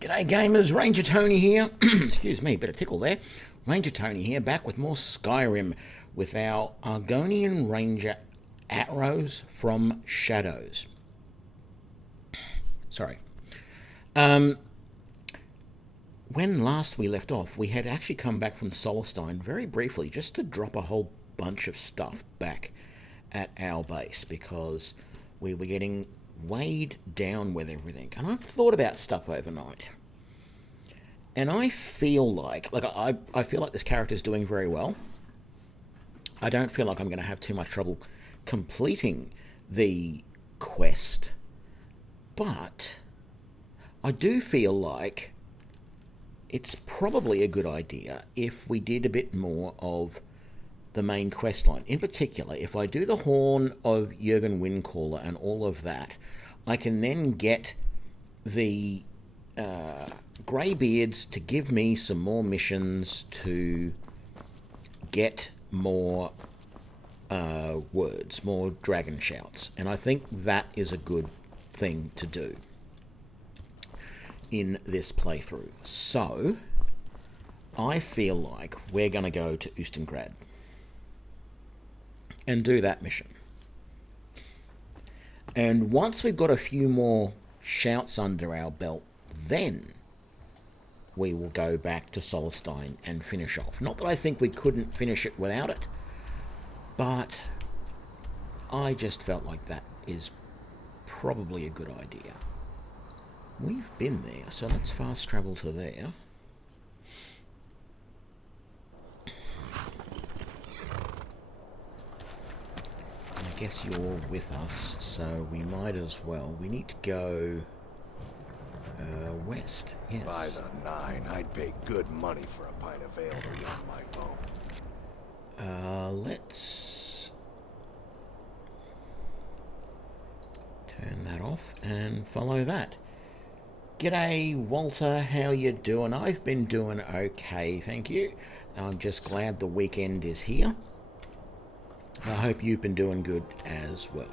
G'day gamers, Ranger Tony here. Excuse me, bit of tickle there. Ranger Tony here, back with more Skyrim with our Argonian Ranger arrows from shadows. Sorry. When last we left off, we had actually come back from Solstein very briefly just to drop a whole bunch of stuff back at our base because we were getting weighed down with everything. And I've thought about stuff overnight. And I feel like I feel like this character's doing very well. I don't feel like I'm going to have too much trouble completing the quest. But I do feel like it's probably a good idea if we did a bit more of the main quest line. In particular, if I do the Horn of Jurgen Windcaller and all of that, I can then get the Greybeards to give me some more missions to get more words, more dragon shouts. And I think that is a good thing to do in this playthrough. So I feel like we're going to go to Ustengrad and do that mission. And once we've got a few more shouts under our belt, then we will go back to Solstein and finish off. Not that I think we couldn't finish it without it, but I just felt like that is probably a good idea. We've been there, so let's fast travel to there. I guess you're with us, so we might as well. We need to go west, yes. By the 9, I'd pay good money for a pint of ale to warm my bone. Let's turn that off and follow that. G'day, Walter. How you doing? I've been doing okay, thank you. I'm just glad the weekend is here. I hope you've been doing good as well.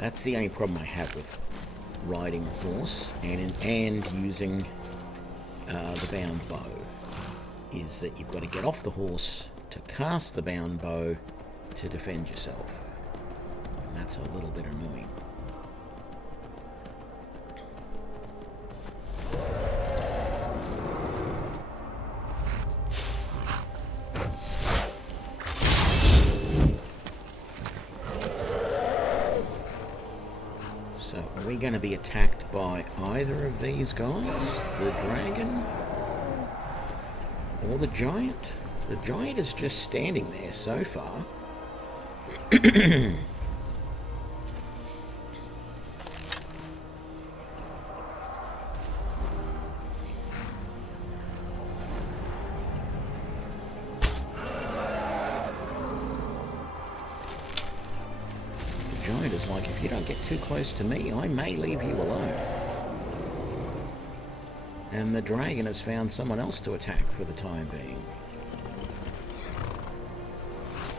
That's the only problem I have with riding a horse and using the bound bow, is that you've got to get off the horse to cast the bound bow to defend yourself. And that's a little bit annoying. So, are we going to be attacked by either of these guys? The dragon? Or the giant? The giant is just standing there so far. Giant is like, if you don't get too close to me, I may leave you alone. And the dragon has found someone else to attack for the time being.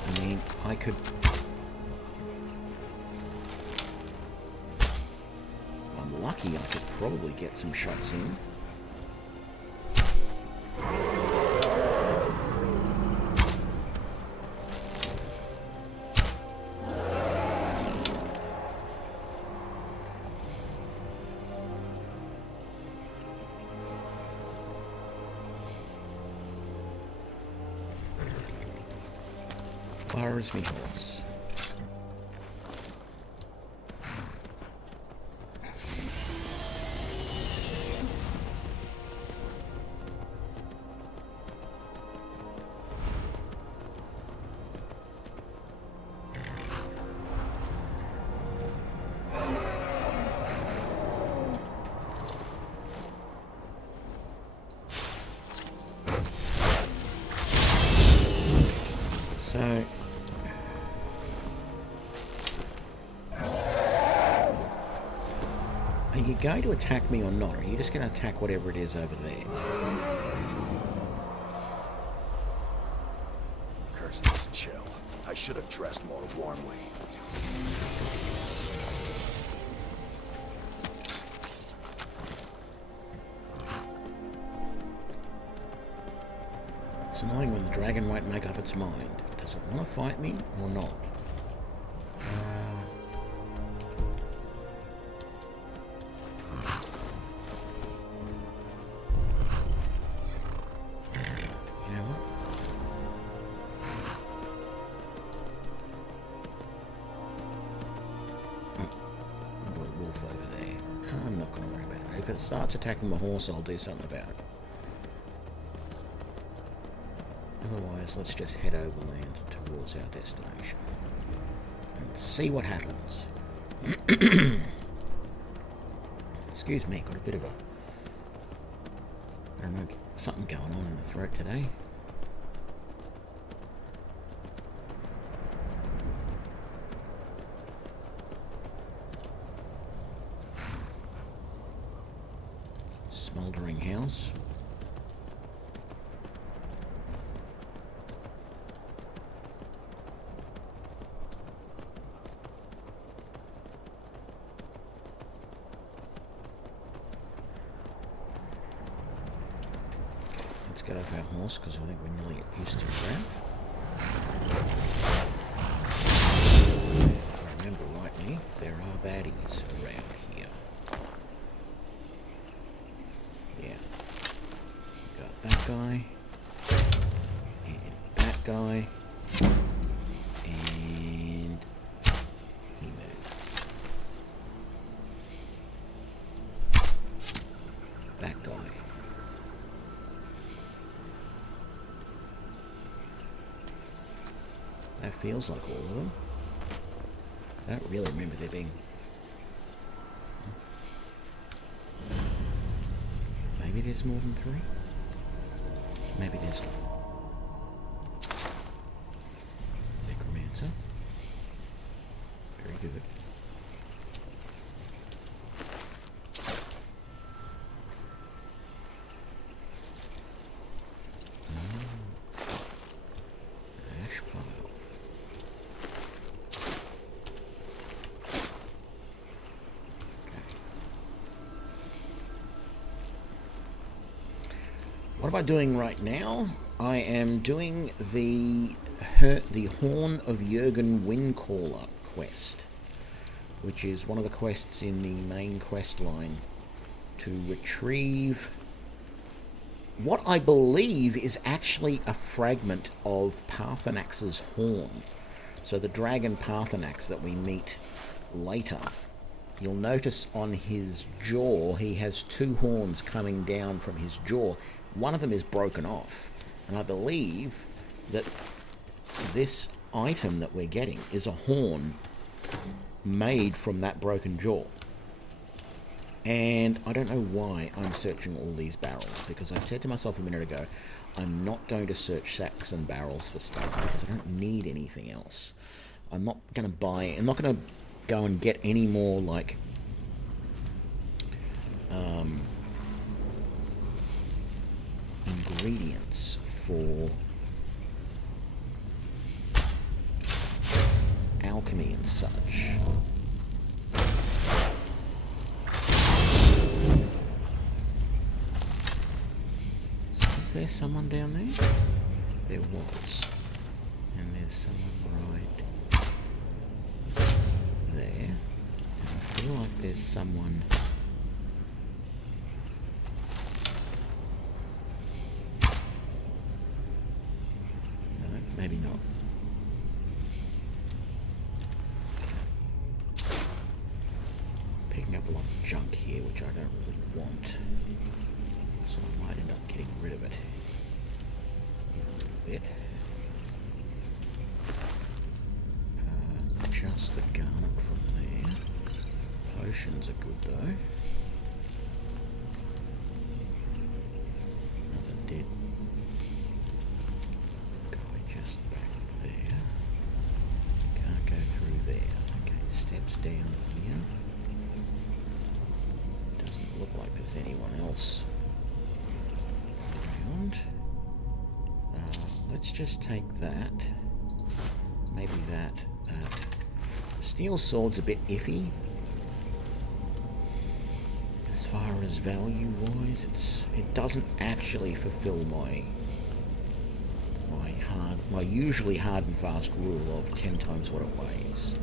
I mean, I could... If I'm lucky, I could probably get some shots in. Where is me horse? So Are you going to attack me or not? Or are you just going to attack whatever it is over there? Curse this chill. I should have dressed more warmly. It's annoying when the dragon won't make up its mind. Does it want to fight me or not? You know what? Oh, I've got a wolf over there. I'm not going to worry about it. If it starts attacking my horse, I'll do something about it. Otherwise, let's just head overland towards our destination and see what happens. Excuse me, got a bit of a, I don't know, something going on in the throat today. Smouldering house. Let's get off our horse because I think we're nearly used to that. If I remember rightly, there are baddies around here. Yeah. Got that guy. And that guy. And he moved. That guy. That feels like all of them. I don't really remember there being... Maybe there's more than 3? Maybe there's not. Necromancer. Very good. Ash pile. What am I doing right now? I am doing the Horn of Jurgen Windcaller quest, which is one of the quests in the main quest line to retrieve what I believe is actually a fragment of Parthenax's horn. So the dragon Parthenax that we meet later, you'll notice on his jaw he has 2 horns coming down from his jaw. One of them is broken off, and I believe that this item that we're getting is a horn made from that broken jaw. And I don't know why I'm searching all these barrels, because I said to myself a minute ago, I'm not going to search sacks and barrels for stuff, because I don't need anything else. I'm not going to buy, I'm not going to go and get any more, like, ingredients for alchemy and such. Is there someone down there? There was. And there's someone right there. And I feel like there's someone... No, maybe not. Picking up a lot of junk here, which I don't really want. So I might end up getting rid of it in a little bit. Just the garnet from there. Potions are good though. Another dead guy just back there. Can't go through there. Okay, steps down here. look like there's anyone else around. Let's just take that. Maybe that. The steel sword's a bit iffy. As far as value-wise, it doesn't actually fulfill my usually hard and fast rule of 10 times what it weighs.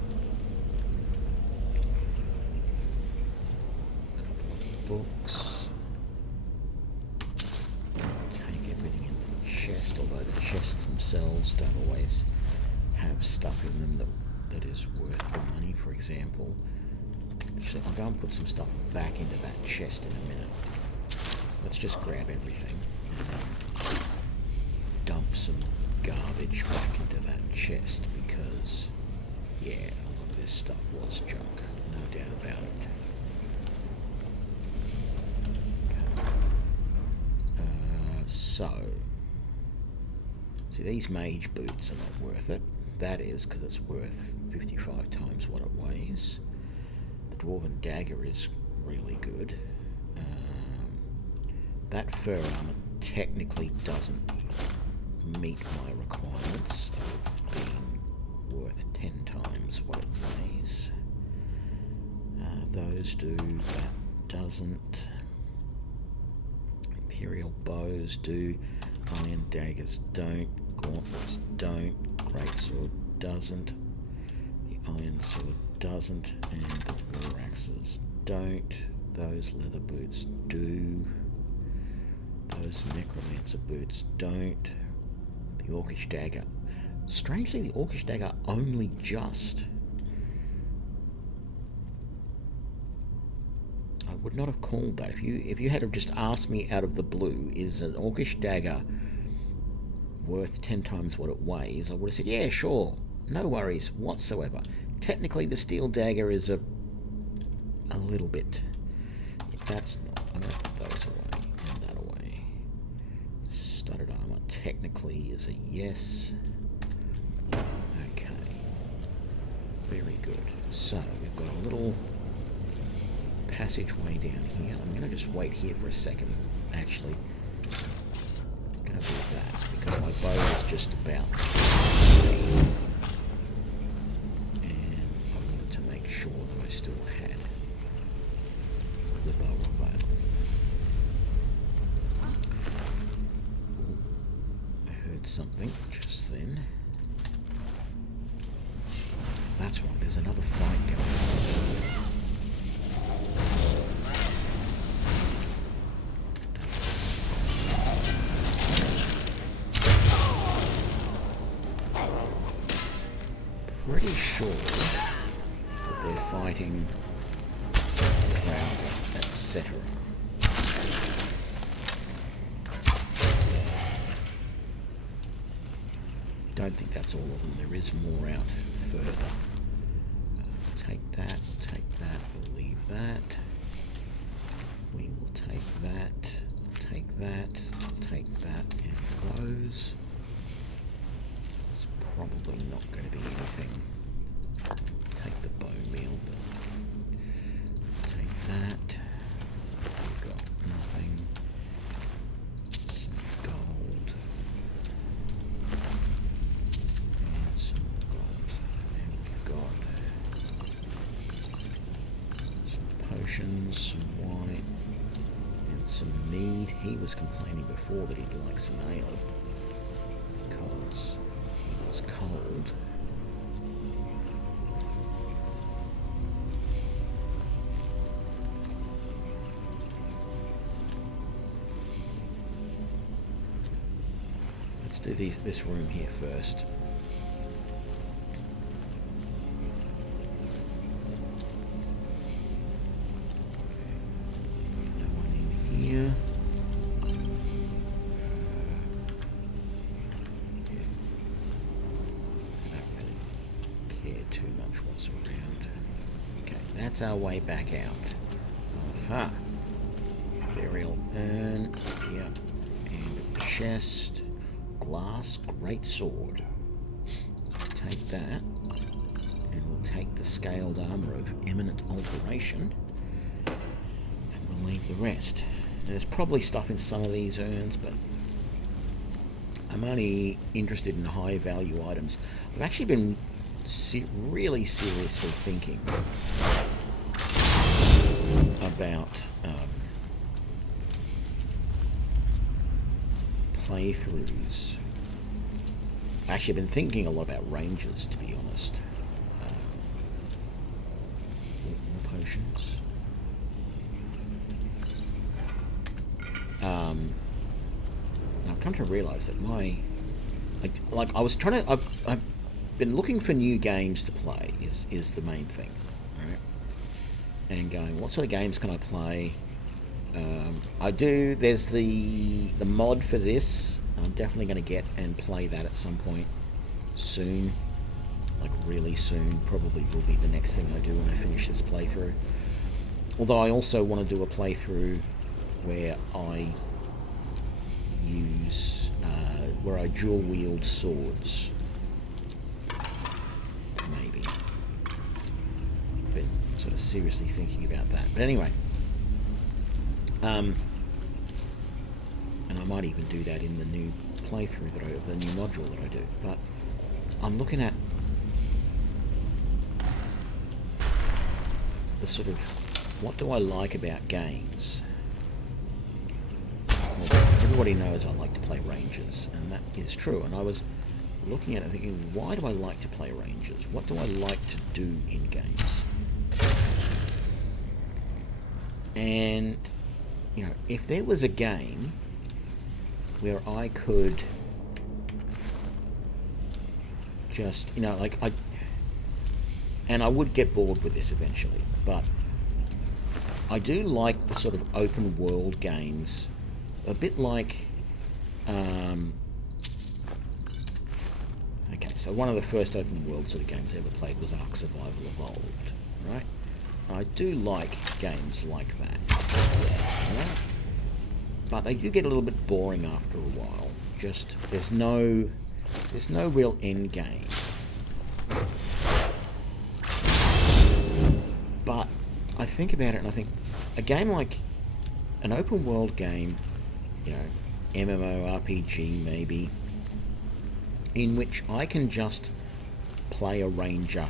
A couple of books. Take everything in the chest, although the chests themselves don't always have stuff in them that is worth the money. For example, actually, I'll go and put some stuff back into that chest in a minute. Let's just grab everything and then dump some garbage back into that chest, because yeah, a lot of this stuff was junk, no doubt about it. So see, these mage boots are not worth it. That is because it's worth 55 times what it weighs. The dwarven dagger is really good. That fur armor technically doesn't meet my requirements of being worth 10 times what it weighs. Those do, that doesn't. Imperial bows do, iron daggers don't, gauntlets don't, greatsword doesn't, the iron sword doesn't, and the war axes don't. Those leather boots do, those necromancer boots don't. The orcish dagger. Strangely, the orcish dagger only just. I would not have called that. If you had have just asked me out of the blue, is an orcish dagger worth 10 times what it weighs, I would have said, yeah, sure. No worries whatsoever. Technically, the steel dagger is a little bit. That's not. I'm going to put those away and that away. Studded armor technically is a yes. Okay. Very good. So we've got a little passageway down here. I'm going to just wait here for a second. Actually, I'm going to do that because my bow is just about ready. And I wanted to make sure that I still had the bow available. I heard something just then. That's right, there's another fight going on. Pretty sure that they're fighting Cloud, etc. Don't think that's all of them. There is more out further. Take that, we'll leave that. We will take that, take that, take that, and those. It's probably not going to be anything. Take the bone meal, but take that. We've got nothing. Some gold. And some gold. And we've got some potions, some wine, and some mead. He was complaining before that he'd like some ale because he was cold. Let's do this room here first. No one in here. Yeah. I don't really care too much what's around. Okay, that's our way back out. Aha. Burial urn. Yep. And a chest. Glass great sword. Take that, and we'll take the scaled armor of eminent alteration, and we'll leave the rest. And there's probably stuff in some of these urns, but I'm only interested in high value items. I've actually been really seriously thinking about playthroughs. I've actually been thinking a lot about Rangers, to be honest. More potions. I've come to realise that I was trying to. I've been looking for new games to play. Is the main thing, right? And going, what sort of games can I play? I do. There's the mod for this. I'm definitely going to get and play that at some point soon, like really soon. Probably will be the next thing I do when I finish this playthrough. Although I also want to do a playthrough where I use where I dual wield swords. Maybe. Been sort of seriously thinking about that. But anyway. And I might even do that in the new playthrough the new module that I do. But I'm looking at the sort of, what do I like about games? Well, everybody knows I like to play Rangers, and that is true. And I was looking at it thinking, why do I like to play Rangers? What do I like to do in games? And, you know, if there was a game where I could just, you know, like I would get bored with this eventually, but I do like the sort of open world games, a bit like, okay, so one of the first open world sort of games I ever played was Ark Survival Evolved, right? I do like games like that, right? But they do get a little bit boring after a while. Just, there's no real end game. But I think about it and I think a game like an open world game, you know, MMORPG maybe, in which I can just play a ranger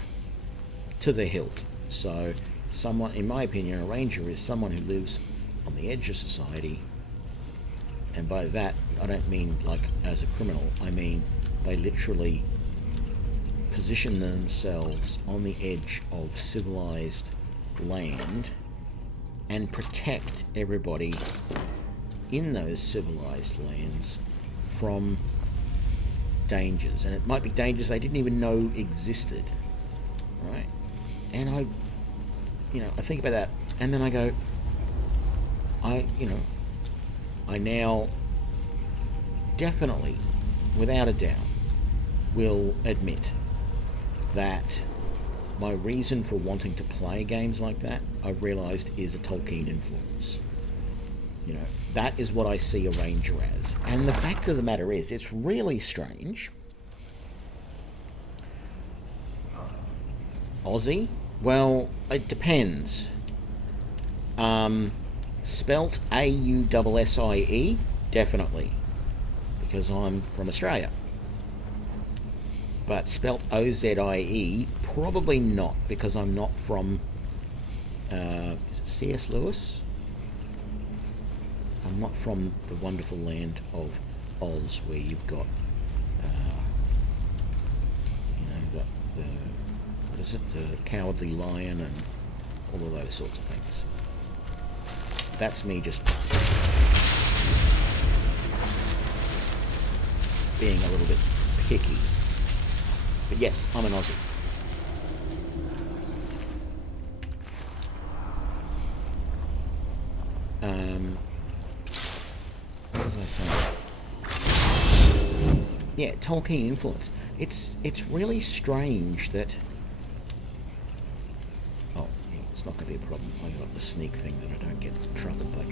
to the hilt. So someone, in my opinion, a ranger is someone who lives on the edge of society. And by that, I don't mean like as a criminal. I mean they literally position themselves on the edge of civilized land and protect everybody in those civilized lands from dangers. And it might be dangers they didn't even know existed, right? And I think about that, and then I go, I now definitely, without a doubt, will admit that my reason for wanting to play games like that, I've realised, is a Tolkien influence. You know, that is what I see a ranger as. And the fact of the matter is, it's really strange. Aussie? Well, it depends. Spelt A-U-S-S-I-E? Definitely. Because I'm from Australia. But spelt O-Z-I-E? Probably not, because I'm not from... is it C.S. Lewis? I'm not from the wonderful land of Oz, where you've got... what is it? The Cowardly Lion and all of those sorts of things. That's me just being a little bit picky. But yes, I'm an Aussie. What was I saying? Yeah, Tolkien influence. It's really strange that... Oh, yeah, it's not going to be a problem. I got the sneak thing that I don't get troubled by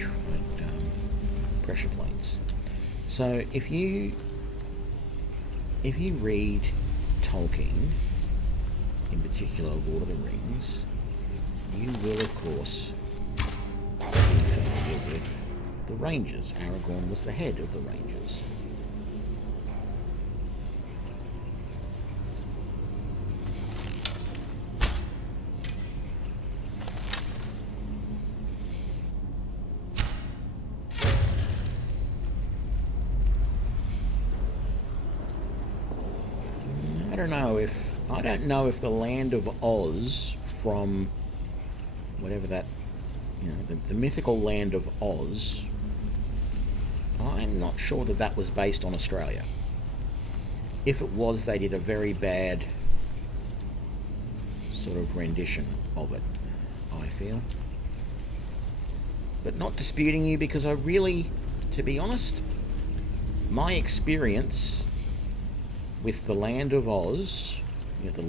pressure plates. So if you read Tolkien, in particular Lord of the Rings, you will of course be familiar Rangers. Aragorn was the head of the Rangers. I don't know if the land of Oz from whatever that, the mythical land of Oz, I'm not sure that that was based on Australia. If it was, they did a very bad sort of rendition of it, I feel. But not disputing you, because I really, to be honest, my experience with the land of Oz, the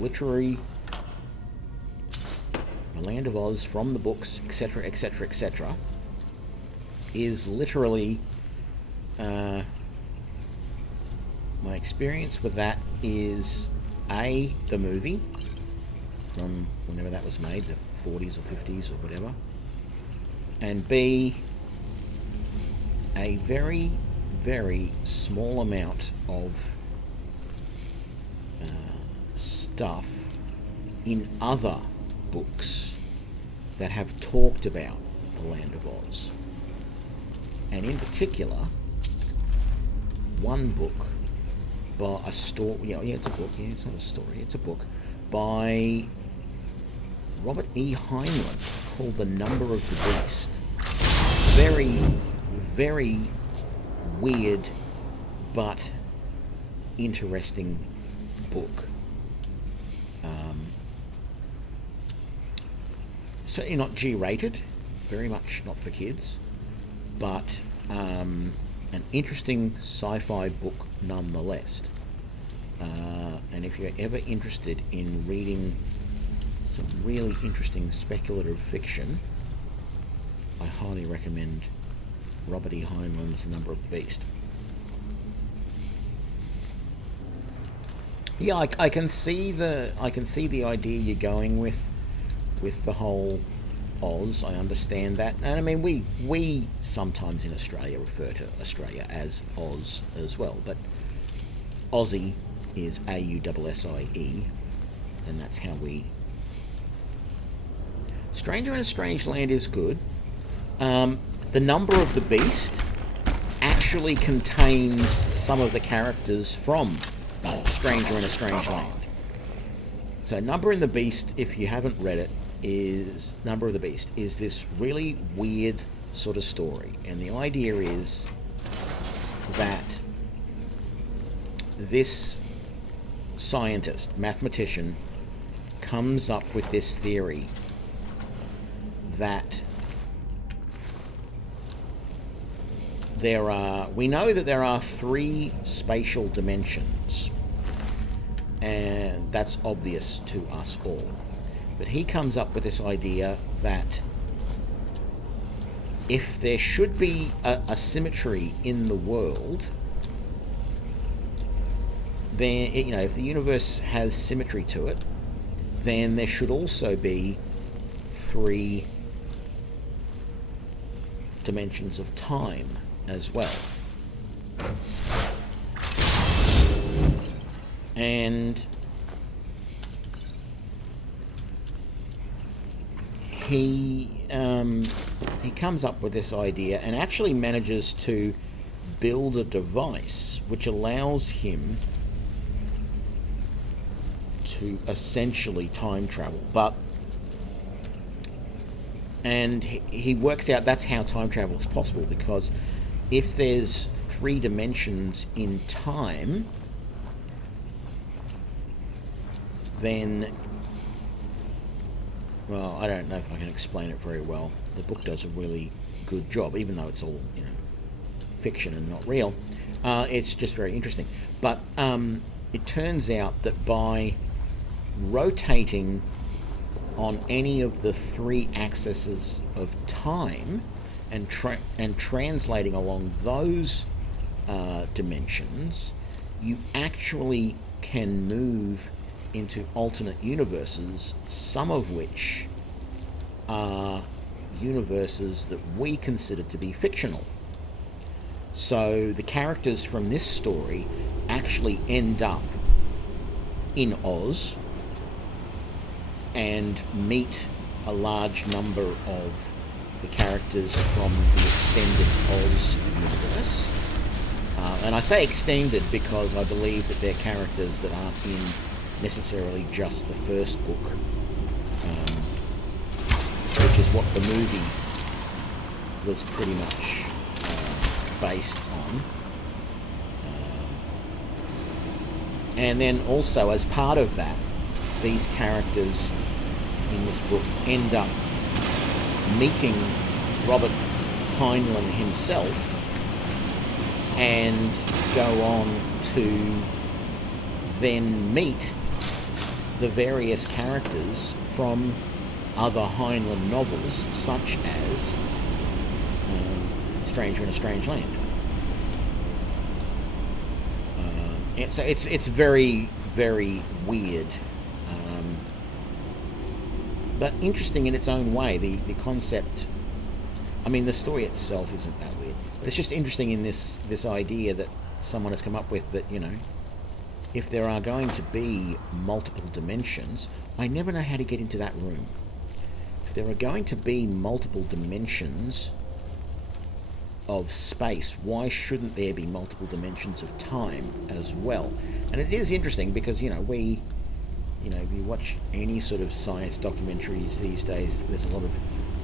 land of Oz from the books, etc., etc., etc., is literally, my experience with that is A, the movie, from whenever that was made, the 40s or 50s or whatever, and B, a very, very small amount of stuff in other books that have talked about the Land of Oz. And in particular, one book by a story, it's a book, it's not a story, it's a book by Robert E. Heinlein called The Number of the Beast. Very, very weird but interesting book. Certainly not G-rated, very much not for kids, but an interesting sci-fi book nonetheless. And if you're ever interested in reading some really interesting speculative fiction, I highly recommend Robert E. Heinlein's The Number of the Beast. Yeah, I can see the idea you're going with the whole Oz. I understand that, and I mean we sometimes in Australia refer to Australia as Oz as well, but Aussie is Aussie, and that's how we. Stranger in a Strange Land is good. The Number of the Beast actually contains some of the characters from Stranger in a Strange Land. So Number of the Beast, if you haven't read it, is Number of the Beast is this really weird sort of story, and the idea is that this scientist, mathematician, comes up with this theory that we know that there are 3 spatial dimensions, and that's obvious to us all. But he comes up with this idea that if there should be a symmetry in the world, then, if the universe has symmetry to it, then there should also be 3 dimensions of time as well. And he comes up with this idea and actually manages to build a device which allows him to essentially time travel. And he works out that's how time travel is possible, because if there's 3 dimensions in time, then, well, I don't know if I can explain it very well. The book does a really good job, even though it's all, fiction and not real. It's just very interesting. But it turns out that by rotating on any of the 3 axes of time and translating along those dimensions, you actually can move into alternate universes, some of which are universes that we consider to be fictional. So the characters from this story actually end up in Oz and meet a large number of the characters from the extended Oz universe. And I say extended because I believe that they're characters that aren't in necessarily just the first book, which is what the movie was pretty much based on. And then also, as part of that, these characters in this book end up meeting Robert Heinlein himself and go on to then meet the various characters from other Heinlein novels, such as Stranger in a Strange Land. So it's very, very weird, but interesting in its own way. The concept, I mean, the story itself isn't that weird, but it's just interesting in this idea that someone has come up with, that, you know, if there are going to be multiple dimensions, I never know how to get into that room. If there are going to be multiple dimensions of space, why shouldn't there be multiple dimensions of time as well? And it is interesting because, you know, if you watch any sort of science documentaries these days, there's a lot of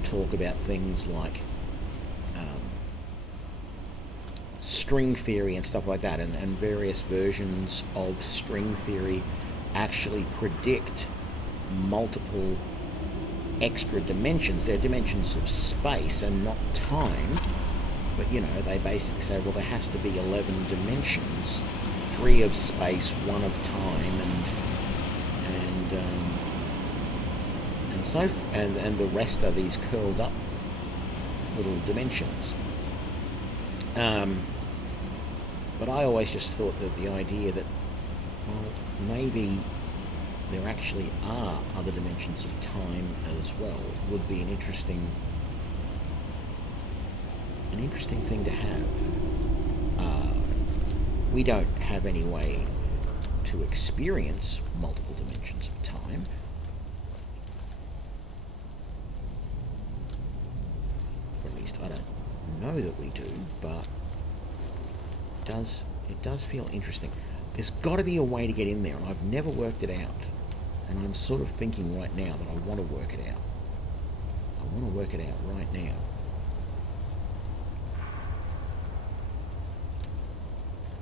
talk about things like string theory and stuff like that, and various versions of string theory actually predict multiple extra dimensions. They're dimensions of space and not time. But, you know, they basically say, well, there has to be 11 dimensions, 3 of space, 1 of time, and the rest are these curled up little dimensions. But I always just thought that the idea that, well, maybe there actually are other dimensions of time as well would be an interesting thing to have. We don't have any way to experience multiple dimensions of time. Or at least I don't know that we do, but it does feel interesting. There's got to be a way to get in there, and I've never worked it out. And I'm sort of thinking right now that I want to work it out. I want to work it out right now.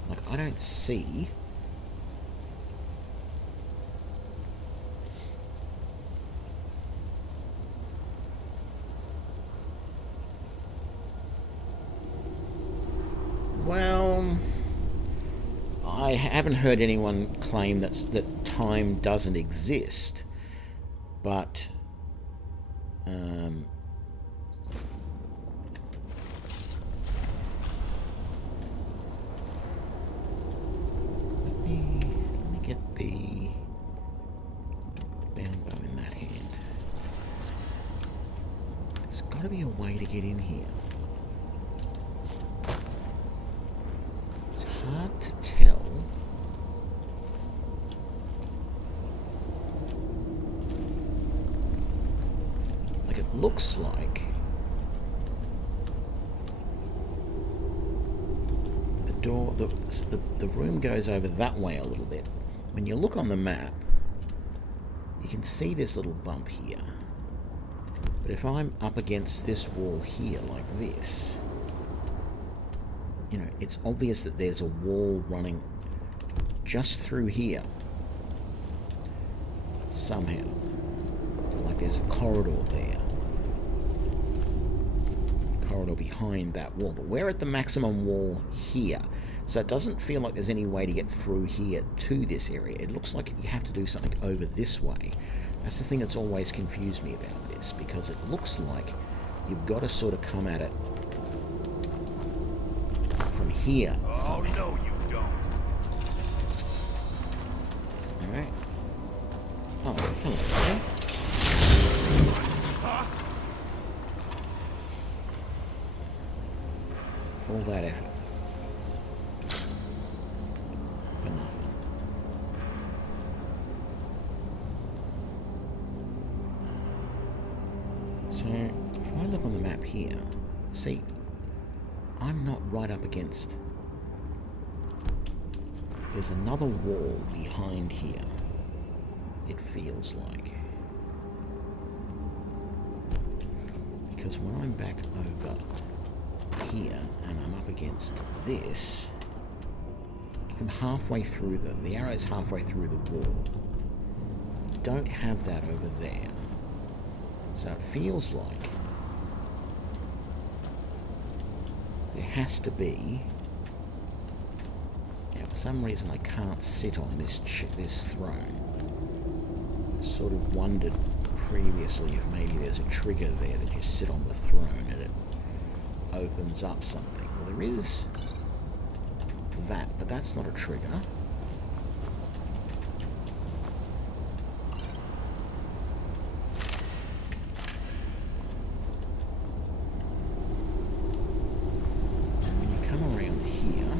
Like, I don't see well, I haven't heard anyone claim that time doesn't exist, but let me get the bound bow in that hand. There's got to be a way to get in here. It's hard to tell. Like, it looks like the door, the room goes over that way a little bit. When you look on the map, you can see this little bump here. But if I'm up against this wall here, like this, you know, it's obvious that there's a wall running just through here. Somehow. Like there's a corridor there. Corridor behind that wall. But we're at the maximum wall here. So it doesn't feel like there's any way to get through here to this area. It looks like you have to do something over this way. That's the thing that's always confused me about this, because it looks like you've got to sort of come at it from here somehow. Oh, no, you don't. Alright. Oh, hello. All that effort. So, if I look on the map here, see, I'm not right up against... There's another wall behind here, it feels like. Because when I'm back over here and I'm up against this, I'm halfway through the arrow's halfway through the wall. You don't have that over there. So it feels like there has to be... Now, for some reason I can't sit on this throne. I sort of wondered previously if maybe there's a trigger there that you sit on the throne and it opens up something. Well, there is that, but that's not a trigger. And when you come around here,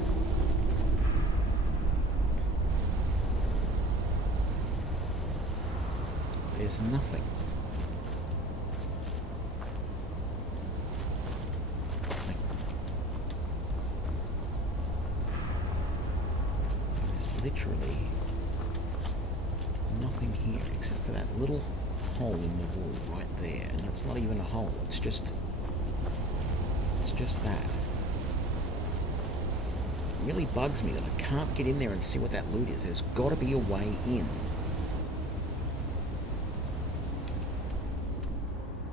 there's nothing. Literally nothing here except for that little hole in the wall right there, and that's not even a hole, it's just that. It really bugs me that I can't get in there and see what that loot is. There's got to be a way in.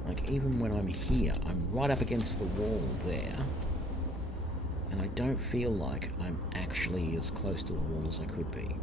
Like, even when I'm here, I'm right up against the wall there. And I don't feel like I'm actually as close to the wall as I could be.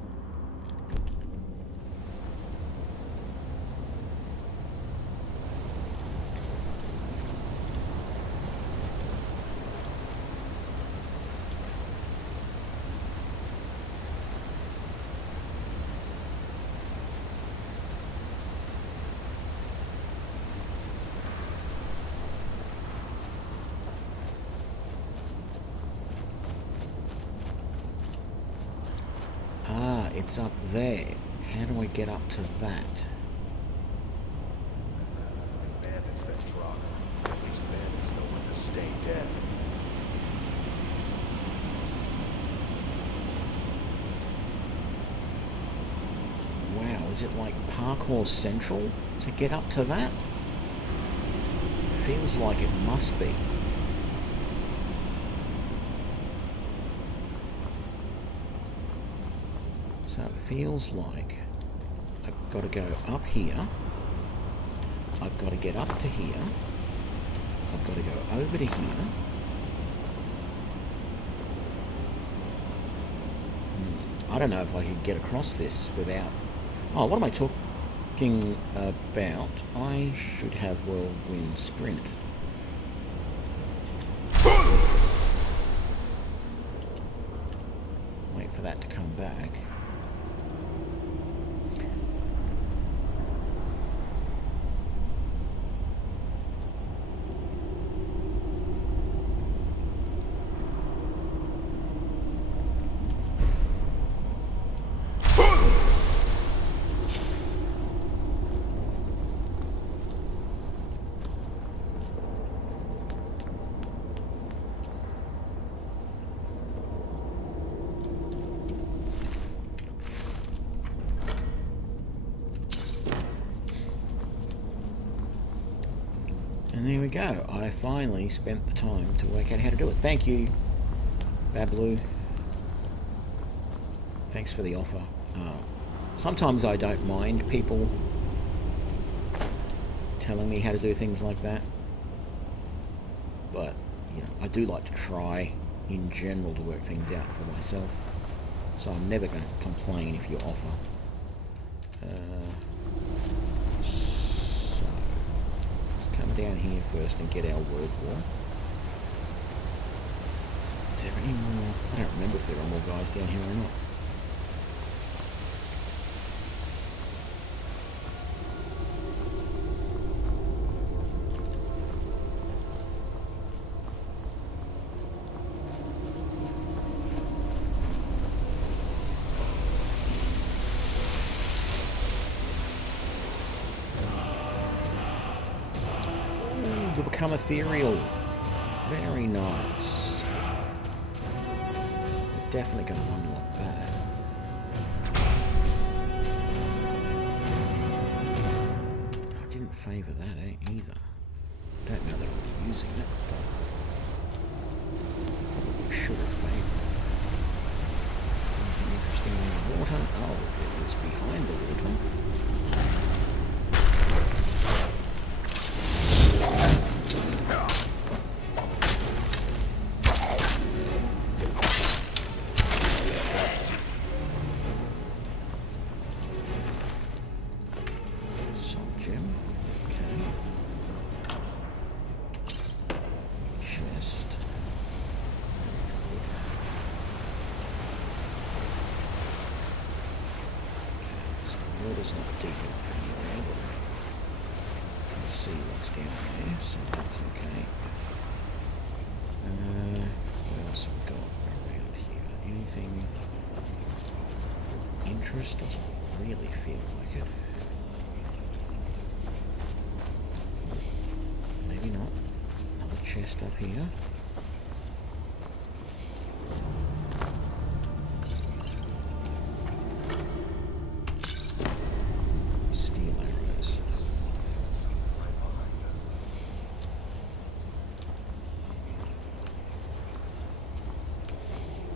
It's up there. How do I get up to that? Bandits that drop. These bandits know when to stay dead. Wow, is it like parkour central to get up to that? Feels like it must be. So it feels like I've got to go up here, I've got to get up to here, I've got to go over to here. I don't know if I could get across this without... Oh, what am I talking about? I should have whirlwind sprint. Wait for that to come back. And there we go. I finally spent the time to work out how to do it. Thank you, Bablu. Thanks for the offer. Sometimes I don't mind people telling me how to do things like that. But, you know, I do like to try, in general, to work things out for myself. So I'm never going to complain if you offer. Down here first and get our word war. Is there any more? I don't remember if there are more guys down here or not. you become ethereal. Very nice. We're definitely going to unlock that. I didn't favour that either. Don't know that I'll be using it, but probably should have favoured it. Anything interesting in the water? Oh, it was behind the water. Water's not deep enough anywhere, but I can see what's down there, so that's okay. What else have we got around here? Anything of interest? Doesn't really feel like it. Maybe not. Another chest up here.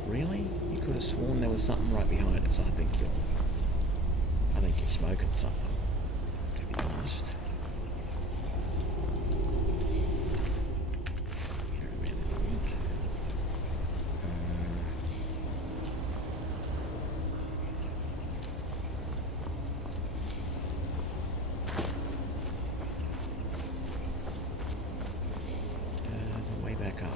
Really? You could have sworn there was something right behind us. I think you're smoking something, to be honest. You don't really want. The way back up.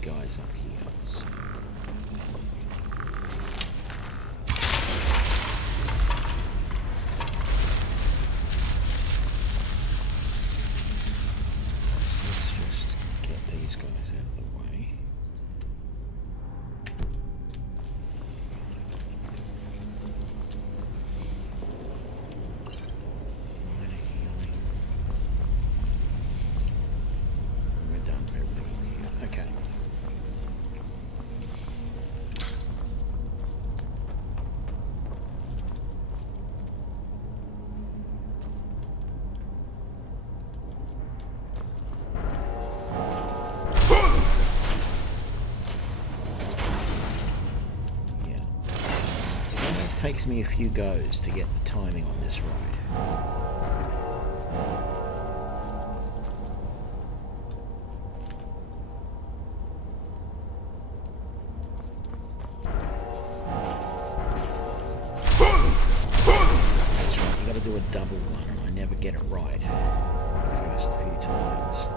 Guys up here, so let's just get these guys out of the way. Minor healing. We're done with everything here. Okay. Takes me a few goes to get the timing on this ride. That's right, you gotta do a double one, and I never get it right the first few times.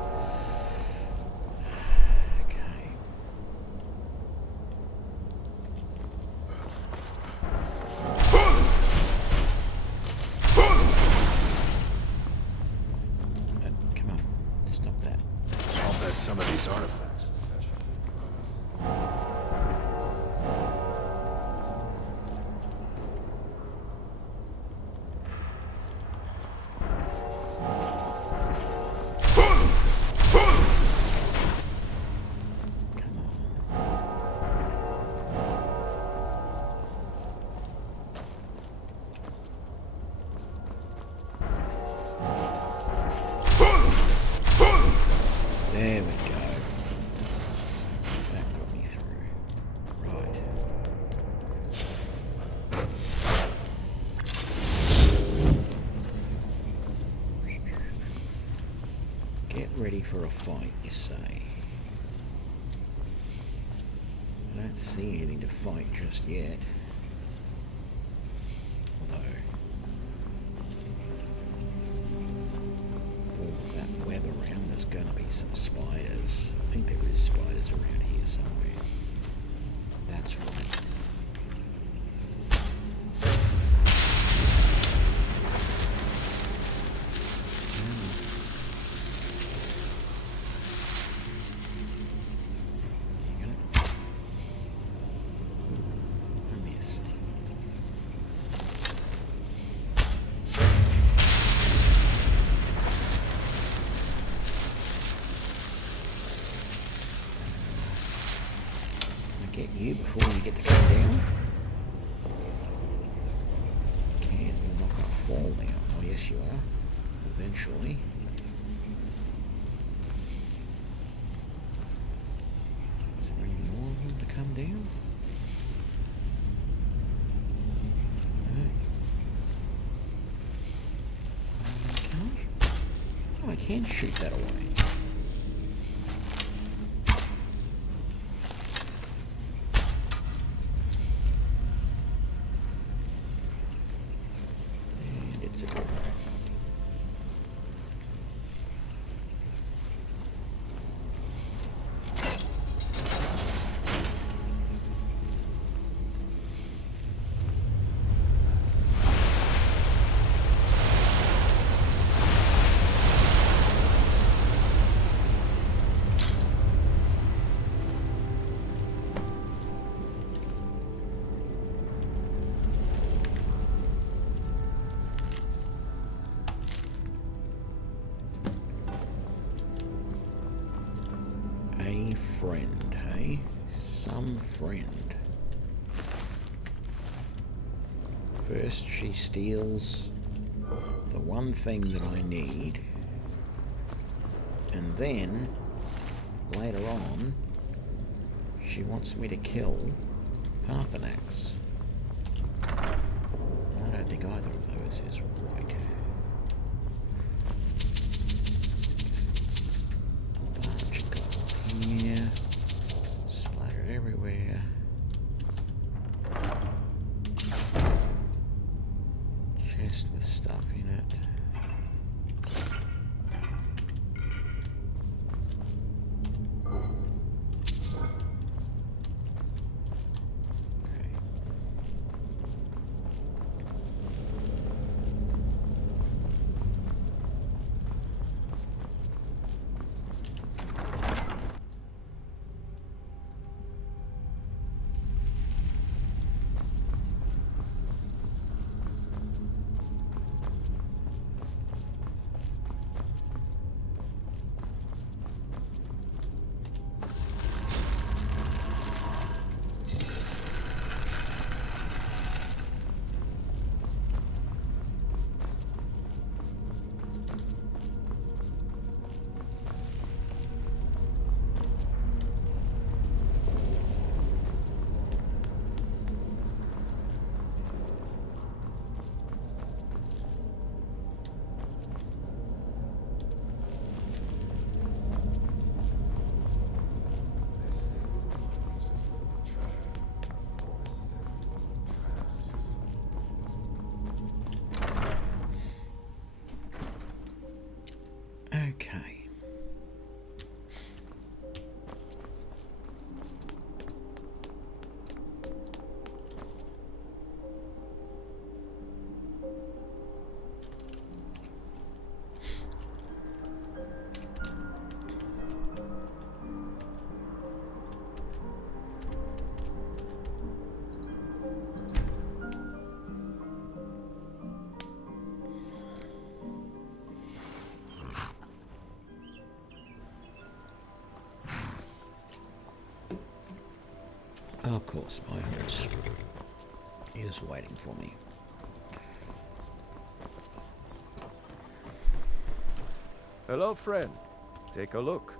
Some of these artifacts. There we go. for a fight, you say? I don't see anything to fight just yet. Although, with all of that web around, there's going to be some spiders. I think there is spiders around here somewhere. That's right. Get you before you get to come down. Can't, you're not going to fall now. Oh yes you are. Eventually. Is there any more of them to come down? No. Oh, I can shoot that away. Friend, hey? Some friend. First she steals the one thing that I need, and then later on she wants me to kill Parthenax. I don't think either of those is right. Yeah, splattered everywhere. Chest with stuff in it. Okay. Of course, my horse is waiting for me. Hello, friend. Take a look.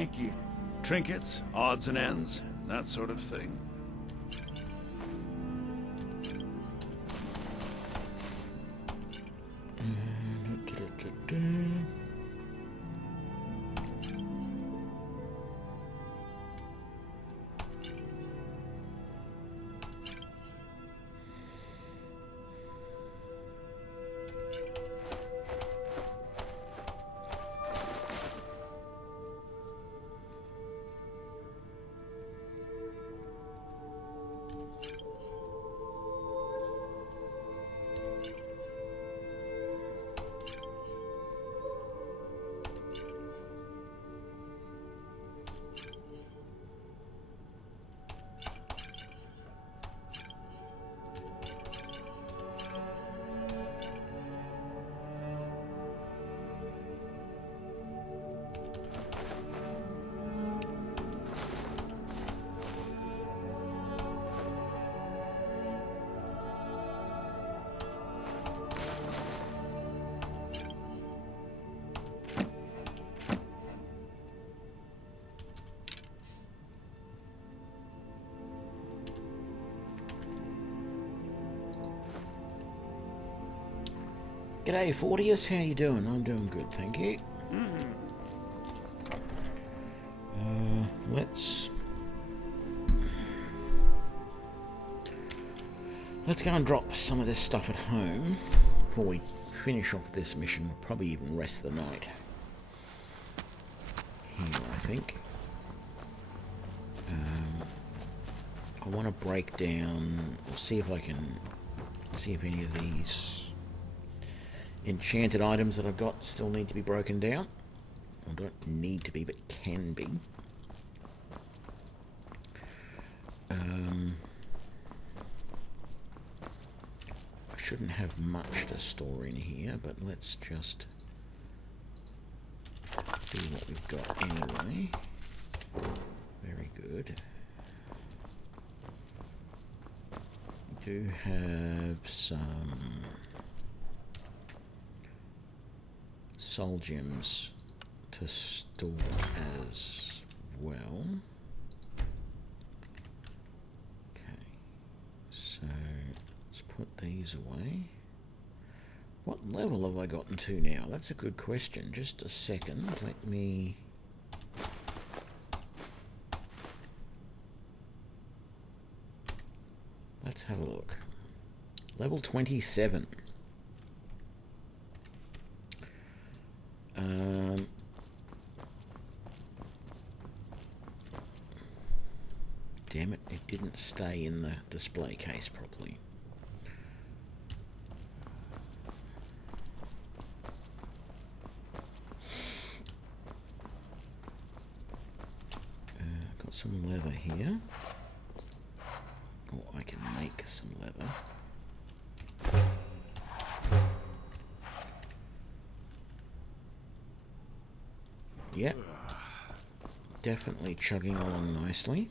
Thank you. Trinkets, odds and ends, that sort of thing. G'day, Fortius. How you doing? I'm doing good, thank you. Let's go and drop some of this stuff at home before we finish off this mission. We'll probably even rest the night here, I think. I want to break down, or see if I can see if any of these enchanted items that I've got still need to be broken down. Or don't need to be, but can be. I shouldn't have much to store in here, but let's just see what we've got anyway. Very good. We do have some soul gems to store as well. Okay, so let's put these away. What level have I gotten to now? That's a good question. Just a second. Let me... Let's have a look. Level 27. Damn it, it didn't stay in the display case properly. Got some leather here. Or I can make some leather. Yep. Definitely chugging along nicely.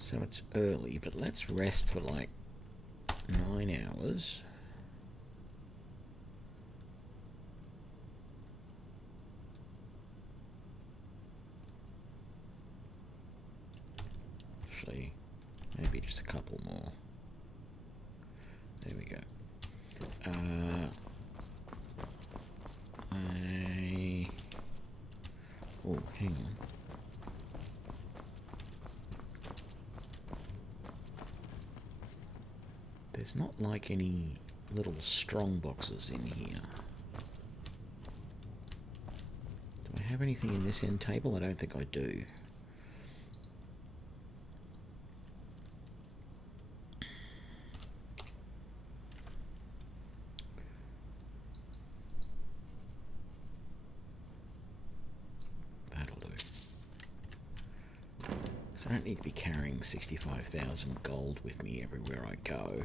So it's early, but let's rest for like 9 hours. Actually, maybe just a couple more. There we go. Oh, hang on. There's not like any little strong boxes in here. Do I have anything in this end table? I don't think I do. I don't need to be carrying 65,000 gold with me everywhere I go.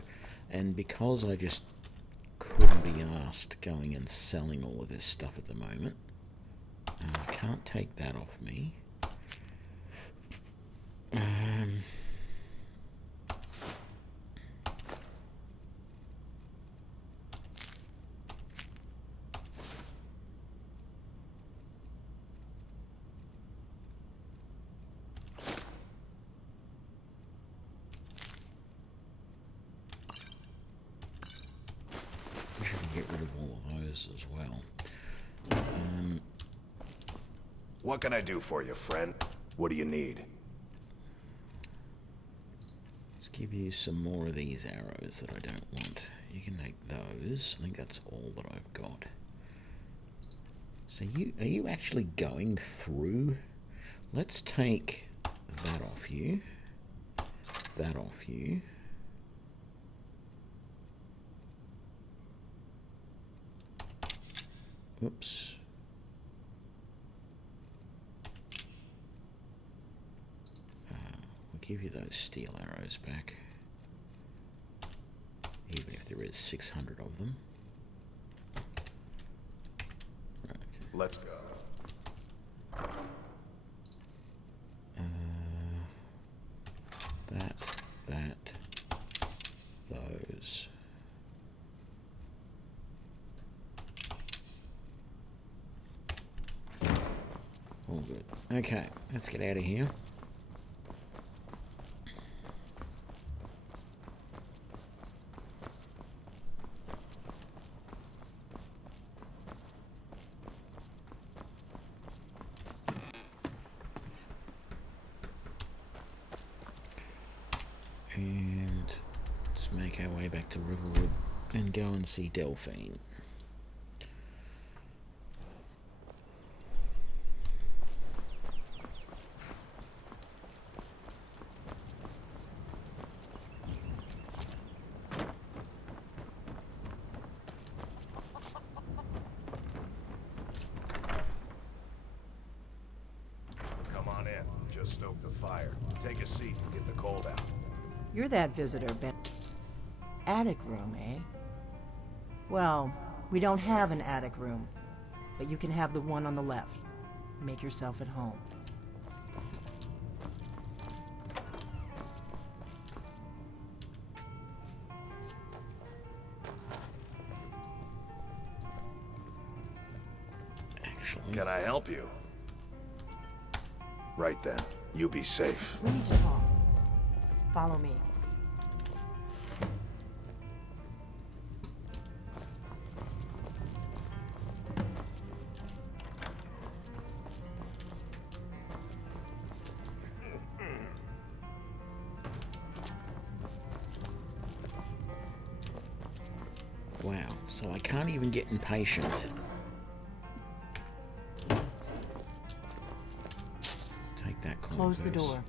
And because I just couldn't be asked going and selling all of this stuff at the moment, I can't take that off me. We should get rid of all of those as well. What can I do for you, friend? What do you need? Let's give you some more of these arrows that I don't want. You can take those. I think that's all that I've got. So are you actually going through? Let's take that off you. That off you. Oops. We'll give you those steel arrows back. Even if there is 600 of them. Right. Let's go. Those. All good. Okay, let's get out of here. And let's make our way back to Riverwood and go and see Delphine. Come on in. Just stoke the fire. Take a seat and get the cold out. You're that visitor, Ben. Attic room, eh? Well, we don't have an attic room, but you can have the one on the left. Make yourself at home. Actually, Can I help you? Right then. You be safe. We need to talk. Follow me. wow. So I can't even get impatient. Take that coin. Close the door.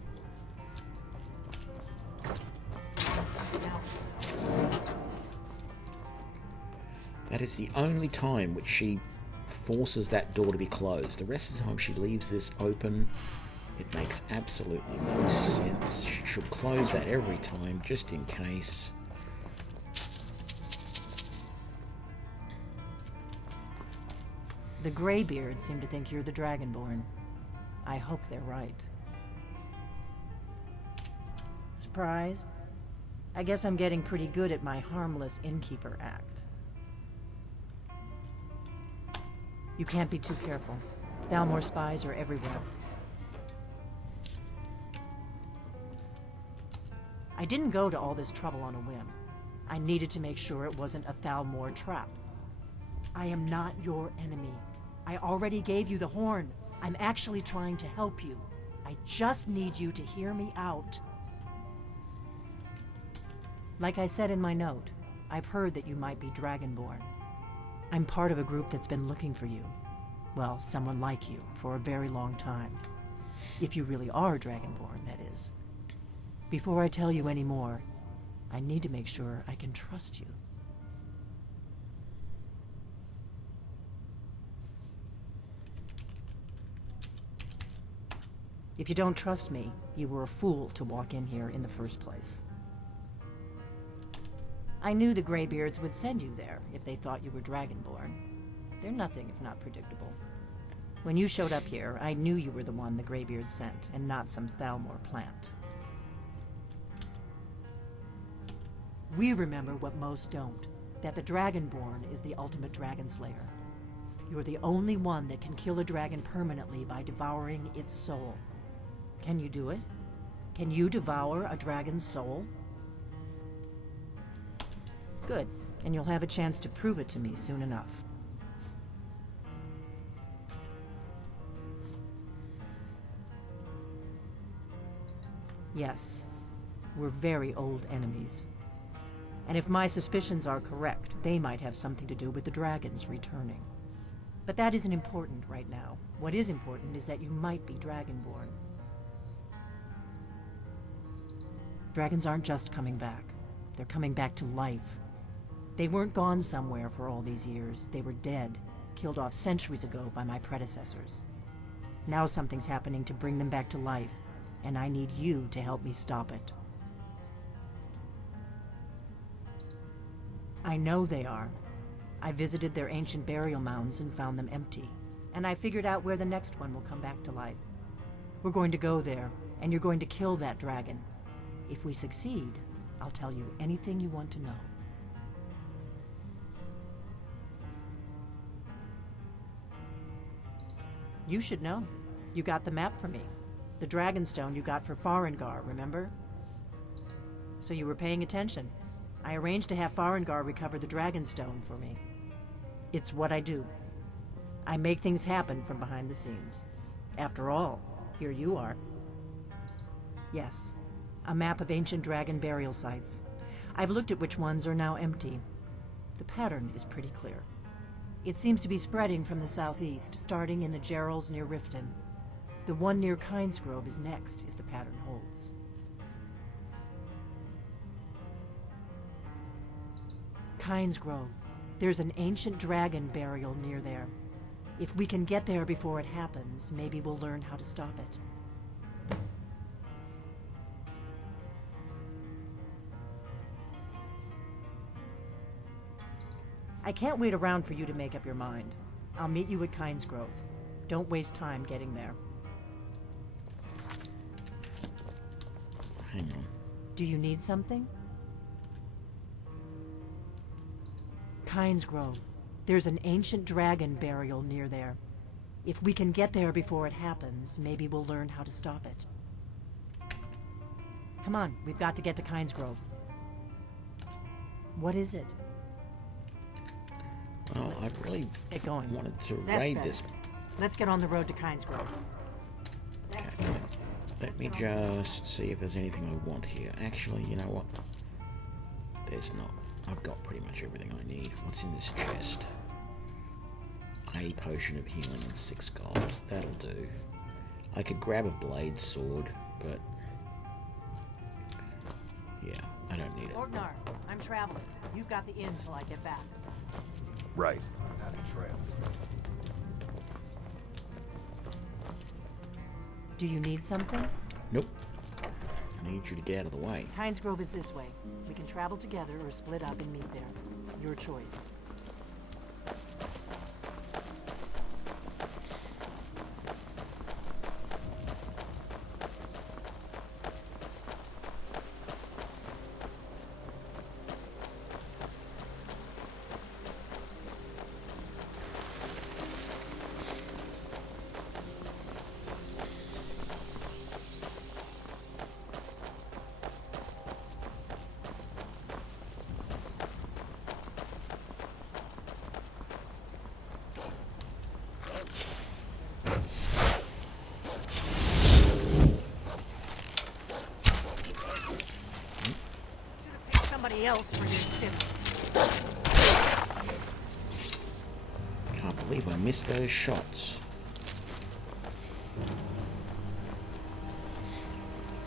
That is the only time which she forces that door to be closed. The rest of the time she leaves this open. It makes absolutely no sense. She should close that every time, just in case. The Greybeards seem to think you're the Dragonborn. I hope they're right. Surprised? I guess I'm getting pretty good at my harmless innkeeper act. You can't be too careful. Thalmor spies are everywhere. I didn't go to all this trouble on a whim. I needed to make sure it wasn't a Thalmor trap. I am not your enemy. I already gave you the horn. I'm actually trying to help you. I just need you to hear me out. Like I said in my note, I've heard that you might be Dragonborn. I'm part of a group that's been looking for you. Well, someone like you, for a very long time. If you really are Dragonborn, that is. Before I tell you any more, I need to make sure I can trust you. If you don't trust me, you were a fool to walk in here in the first place. I knew the Greybeards would send you there if they thought you were Dragonborn. They're nothing if not predictable. When you showed up here, I knew you were the one the Greybeards sent, and not some Thalmor plant. We remember what most don't, that the Dragonborn is the ultimate dragon slayer. You're the only one that can kill a dragon permanently by devouring its soul. Can you do it? Can you devour a dragon's soul? Good, and you'll have a chance to prove it to me soon enough. Yes, we're very old enemies. And if my suspicions are correct, they might have something to do with the dragons returning. But that isn't important right now. What is important is that you might be Dragonborn. Dragons aren't just coming back. They're coming back to life. They weren't gone somewhere for all these years. They were dead, killed off centuries ago by my predecessors. Now something's happening to bring them back to life, and I need you to help me stop it. I know they are. I visited their ancient burial mounds and found them empty, and I figured out where the next one will come back to life. We're going to go there, and you're going to kill that dragon. If we succeed, I'll tell you anything you want to know. You should know. You got the map for me. The Dragonstone you got for Farengar, remember? So you were paying attention. I arranged to have Farengar recover the Dragonstone for me. It's what I do. I make things happen from behind the scenes. After all, here you are. Yes, a map of ancient dragon burial sites. I've looked at which ones are now empty. The pattern is pretty clear. It seems to be spreading from the southeast, starting in the Gerals near Riften. The one near Kynesgrove is next, if the pattern holds. Kynesgrove. There's an ancient dragon burial near there. If we can get there before it happens, maybe we'll learn how to stop it. I can't wait around for you to make up your mind. I'll meet you at Kynesgrove. Don't waste time getting there. Hang on. Do you need something? Kynesgrove. There's an ancient dragon burial near there. If we can get there before it happens, maybe we'll learn how to stop it. Come on, we've got to get to Kynesgrove. What is it? Well, I really Get going. wanted to That's raid better. this. Let's get on the road to Kynesgrove. Okay. Let me just see if there's anything I want here. Actually, you know what? There's not. I've got pretty much everything I need. What's in this chest? A potion of healing and 6 gold. That'll do. I could grab a blade sword, but yeah, I don't need it. Orgnar, I'm traveling. You've got the inn till I get back. Right. Happy trails. Do you need something? Nope. I need you to get out of the way. Kynesgrove is this way. We can travel together or split up and meet there. Your choice. Somebody else for this too. Can't believe I missed those shots.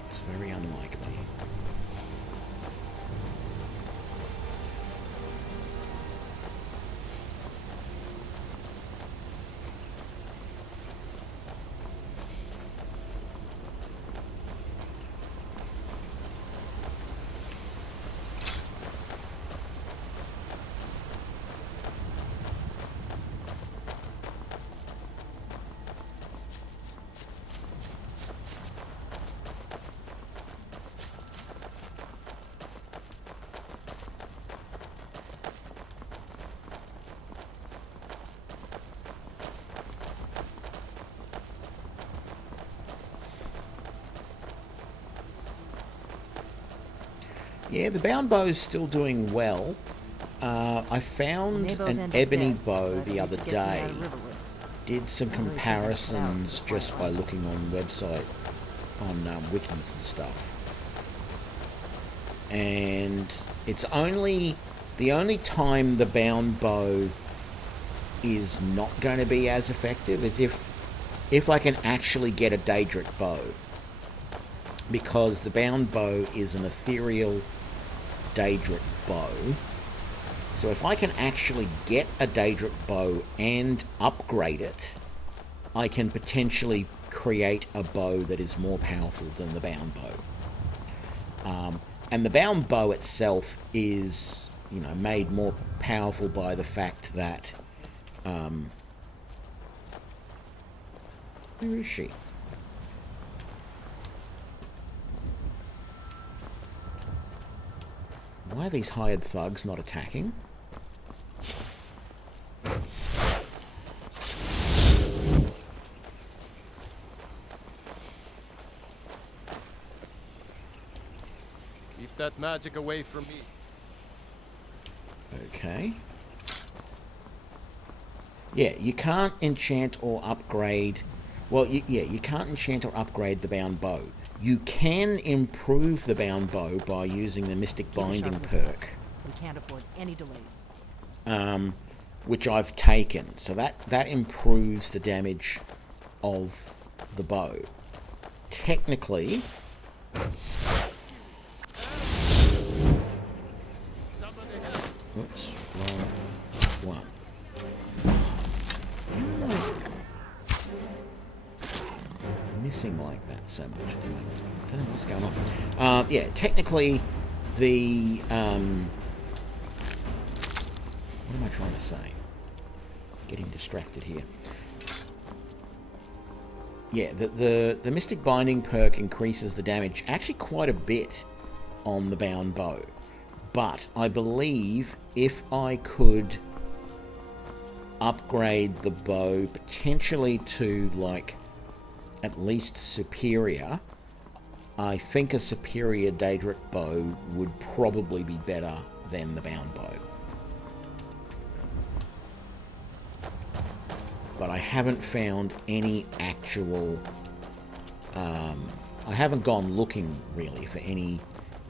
It's very unlike me. Yeah, the bound bow's still doing well. I found They both an end up ebony dead, bow but the at least other it gets me out day. of Riverwood. Did some Really figured it out. comparisons just by looking on website, on wikis and stuff. And it's the only time the bound bow is not going to be as effective is if I can actually get a Daedric bow. Because the bound bow is an ethereal Daedric bow. So if I can actually get a Daedric bow and upgrade it, I can potentially create a bow that is more powerful than the bound bow. And the bound bow itself is, you know, made more powerful by the fact that... where is she? Why are these hired thugs not attacking? Keep that magic away from me. Okay. Yeah, you can't enchant or upgrade... Well, you can't enchant or upgrade the bound bow. You can improve the bound bow by using the Mystic Binding perk. We can't afford any delays. Which I've taken. So that improves the damage of the bow. Technically... Oops, wrong one. Why am I missing like that so much at the moment? I don't know what's going on. Yeah, technically the... what am I trying to say? Getting distracted here. Yeah, the Mystic Binding perk increases the damage actually quite a bit on the bound bow. But I believe if I could upgrade the bow potentially to, like, at least superior, I think a superior Daedric bow would probably be better than the bound bow. But I haven't found any actual... I haven't gone looking, really, for any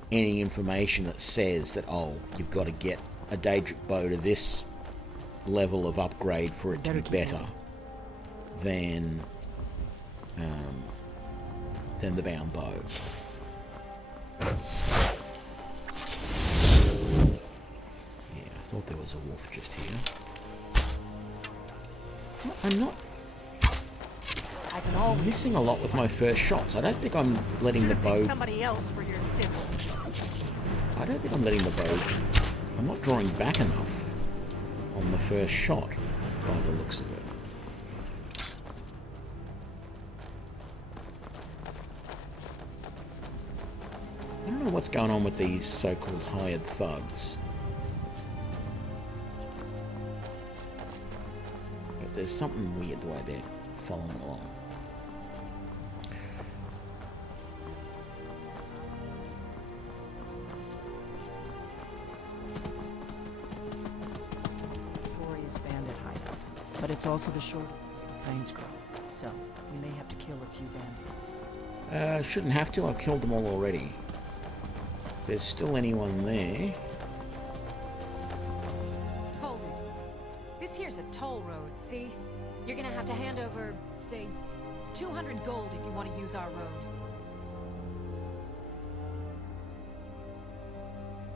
information that says that, oh, you've got to get a Daedric bow to this level of upgrade for it to be better than the bound bow. Yeah, I thought there was a wolf just here. I'm not... I'm missing a lot with my first shots. I don't think I'm letting the bow... Somebody else for your tip. I don't think I'm letting the bow... I'm not drawing back enough on the first shot, by the looks of it. I don't know what's going on with these so-called hired thugs. But there's something weird the way they're following along. But it's also the shortest kinds grow, so we may have to kill a few bandits. Shouldn't have to. I've killed them all already. If there's still anyone there... Hold it. This here's a toll road, see? You're gonna have to hand over, say, 200 gold if you want to use our road.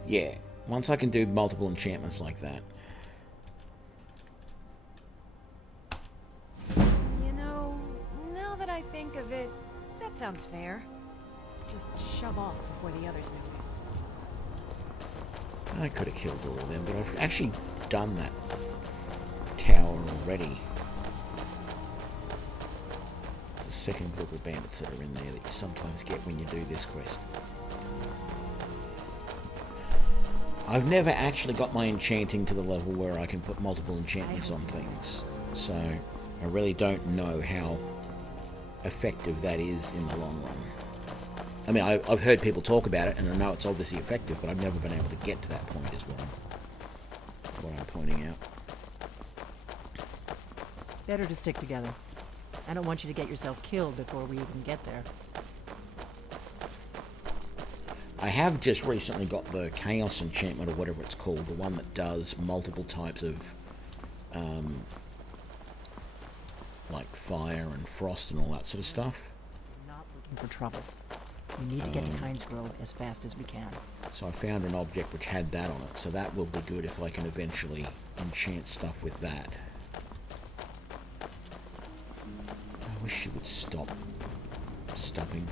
Yeah, once I can do multiple enchantments like that. Of it, that sounds fair. Just shove off before the others notice. I could have killed all of them, but I've actually done that tower already. There's a second group of bandits that are in there that you sometimes get when you do this quest. I've never actually got my enchanting to the level where I can put multiple enchantments on things, so I really don't know how effective that is in the long run. I mean, I've heard people talk about it, and I know it's obviously effective, but I've never been able to get to that point, is what I'm pointing out. Better to stick together. I don't want you to get yourself killed before we even get there. I have just recently got the Chaos enchantment, or whatever it's called, the one that does multiple types of, like fire and frost and all that sort of stuff. We're not looking for trouble. We need to get to Kynes Grove as fast as we can. So I found an object which had that on it, so that will be good if I can eventually enchant stuff with that. I wish she would stop stopping.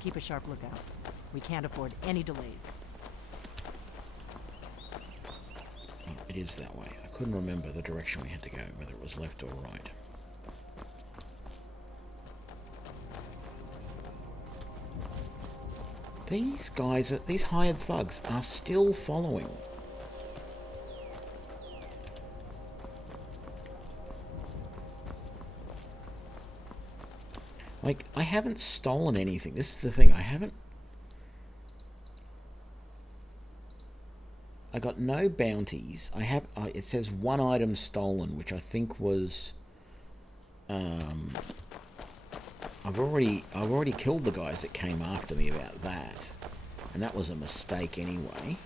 Keep a sharp lookout. We can't afford any delays. Oh, it is that way. I couldn't remember the direction we had to go, whether it was left or right. These guys, these hired thugs, are still following. Like, I haven't stolen anything. This is the thing. I got no bounties. It says 1 item stolen, which I think was... I've already killed the guys that came after me about that. And that was a mistake anyway.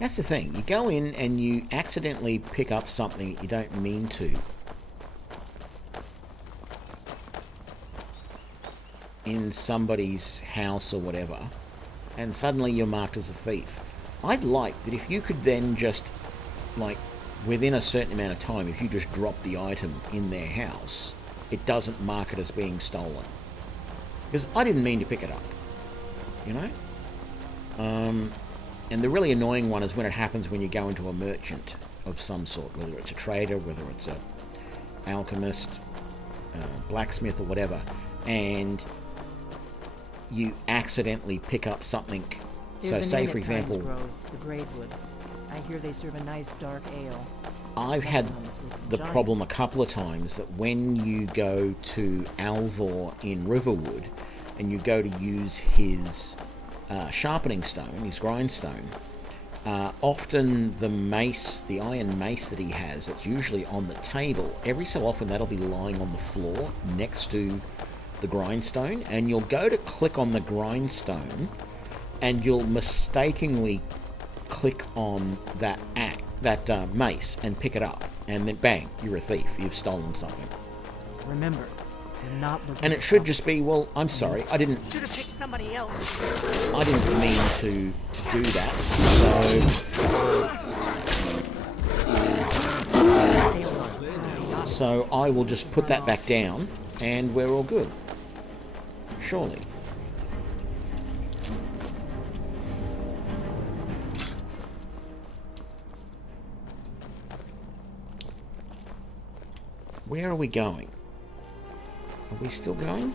That's the thing. You go in and you accidentally pick up something that you don't mean to. In somebody's house or whatever. And suddenly you're marked as a thief. I'd like that if you could then just, like, within a certain amount of time, if you just drop the item in their house, it doesn't mark it as being stolen. Because I didn't mean to pick it up. You know? And the really annoying one is when it happens when you go into a merchant of some sort, whether it's a trader, whether it's a alchemist, blacksmith or whatever, and you accidentally pick up something. There's So say, inn for at example... Kynes Grove, the Gravewood. I hear they serve a nice dark ale. I've had Nothing on the Sleeping the Giant. problem a couple of times that when you go to Alvor in Riverwood and you go to use his sharpening stone, his grindstone, often the mace, the iron mace that he has, that's usually on the table, every so often that'll be lying on the floor next to the grindstone, and you'll go to click on the grindstone and you'll mistakenly click on that mace and pick it up, and then bang, you're a thief, you've stolen something. Remember, we're not looking And for it should trouble. just be, well, I'm sorry, I didn't Should have picked somebody else. I didn't mean to do that, so I will just put that back down and we're all good. Surely. Where are we going? Are we still going?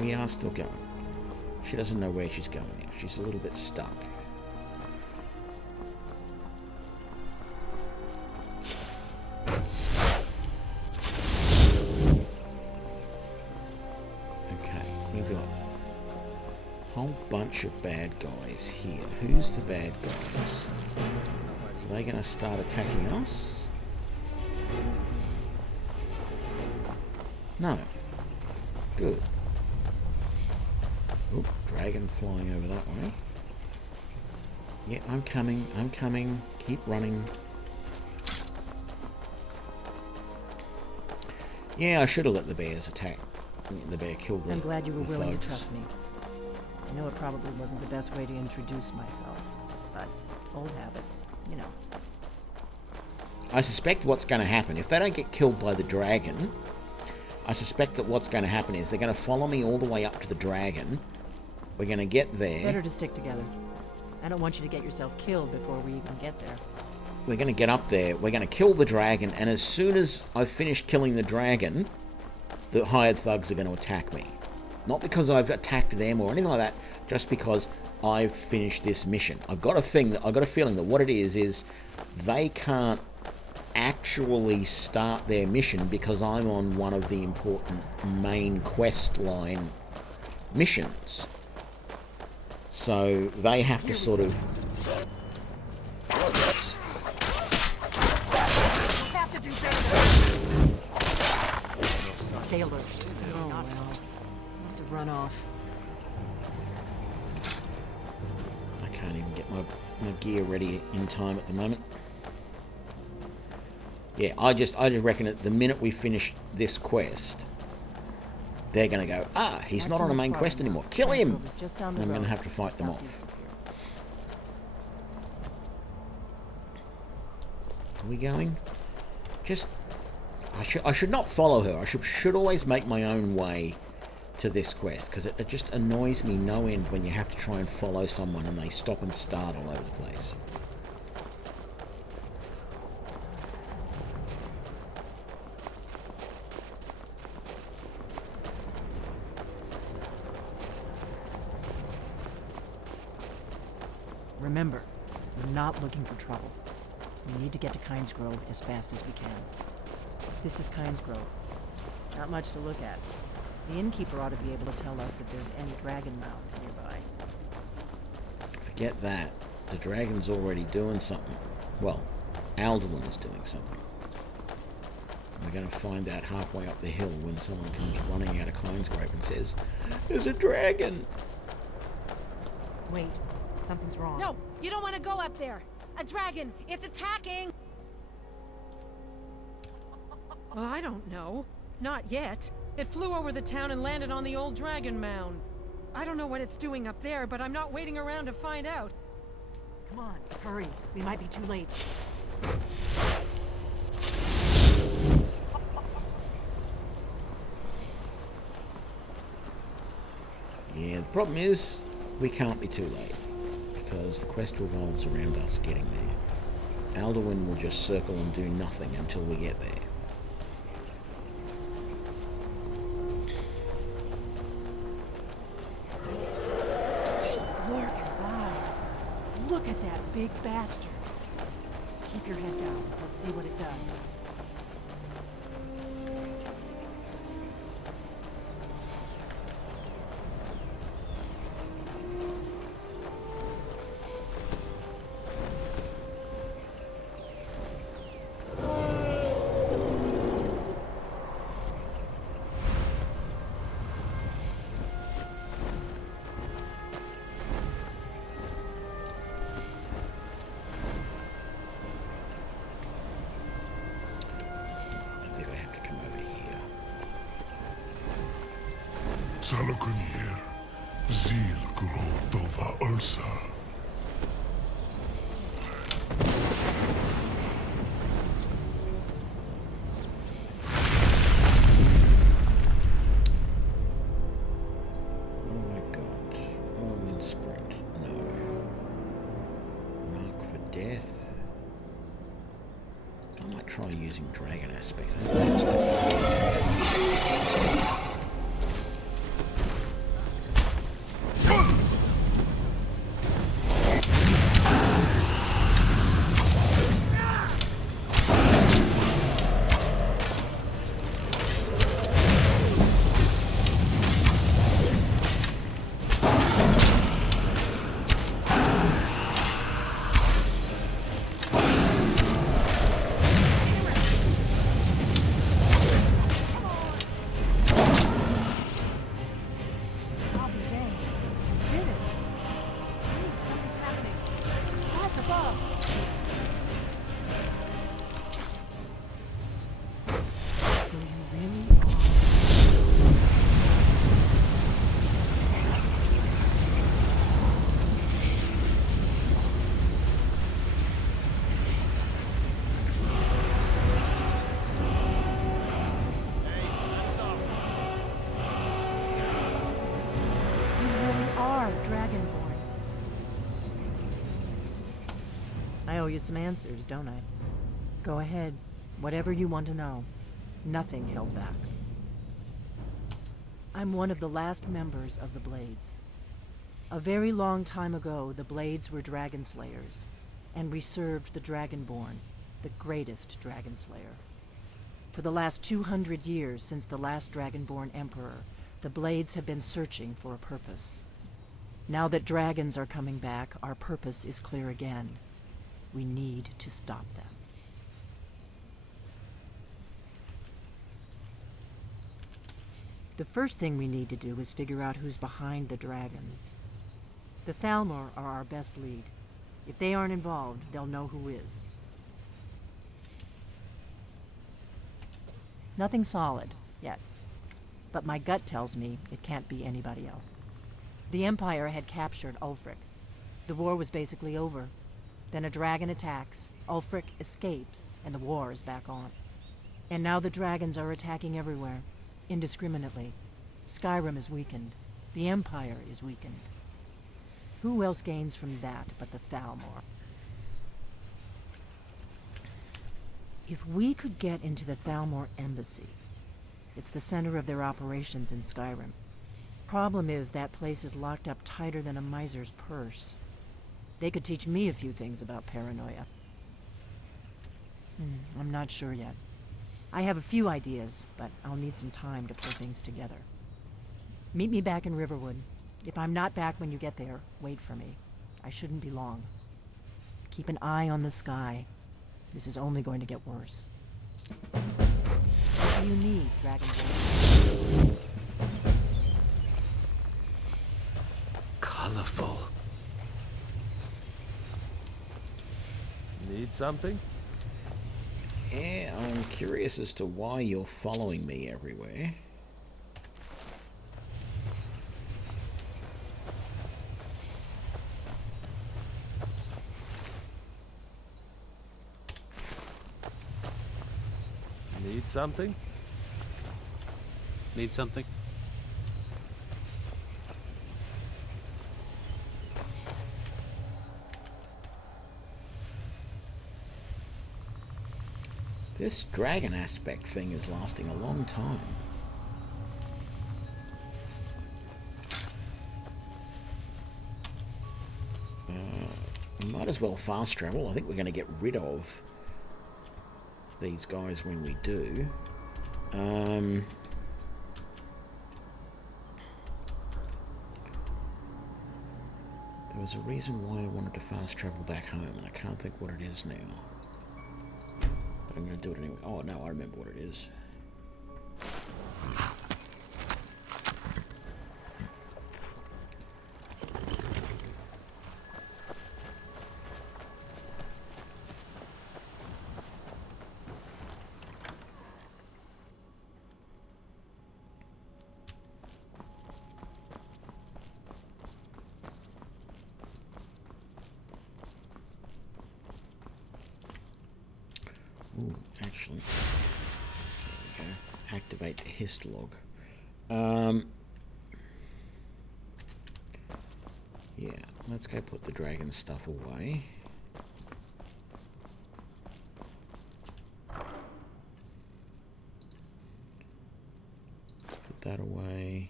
We are still going. She doesn't know where she's going now. She's a little bit stuck. Okay, we've got a whole bunch of bad guys here. Who's the bad guys? Are they going to start attacking us? No. Good. Oop, dragon flying over that way. Yeah, I'm coming, I'm coming. Keep running. Yeah, I should have let the bears attack The bear killed the I'm glad you were the willing to thugs. trust me. I know it probably wasn't the best way to introduce myself, but old habits, you know. I suspect what's going to happen, if they don't get killed by the dragon, I suspect that what's going to happen is they're going to follow me all the way up to the dragon. We're going to get there. Better to stick together. I don't want you to get yourself killed before we even get there. We're going to get up there, we're going to kill the dragon, and as soon as I've finished killing the dragon, the hired thugs are going to attack me. Not because I've attacked them or anything like that, just because I've finished this mission. I've got a feeling that what it is they can't actually start their mission because I'm on one of the important main quest line missions. So they have to sort of... Stay alert. Oh, well. Must have run off. I can't even get my gear ready in time at the moment. Yeah, I just reckon that the minute we finish this quest, they're going to go, he's not on a main quest anymore. Kill him! And I'm going to have to fight them off. Are we going? Just... I should not follow her. I should always make my own way to this quest, because it just annoys me no end when you have to try and follow someone and they stop and start all over the place. Remember, we're not looking for trouble. We need to get to Kynes Grove as fast as we can. This is Kynes Grove. Not much to look at. The innkeeper ought to be able to tell us if there's any dragon mound nearby. Forget that. The dragon's already doing something. Well, Alduin is doing something. We're going to find out halfway up the hill when someone comes running out of Kynes Grove and says, "There's a dragon!" Wait, something's wrong. No, you don't want to go up there. A dragon, it's attacking. Well, I don't know. Not yet. It flew over the town and landed on the old dragon mound. I don't know what it's doing up there, but I'm not waiting around to find out. Come on, hurry. We might be too late. Yeah, the problem is, we can't be too late, because the quest revolves around us getting there. Alduin will just circle and do nothing until we get there. Lurkin's eyes. Look at that big bastard. Keep your head down. Let's see what it does. Salakunir, Zil Kurotova Ulsa. What have I got? Whirlwind Sprint. No. Mark for Death. I might try using Dragon Aspect. I haven't used that before. you some answers, don't I? Go ahead. Whatever you want to know. Nothing held back. I'm one of the last members of the Blades. A very long time ago, the Blades were dragon slayers, and we served the Dragonborn, the greatest dragon slayer. For the last 200 years since the last Dragonborn Emperor, the Blades have been searching for a purpose. Now that dragons are coming back, our purpose is clear again. We need to stop them. The first thing we need to do is figure out who's behind the dragons. The Thalmor are our best lead. If they aren't involved, they'll know who is. Nothing solid, yet. But my gut tells me it can't be anybody else. The Empire had captured Ulfric. The war was basically over. Then a dragon attacks, Ulfric escapes, and the war is back on. And now the dragons are attacking everywhere, indiscriminately. Skyrim is weakened. The Empire is weakened. Who else gains from that but the Thalmor? If we could get into the Thalmor embassy, it's the center of their operations in Skyrim. Problem is that place is locked up tighter than a miser's purse. They could teach me a few things about paranoia. I'm not sure yet. I have a few ideas, but I'll need some time to put things together. Meet me back in Riverwood. If I'm not back when you get there, wait for me. I shouldn't be long. Keep an eye on the sky. This is only going to get worse. What do you need, Dragonborn? Colorful. Need something? Yeah, I'm curious as to why you're following me everywhere. Need something? Need something? This dragon aspect thing is lasting a long time. We might as well fast travel. I think we're going to get rid of these guys when we do. There was a reason why I wanted to fast travel back home, and I can't think what it is now. But I'm going to do it anyway. Oh, no, I remember what it is. Ooh, actually, there we go. Activate the hist log. Yeah, let's go put the dragon stuff away. Put that away.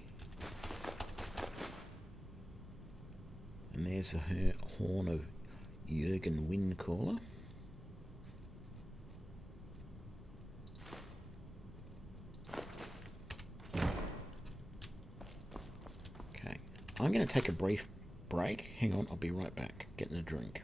And there's the horn of Jurgen Windcaller. I'm going to take a brief break. Hang on, I'll be right back. Getting a drink.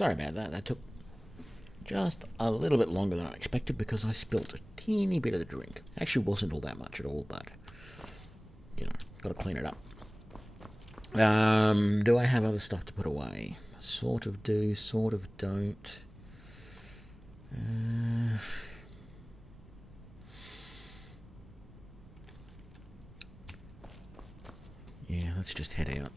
Sorry about that. That took just a little bit longer than I expected because I spilt a teeny bit of the drink. Actually, wasn't all that much at all, but you know, got to clean it up. Do I have other stuff to put away? Sort of do, sort of don't. Yeah, let's just head out.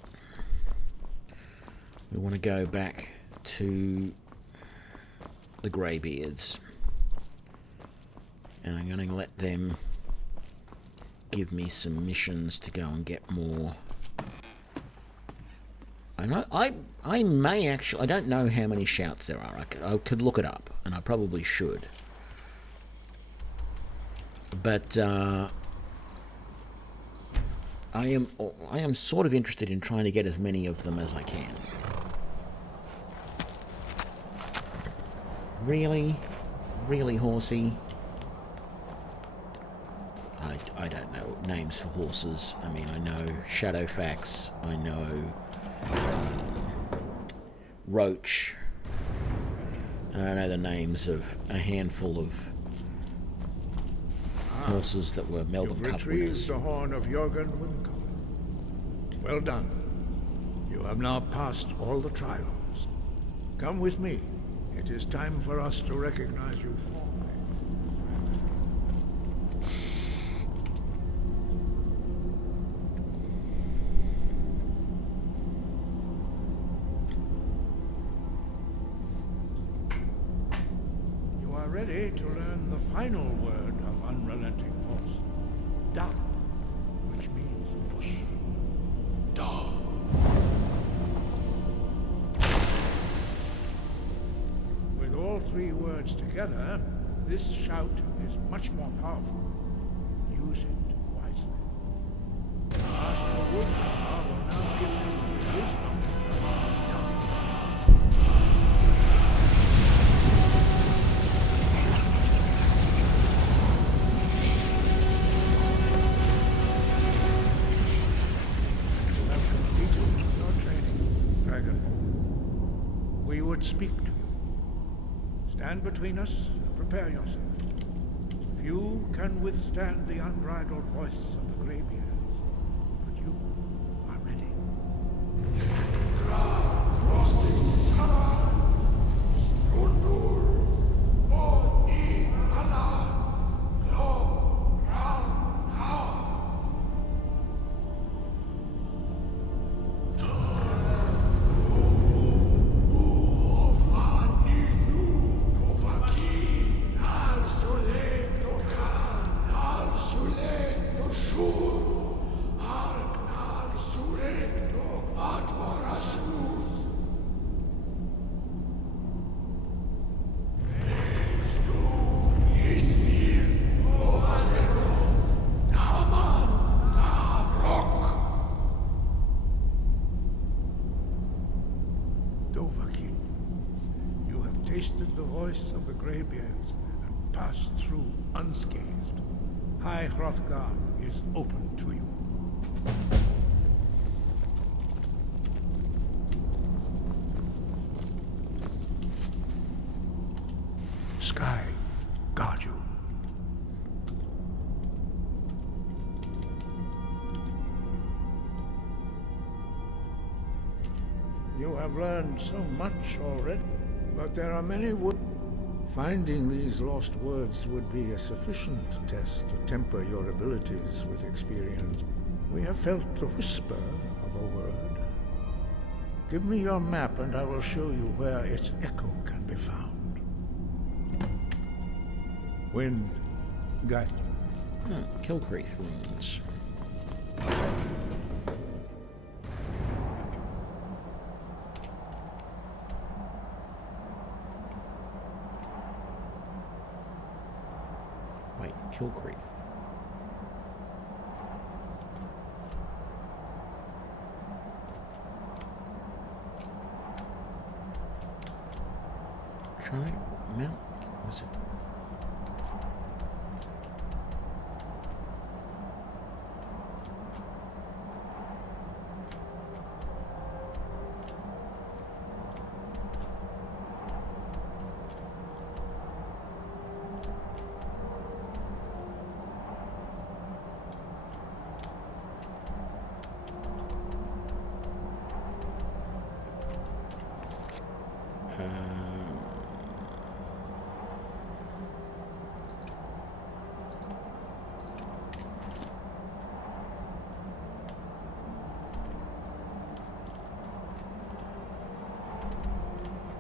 We want to go back to the Greybeards. And I'm going to let them give me some missions to go and get more. I may actually... I don't know how many shouts there are. I could look it up, and I probably should. But I am sort of interested in trying to get as many of them as I can. Really? Really, horsey? I don't know names for horses. I mean, I know Shadowfax, I know Roach. I don't know the names of a handful of horses that were Melbourne You've Cup retrieved winners. the horn of Jürgen Windcomer. Well done. You have now passed all the trials. Come with me. It is time for us to recognize you formally. You are ready to learn the final word of unrelenting force. Da, which means push. Da. With all three words together, this shout is much more powerful. Use it wisely. Master Woodcar will now give you his knowledge of Da. You have completed your training, Dragonborn. We would speak to you. Stand between us and prepare yourself. Few can withstand the unbridled voice of the Greybeards, but you are ready. Dovahkiin, you have tasted the voice of the Greybeards and passed through unscathed. High Hrothgar is open to you. Sky, guard you. You have learned so much already, but there are many Finding these lost words would be a sufficient test to temper your abilities with experience. We have felt the whisper of a word. Give me your map and I will show you where its echo can be found. Wind, guide. Kilcreath ruins. Wait, Kilcreath. Try Mount. Was it?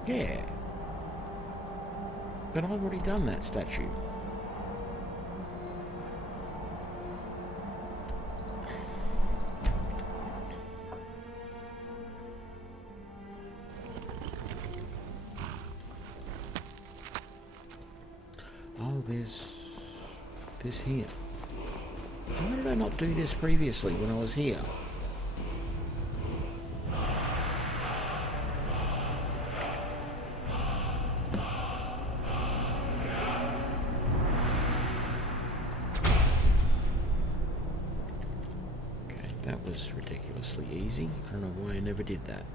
Yeah. But I've already done that statue. Oh, there's this here. Why did I not do this previously when I was here? Okay, that was ridiculously easy. I don't know why I never did that.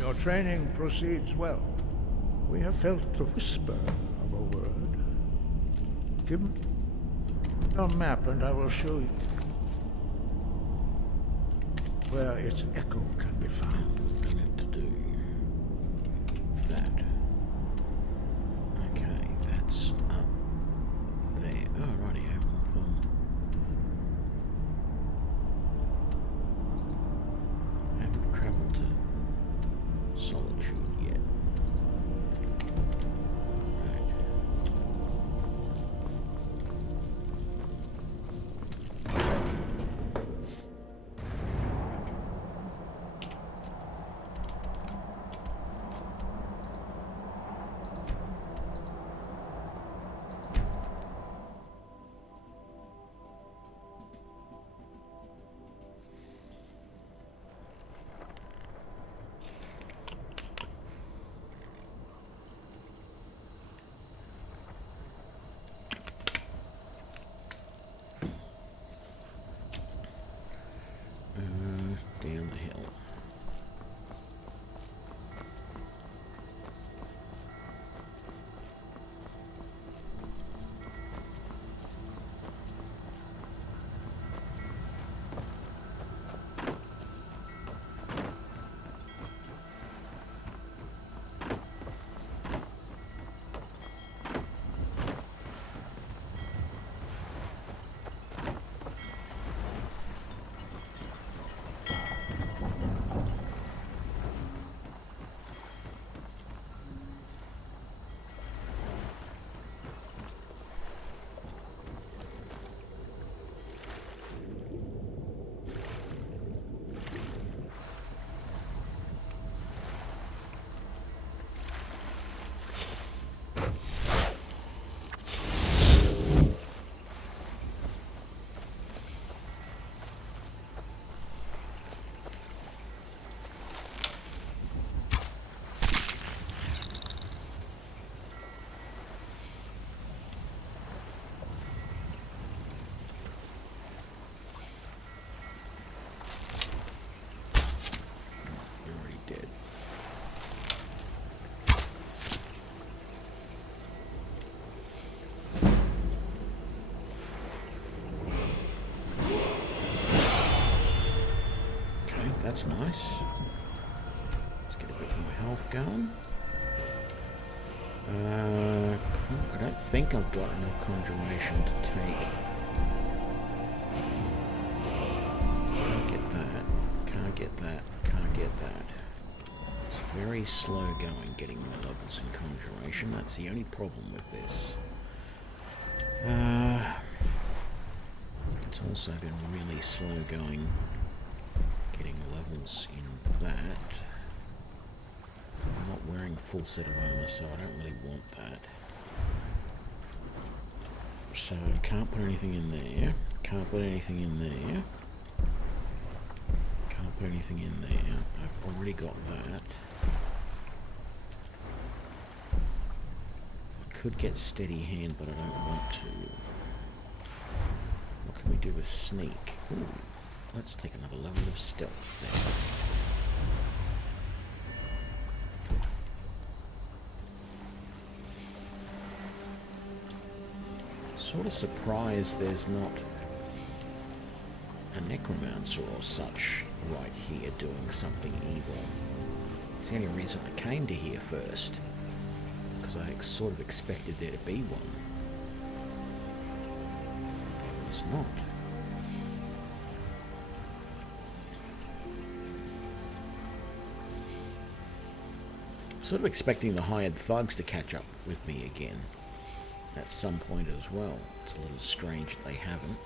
Your training proceeds well. We have felt the whisper of a word. Give me your map and I will show you where its echo can be found. I need to do that. Okay, that's up there. Oh, rightio, Hawthorne. Haven't travelled to Solitude yet. Right. Down the hill. You're already dead. Okay, that's nice. Let's get a bit more health going. I don't think I've got enough conjuration to take. Can't get that. Can't get that. Can't get that. It's very slow going getting my levels in conjuration. That's the only problem with this. It's also been really slow going getting levels in that. I'm not wearing full set of armor, so I don't really want that. So can't put anything in there. Can't put anything in there. Can't put anything in there. I've already got that. I could get steady hand, but I don't want to. What can we do with sneak? Ooh, let's take another level of stealth there. sort of surprised there's not a necromancer or such right here doing something evil. It's the only reason I came to here first, because I sort of expected there to be one. There was not. Sort of expecting the hired thugs to catch up with me again at some point as well. It's a little strange that they haven't.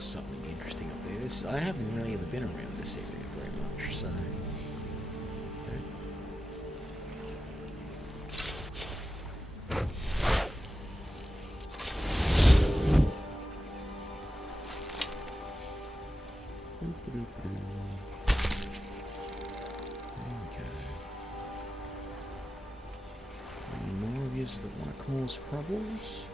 Something interesting up there. I haven't really ever been around this area very much, so... Okay. Any more of yous that want to cause problems?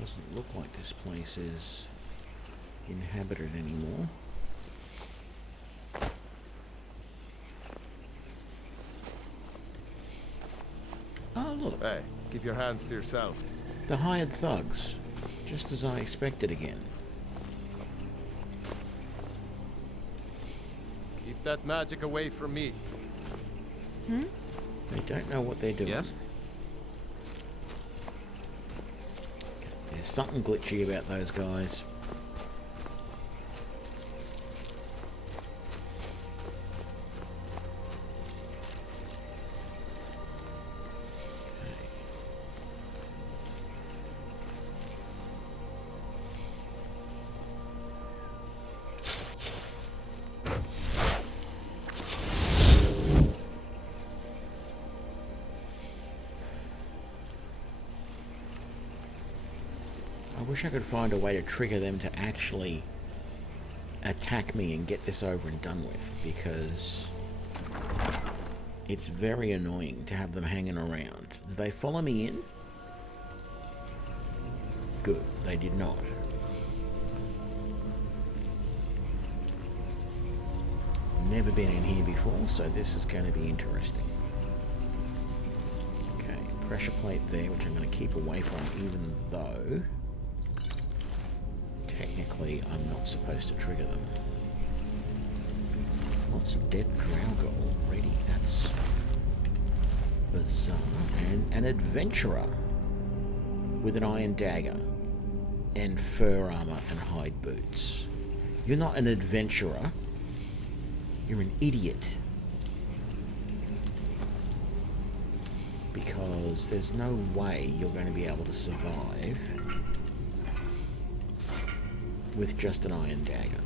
Doesn't look like this place is inhabited anymore. Oh, look. Hey, keep your hands to yourself. The hired thugs. Just as I expected again. Keep that magic away from me. They don't know what they're doing. Yes? There's something glitchy about those guys. I wish I could find a way to trigger them to actually attack me and get this over and done with, because it's very annoying to have them hanging around. Did they follow me in? Good, they did not. Never been in here before, so this is going to be interesting. Okay, pressure plate there, which I'm going to keep away from, even though technically I'm not supposed to trigger them. Lots of dead Draugr already. That's bizarre. And an adventurer with an iron dagger and fur armor and hide boots. You're not an adventurer. You're an idiot. Because there's no way you're going to be able to survive with just an iron dagger.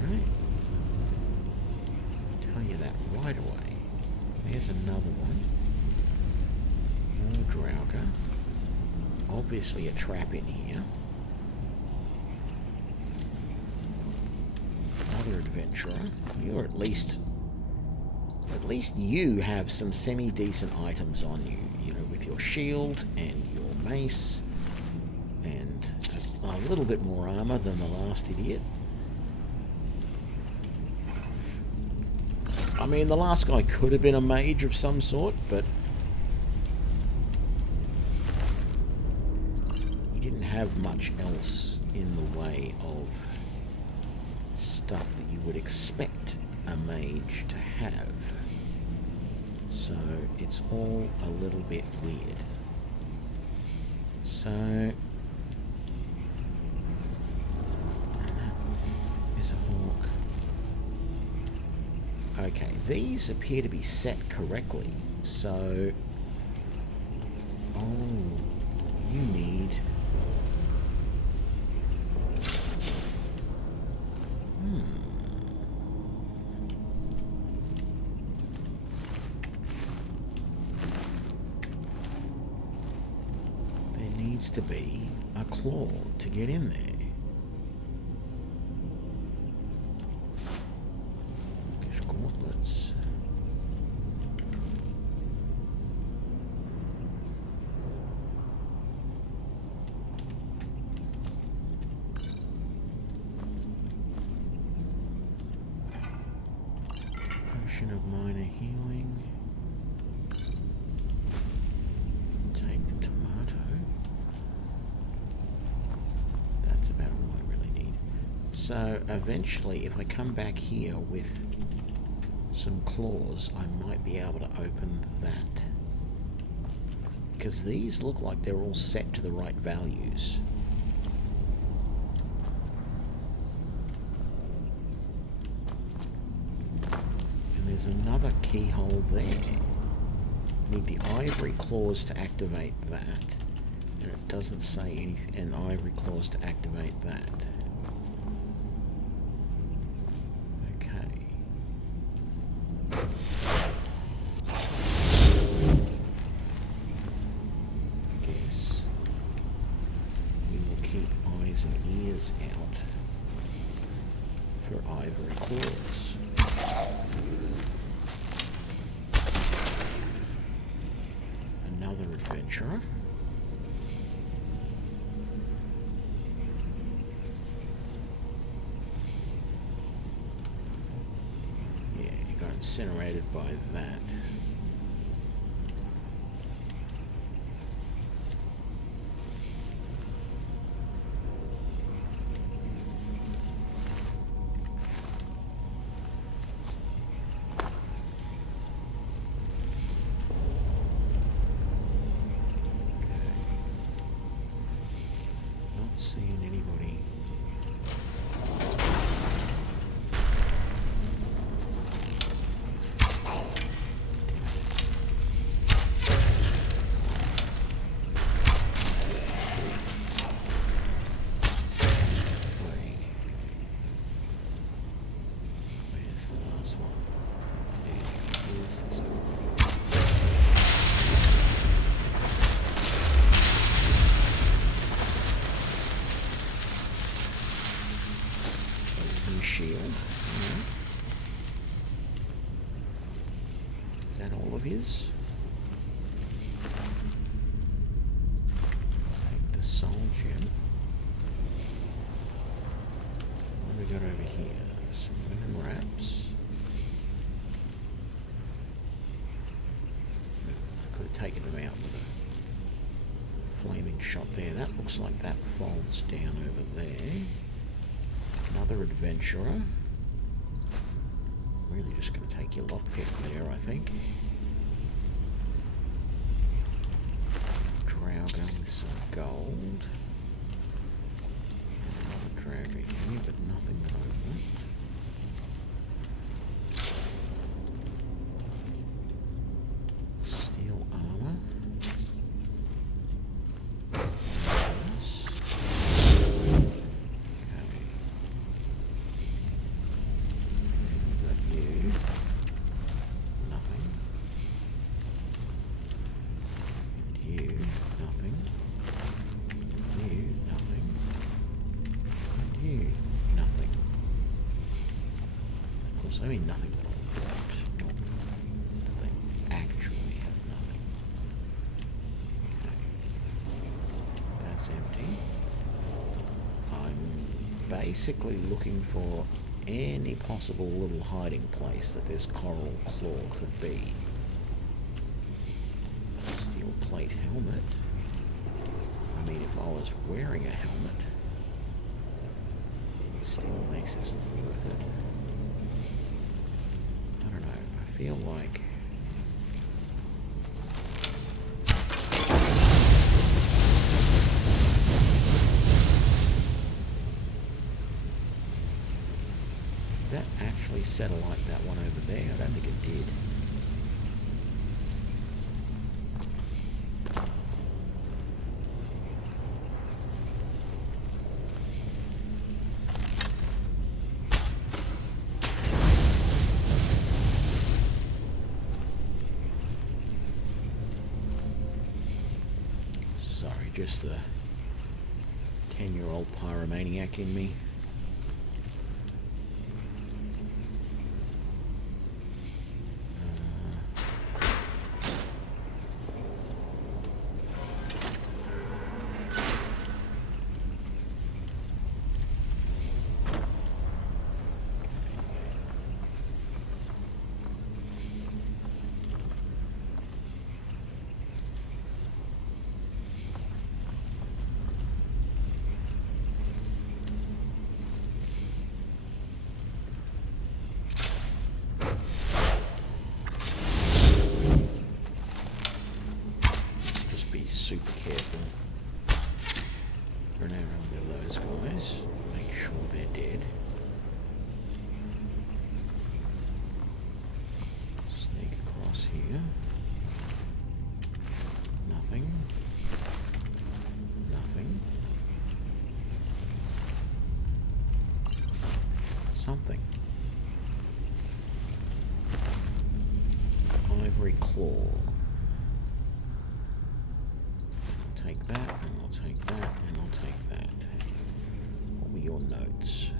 Right? Tell you that right away. There's another one. More Draugr. Obviously a trap in here. adventurer. You're at least you have some semi-decent items on you. You know, with your shield and your mace, and a little bit more armor than the last idiot. I mean, the last guy could have been a mage of some sort, but he didn't have much else in the way of stuff that you would expect a mage to have. So it's all a little bit weird. So, and that is a hawk. Okay, these appear to be set correctly. So, oh, you need. To be a claw to get in there. Orcish gauntlets. Potion of minor healing. Take the tomato. About all I really need. So eventually, if I come back here with some claws, I might be able to open that. Because these look like they're all set to the right values. And there's another keyhole there. Need the ivory claws to activate that. And it doesn't say anything, and ivory claws to activate that. Okay. I guess we will keep eyes and ears out for ivory claws. Another adventurer. Incinerated by that. Not seeing anybody. Shield. Yeah. Is that all of his? Take the soul gem. What have we got over here? Some linen wraps. I could have taken them out with a flaming shot there. That looks like that folds down over there. Another adventurer. Really just going to take your lockpick there, I think. Drauga with some gold. Another Drauga here, but nothing that I want. Steel armor. assuming nothing that I want. Not that they actually have nothing. Okay. That's empty. I'm basically looking for any possible little hiding place that this coral claw could be. Steel plate helmet. I mean, if I was wearing a helmet, steel mace isn't worth it. I don't know. I feel like that actually satellite that one over there. I don't think it did. Sorry, just the 10-year-old pyromaniac in me. Super careful. Run around those guys. Make sure they're dead. Sneak across here. Nothing. Nothing. Something. Ivory claw. Take that, and I'll take that, and I'll take that. What were your notes?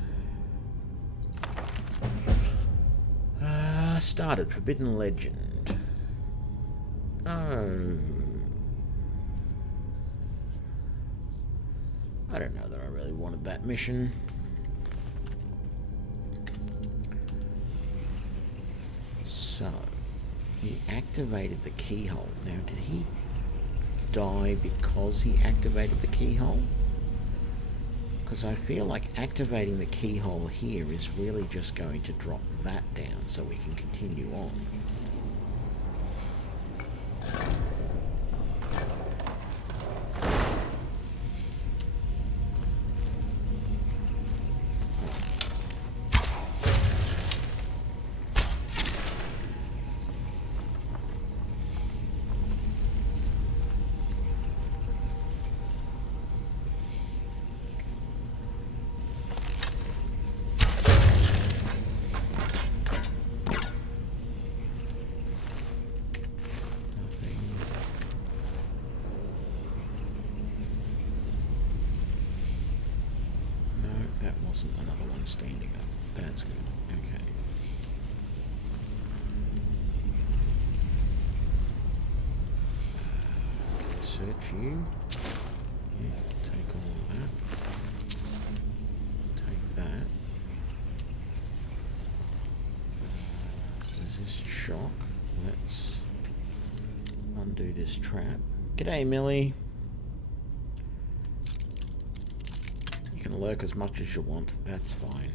Started Forbidden Legend. Oh. I don't know that I really wanted that mission. So, he activated the keyhole. Now, did he die because he activated the keyhole? Because I feel like activating the keyhole here is really just going to drop that down so we can continue on. Another one standing up. That's good. Okay. Search you. Yeah, take all of that. Take that. Resist shock. Let's undo this trap. G'day, Millie. You can lurk as much as you want, that's fine.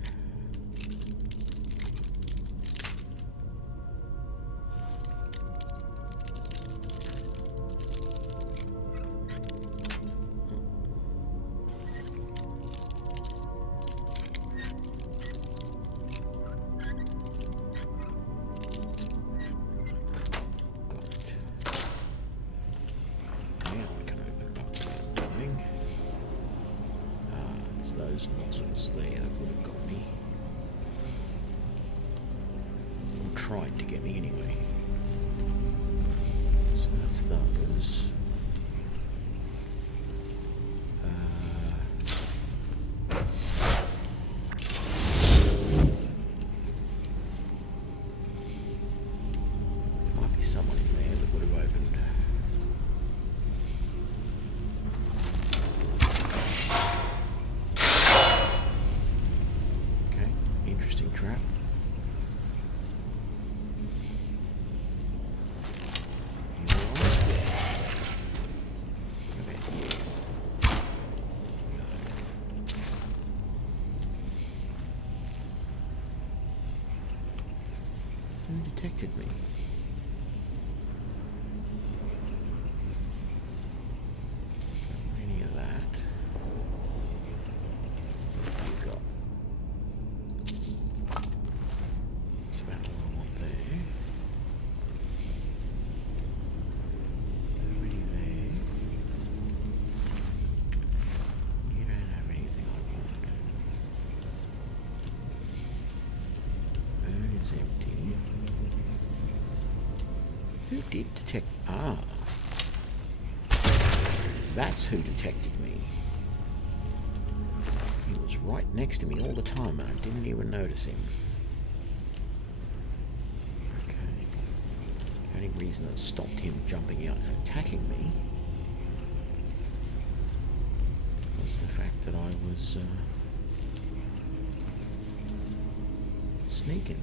Those nozzles there that would have got me. Or tried to get me anyway. So that's those. be someone in there that would have opened. Okay, interesting trap. You all right? What about you? No. Who detected me? Any of that? What have you got? That's about all I want there. Nobody there. You don't have anything I want. Burn is empty. Who did detect? Ah. That's who detected me. He was right next to me all the time and I didn't even notice him. Okay. The only reason that stopped him jumping out and attacking me was the fact that I was sneaking.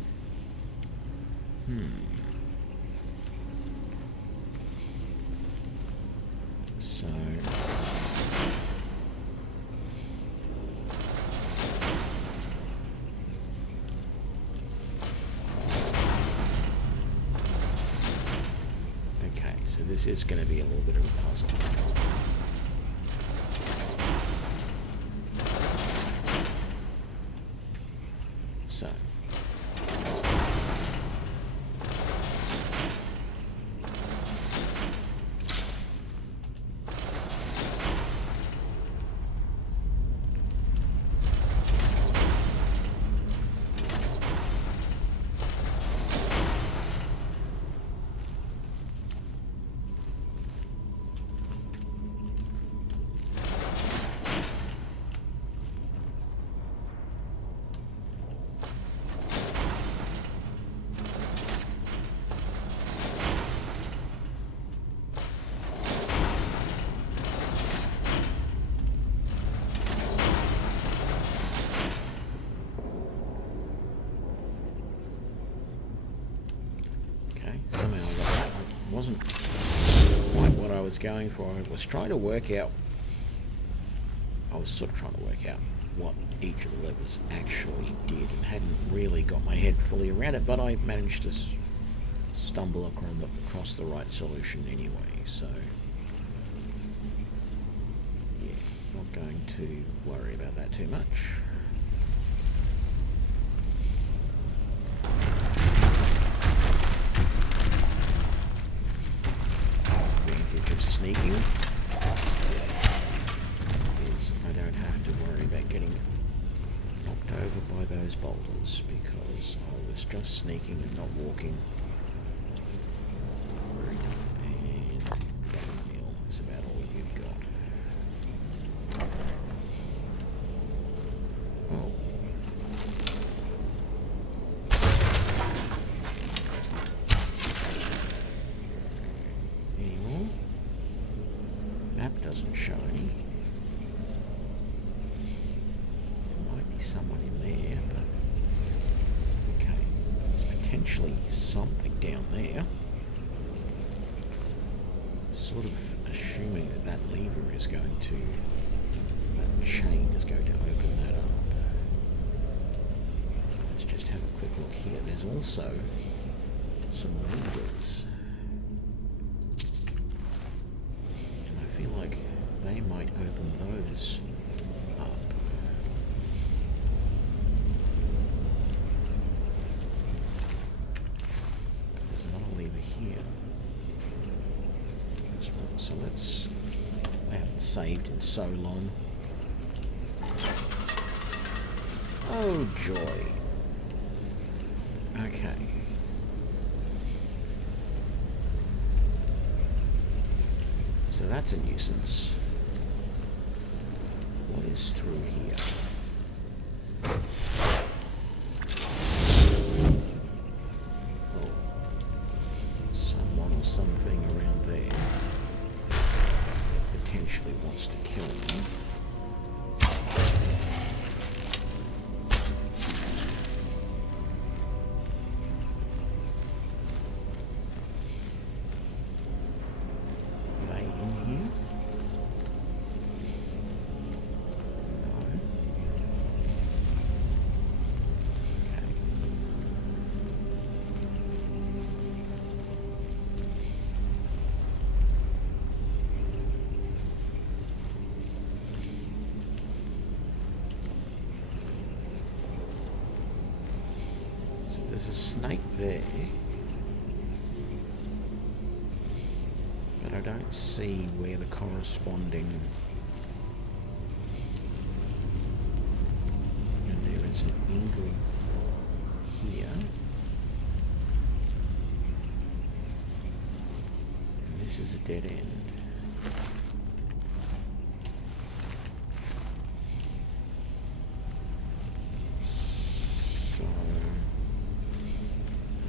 So okay, so this is going to be a little bit of a puzzle. So somehow I got that one. Wasn't quite what I was going for. I was trying to work out. I was sort of trying to work out what each of the levers actually did, and hadn't really got my head fully around it. But I managed to stumble across the right solution anyway. So yeah, not going to worry about that too much. Of sneaking is I don't have to worry about getting knocked over by those boulders because I was just sneaking and not walking. And bone meal is about all you've got. Oh. Any more? Map doesn't show any. There might be someone in there, but okay. There's potentially something down there. Sort of assuming that that lever is going to, that chain is going to open that up. Let's just have a quick look here. There's also some levers. I feel like they might open those up. There's another lever here. So let's... I haven't saved in so long. Oh joy. Okay. So that's a nuisance. What is through here? Oh. Some something around there that potentially wants to kill me. Are they in here? No. Okay. So there's a snake there, but I don't see where the corresponding... And there is an eagle here. And this is a dead end. So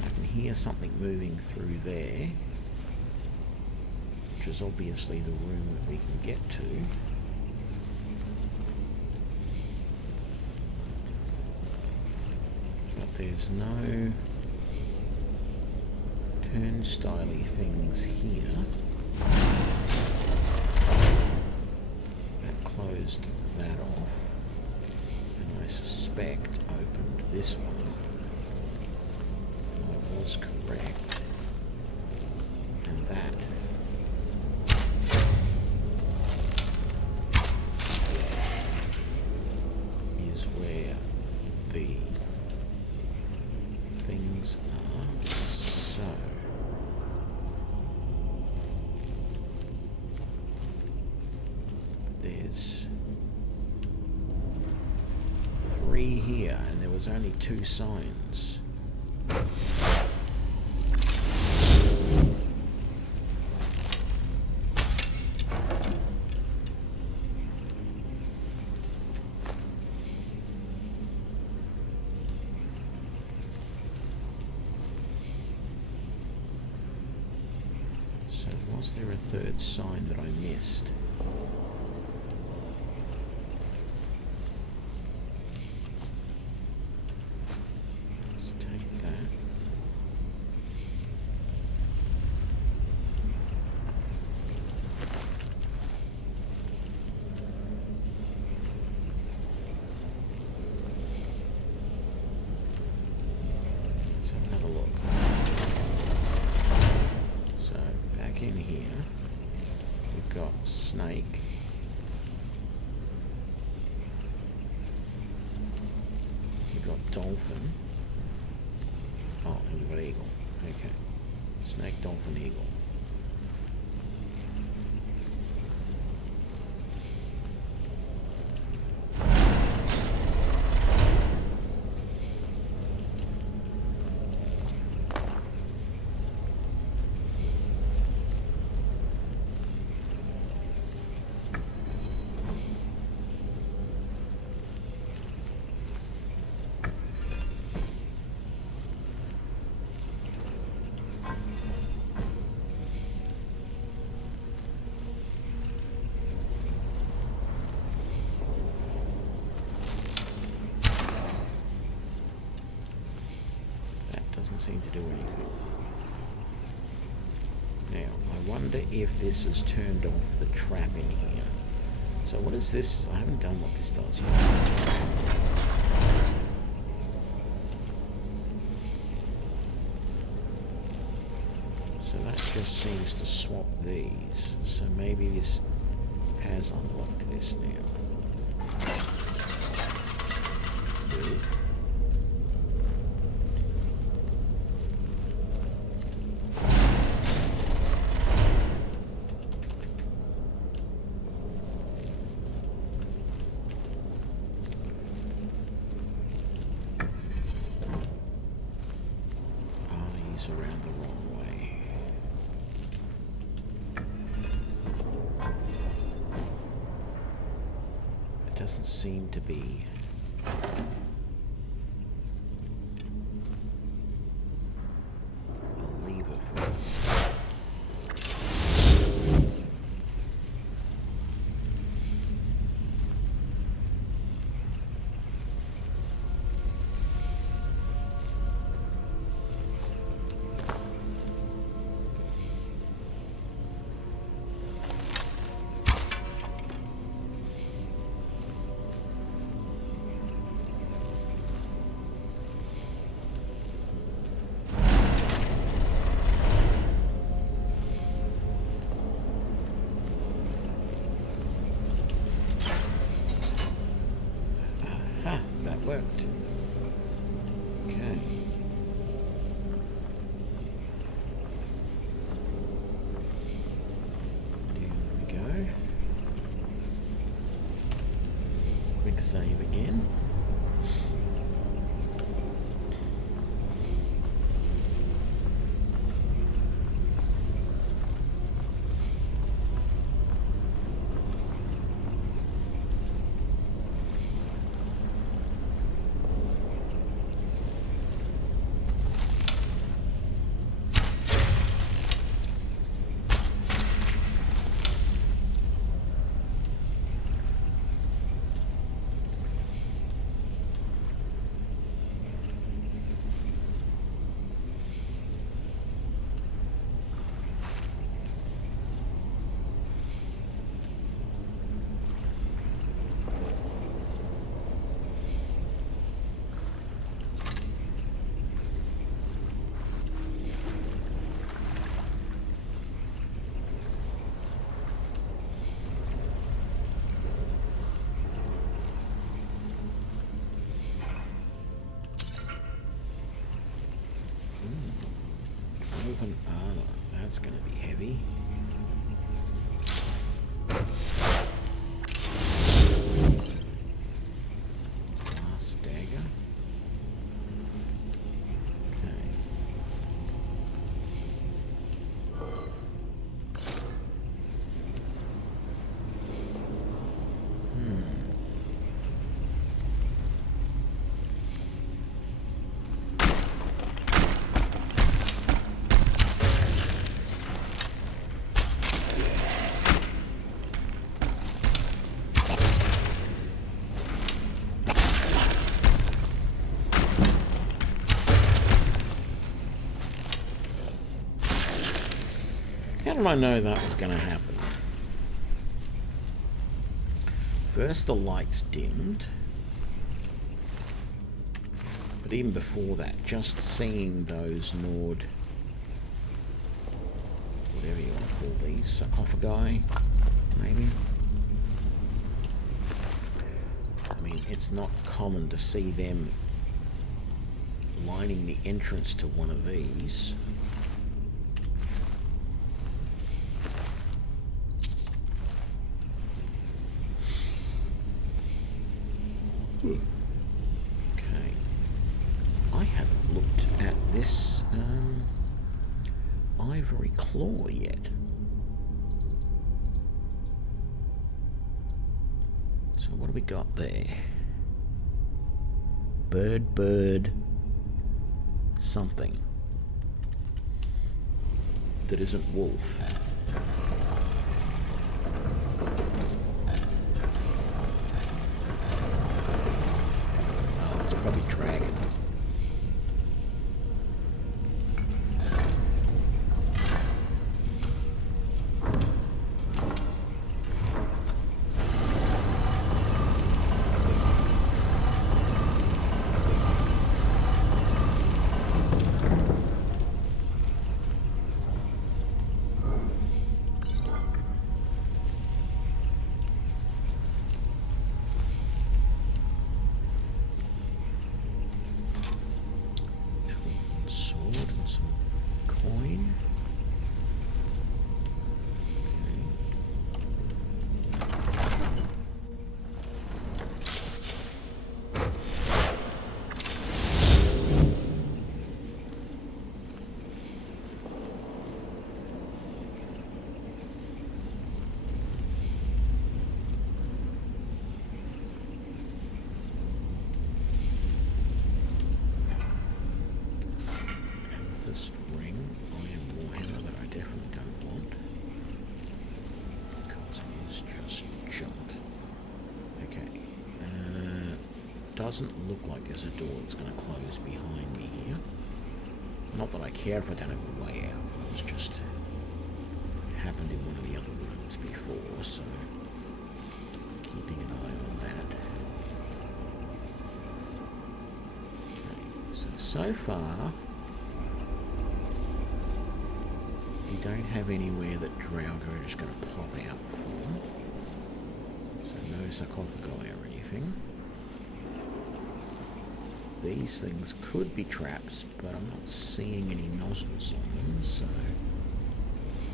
I can hear something moving through there, which is obviously the room that we can get to. But there's no turnstile-y things here. That closed that off, and I suspect opened this one up. And I was correct. And that is where the things are. So there's 3 here, and there was only 2 signs. So was there a 3rd sign that I missed? Let's take that. Let's have another look. So back in here, we've got snake. We've got dolphin. Oh, and we've got eagle. Okay. Snake, dolphin, eagle. Doesn't seem to do anything. Now, I wonder if this has turned off the trap in here. So what is this? I haven't done what this does yet. So that just seems to swap these. So maybe this has unlocked this now. Good. Around the wrong way. There doesn't seem to be a lever for it. going to be heavy. Glass dagger. Okay. How did I know that was going to happen? First the lights dimmed. But even before that, just seeing those Nord, whatever you want to call these, sarcophagi, maybe? I mean, it's not common to see them lining the entrance to one of these. Okay. I haven't looked at this ivory claw yet. So what do we got there? Bird, something that isn't wolf. Oh, it's probably dragon. Doesn't look like there's a door that's going to close behind me here. Not that I care if I don't have a way out, but it was just happened in one of the other rooms before, so keeping an eye on that. Okay, so far we don't have anywhere that Draugr are just going to pop out from. So no sarcophagi or anything. These things could be traps, but I'm not seeing any nozzles on them, so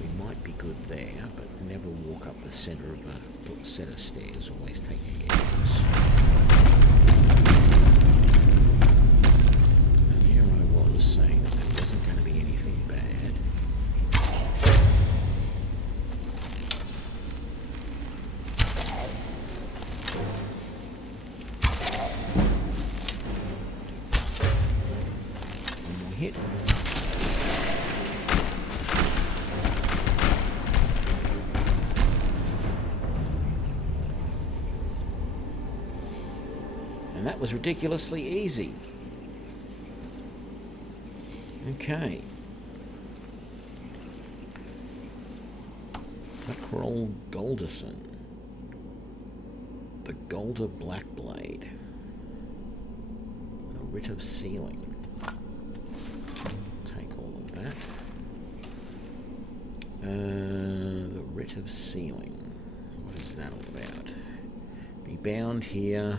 we might be good there, but never walk up the center of a set of stairs, always take the edges. And here I was saying that there wasn't going to be anything bad. Hit. And that was ridiculously easy. Okay. Huckroll Golderson. The Golder Blackblade. The Writ of Sealing. That. The Writ of Sealing. What is that all about? Be bound here.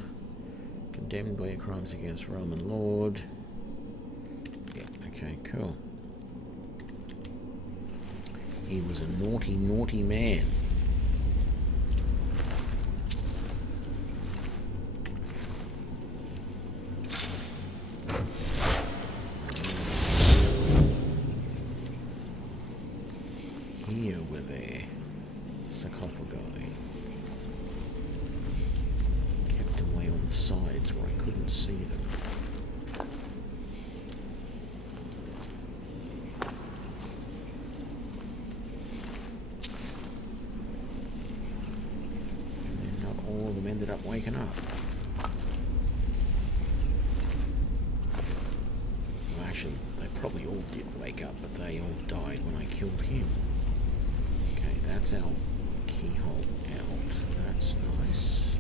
Condemned by your crimes against Roman Lord. Yeah, okay, cool. He was a naughty, naughty man. Here were there sarcophagi kept away on the sides where I couldn't see them. All of them ended up waking up. Well, actually, they probably all did wake up, but they all died when I killed him. Okay, that's our keyhole out. That's nice.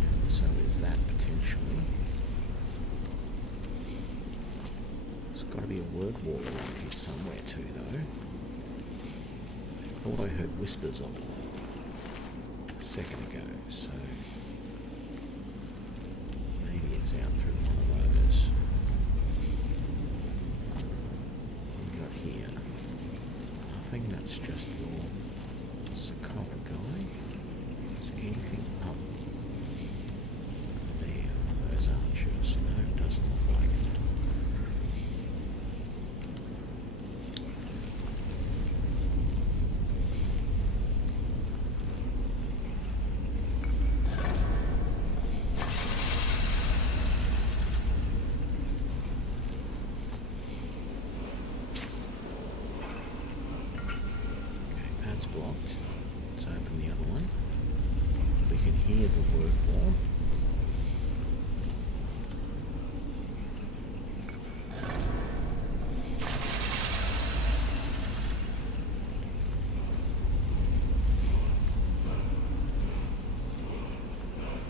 And so is that potentially. There's got to be a word wall around here somewhere too, though. I thought I heard whispers of it a second ago, so maybe it's out through one of those. What we got here? Nothing, that's just your sarcophagi. Is there anything up there on those arches? No, it doesn't look like it. That's blocked. Let's open the other one. We can hear the word wall.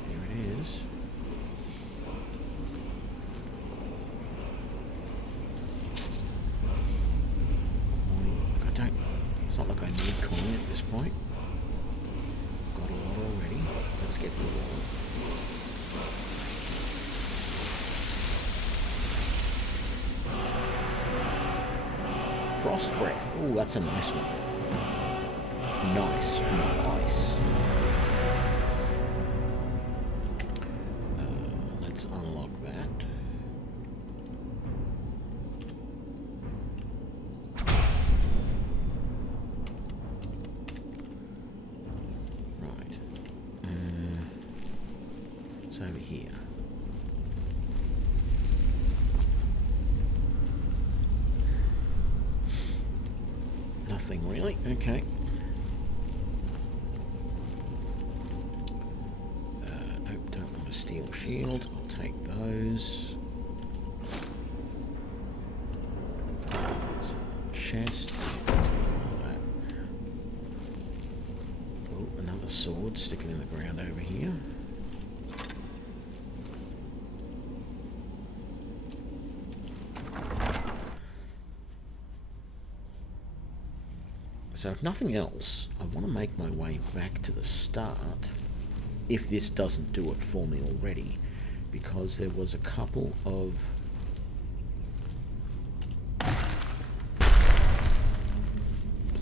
There it is. It's not like I need coin at this point. Got a lot already. Let's get the wall. Frost breath. Oh, that's a nice one. Nice, not ice. Let's unlock that. Over here. Nothing really. Okay. Nope, don't want a steel shield. I'll take those. There's a chest. Take all that. Oh, another sword sticking in the ground over here. So if nothing else, I want to make my way back to the start, if this doesn't do it for me already, because there was a couple of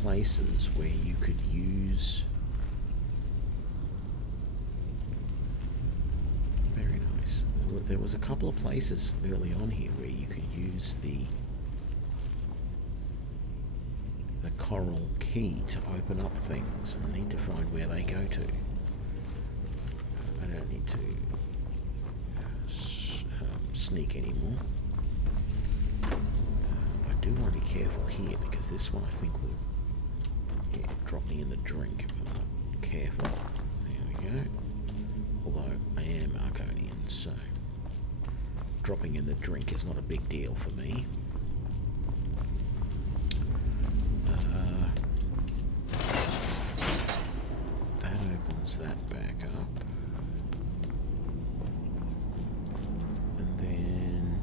places where you could use... Very nice. There was a couple of places early on here where you could use the coral key to open up things, and I need to find where they go to. I don't need to sneak anymore. I do want to be careful here, because this one I think will drop me in the drink if I'm not careful. There we go. Although I am Argonian, so dropping in the drink is not a big deal for me. That back up, and then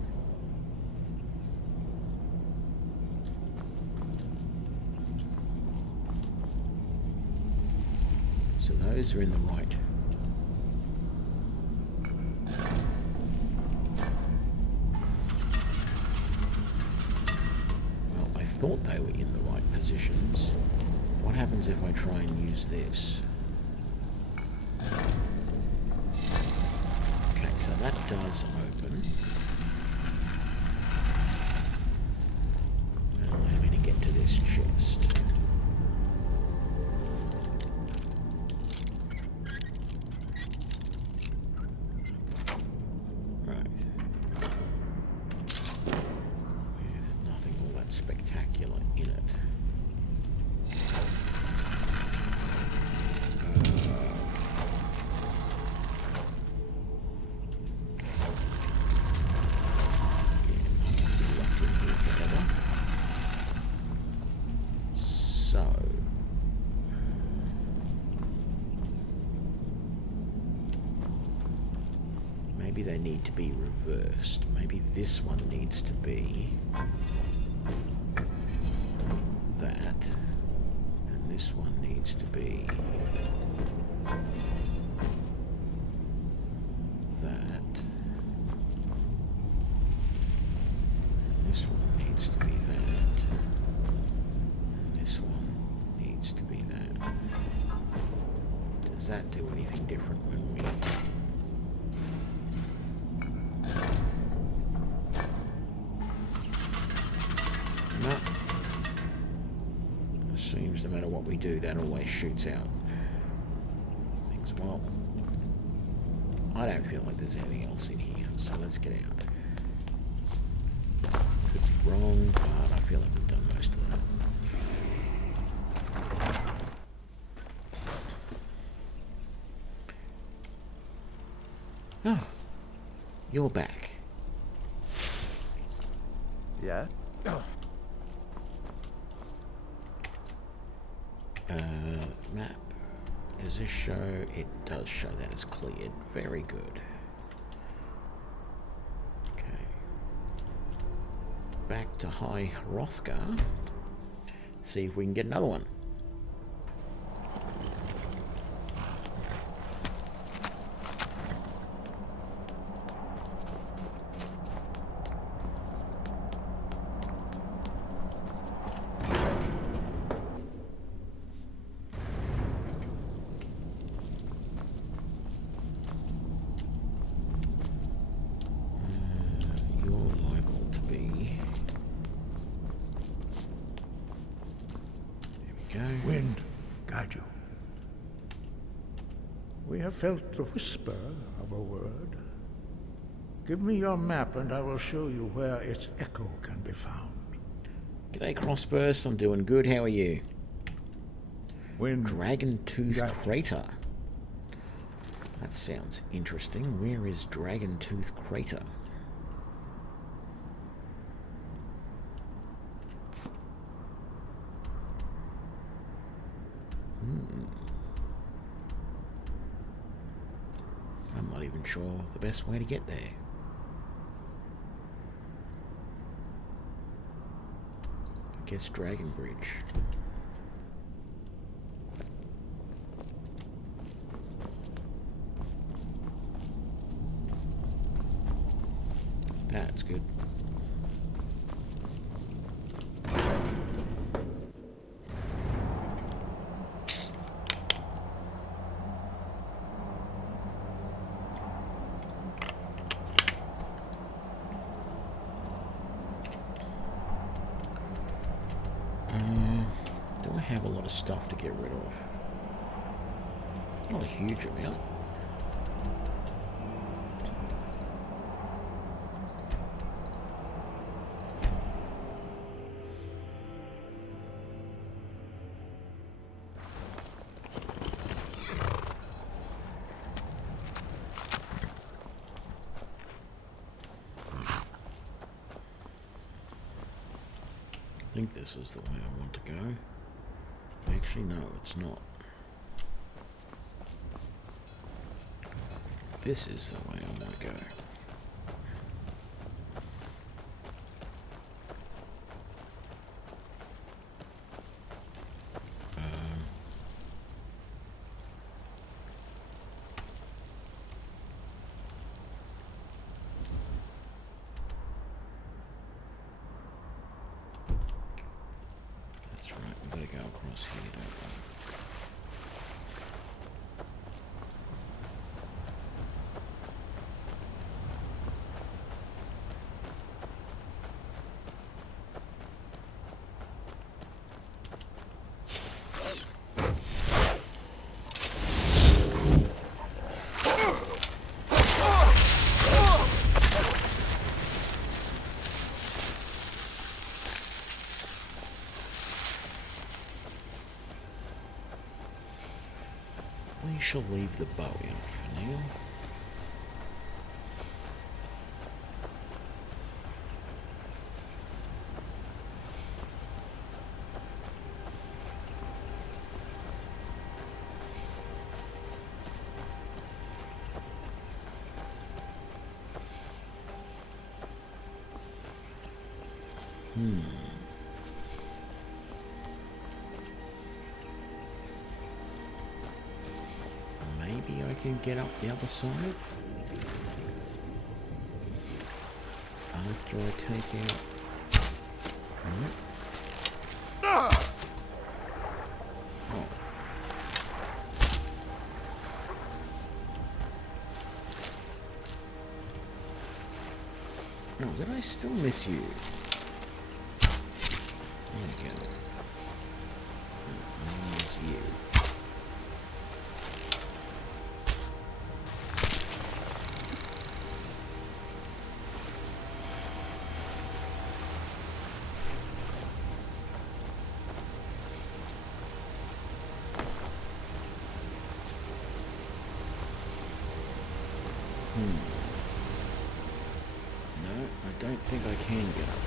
so those are in the right. Well, I thought they were in the positions. What happens if I try and use this? Okay, so that does open. Allow me to get to this chest. Right. With nothing all that spectacular in it. Maybe they need to be reversed. Maybe this one needs to be that, and this one needs to be that, and this one needs to be that, and this one needs to be that. Does that do anything different when we... No. Seems no matter what we do, that always shoots out things. Well, I don't feel like there's anything else in here, so let's get out. Could be wrong, but I feel like we've done most of that. Oh, you're back. Yeah? Map. Does this show? It does show that it's cleared. Very good. Okay. Back to High Hrothgar. See if we can get another one. Wind, guide you. We have felt the whisper of a word. Give me your map and I will show you where its echo can be found. G'day, Crossburst. I'm doing good. How are you? Wind. Dragon Tooth Guide. Crater. That sounds interesting. Where is Dragon Tooth Crater? I'm not even sure the best way to get there. I guess Dragon Bridge. That's good. Do I have a lot of stuff to get rid of? Not a huge amount. I think this is the way I want to go. Actually, no, it's not. This is the way I want to go. That's right. We've got to go across here, don't we? We shall leave the bow in for now. Maybe I can get up the other side after I take out. Oh. Oh, did I still miss you? There we go. There's you. No, I don't think I can get up.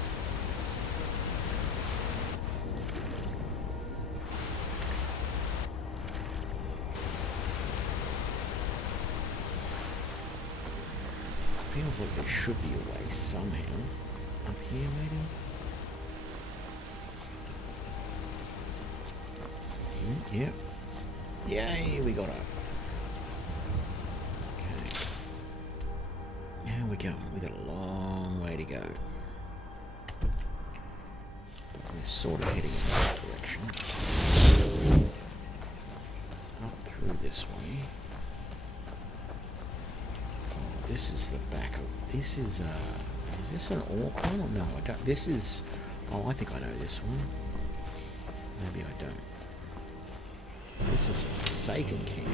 Feels like there should be a way somehow. Up here, maybe? Yep. Yay, we got up. How we going? We got a long way to go. But we're sort of heading in the right direction. Up through this way. Oh, this is the back of... This is this an orc one? Or no, I don't... This is... Oh, I think I know this one. Maybe I don't. This is a Forsaken camp.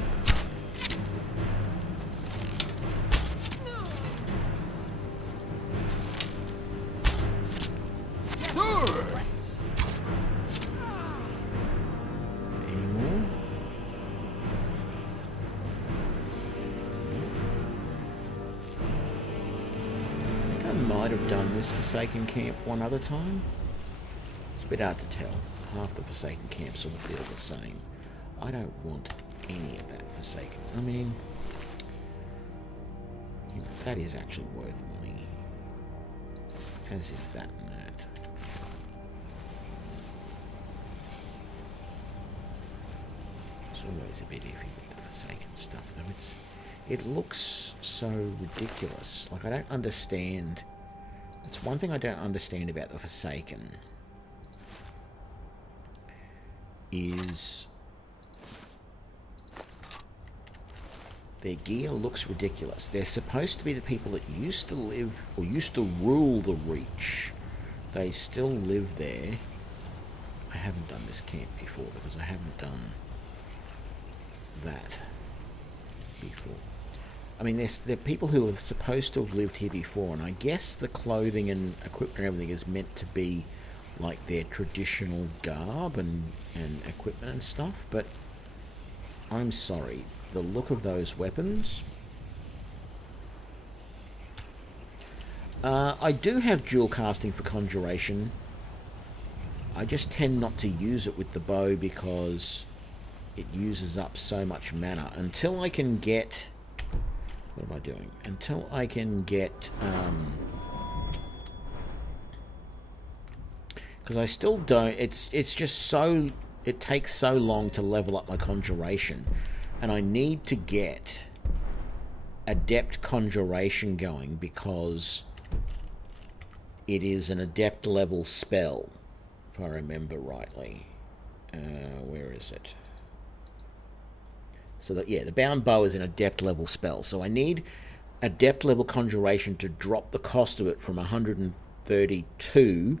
Forsaken camp one other time. It's a bit hard to tell. Half the Forsaken camps all feel the same. I don't want any of that Forsaken. I mean, you know, that is actually worth money. As is that and that. It's always a bit iffy with the Forsaken stuff, though. It looks so ridiculous. Like, I don't understand. It's one thing I don't understand about the Forsaken is their gear looks ridiculous. They're supposed to be the people that used to live or used to rule the Reach. They still live there. I haven't done this camp before because I haven't done that before. I mean, they're people who are supposed to have lived here before, and I guess the clothing and equipment and everything is meant to be like their traditional garb and equipment and stuff, but I'm sorry, the look of those weapons... I do have dual casting for Conjuration. I just tend not to use it with the bow because it uses up so much mana. Until I can get... What am I doing? Until I can get... because I still don't... It's just so... It takes so long to level up my Conjuration. And I need to get Adept Conjuration going because it is an Adept level spell, if I remember rightly. Where is it? So that, yeah, the bound bow is an adept level spell. So I need adept level conjuration to drop the cost of it from 132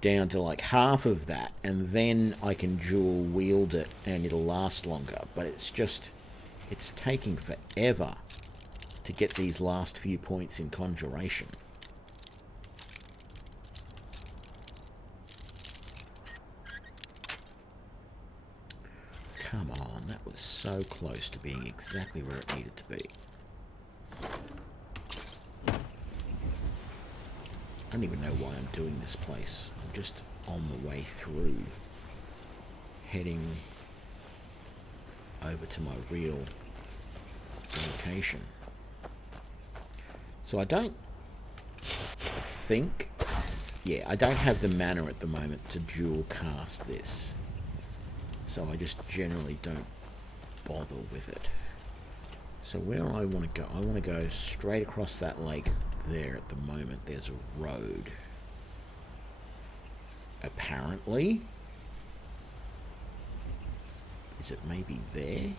down to like half of that, and then I can dual wield it and it'll last longer. But it's taking forever to get these last few points in conjuration. Come on, that was so close to being exactly where it needed to be. I don't even know why I'm doing this place. I'm just on the way through, heading over to my real location. So I don't think... Yeah, I don't have the mana at the moment to dual cast this. So I just generally don't bother with it. So where I want to go, I want to go straight across that lake there at the moment. There's a road. Apparently. Is it maybe there?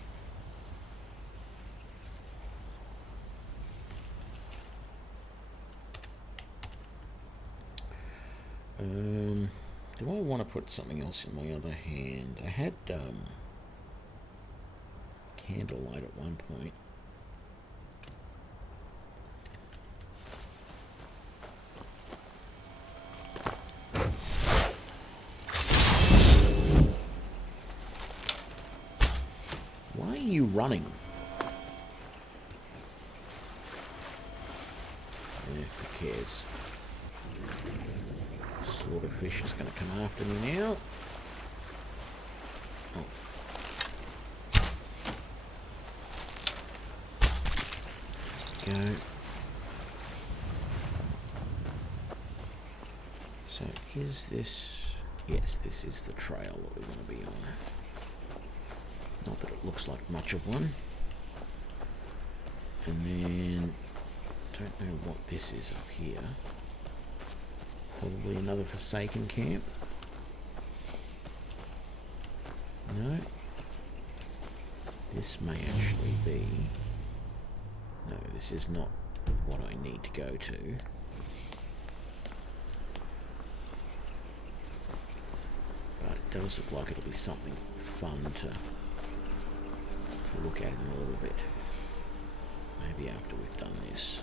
Do I want to put something else in my other hand? I had candlelight at one point. Why are you running? Who cares? Slaughterfish is going to come after me now. Oh. Go. So is this... Yes, this is the trail that we want to be on. Not that it looks like much of one. And then... Don't know what this is up here. Probably another Forsaken camp. No. This may actually be... No, this is not what I need to go to. But it does look like it'll be something fun to look at in a little bit. Maybe after we've done this.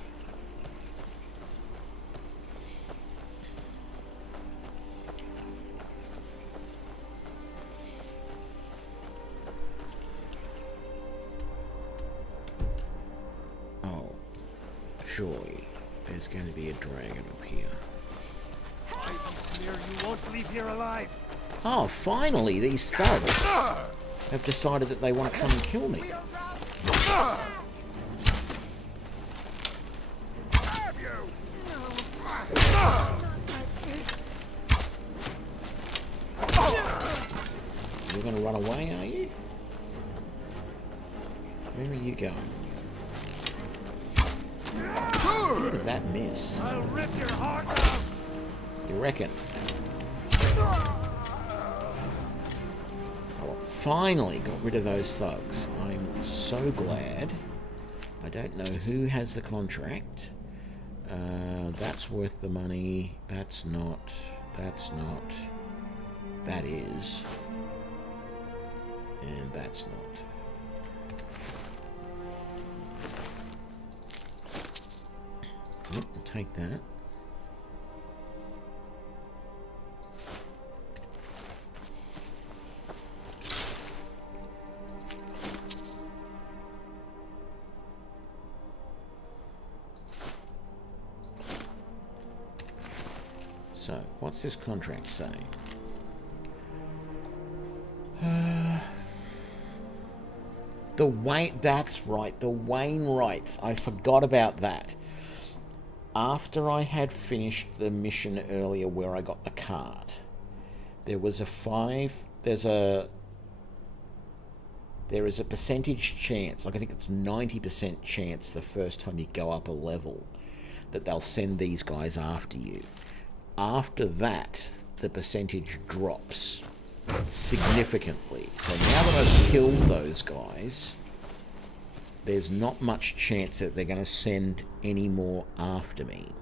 Surely there's going to be a dragon up here. You won't leave here alive. Oh, finally, these thugs have decided that they want to come and kill me. You're going to run away, are you? Where are you going? How did that miss? I'll rip your heart out. You reckon? Oh, finally got rid of those thugs. I'm so glad. I don't know who has the contract. That's worth the money. That's not. That's not. That is. And that's not. Yep, I'll take that. So, what's this contract saying? That's right, the Wainwrights. I forgot about that. After I had finished the mission earlier where I got the cart, there is a percentage chance, like I think it's 90% chance the first time you go up a level, that they'll send these guys after you. After that, the percentage drops significantly. So now that I've killed those guys, there's not much chance that they're going to send any more after me.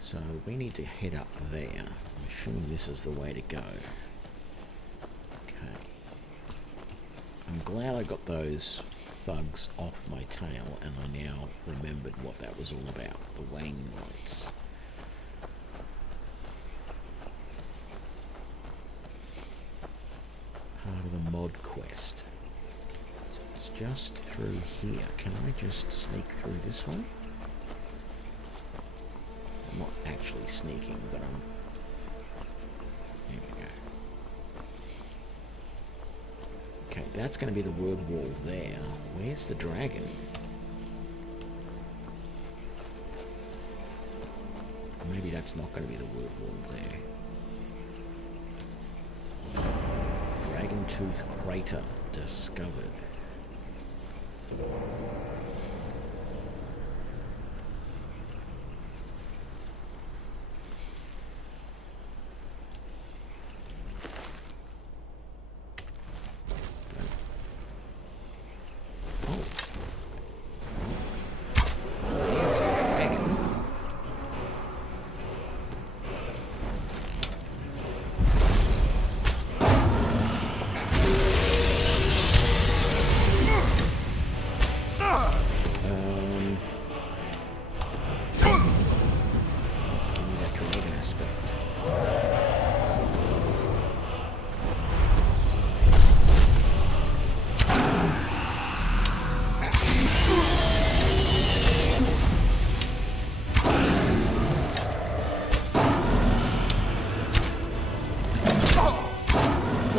So we need to head up there. I'm assuming this is the way to go. Okay. I'm glad I got those thugs off my tail, and I now remembered what that was all about. The Wayne rights. Part of the mod quest. So it's just through here. Can I just sneak through this way? I'm not actually sneaking, but I'm... There we go. Okay, that's going to be the word wall there. Where's the dragon? Maybe that's not going to be the word wall there. Dragon Tooth Crater discovered.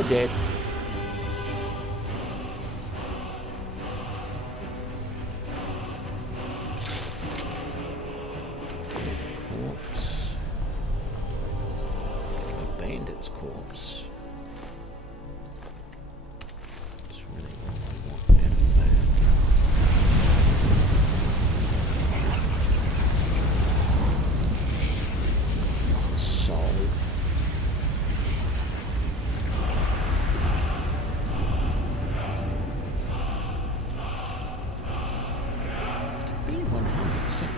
Dead. Corpse. A bandit's corpse. That's really all I want out of that. Soul.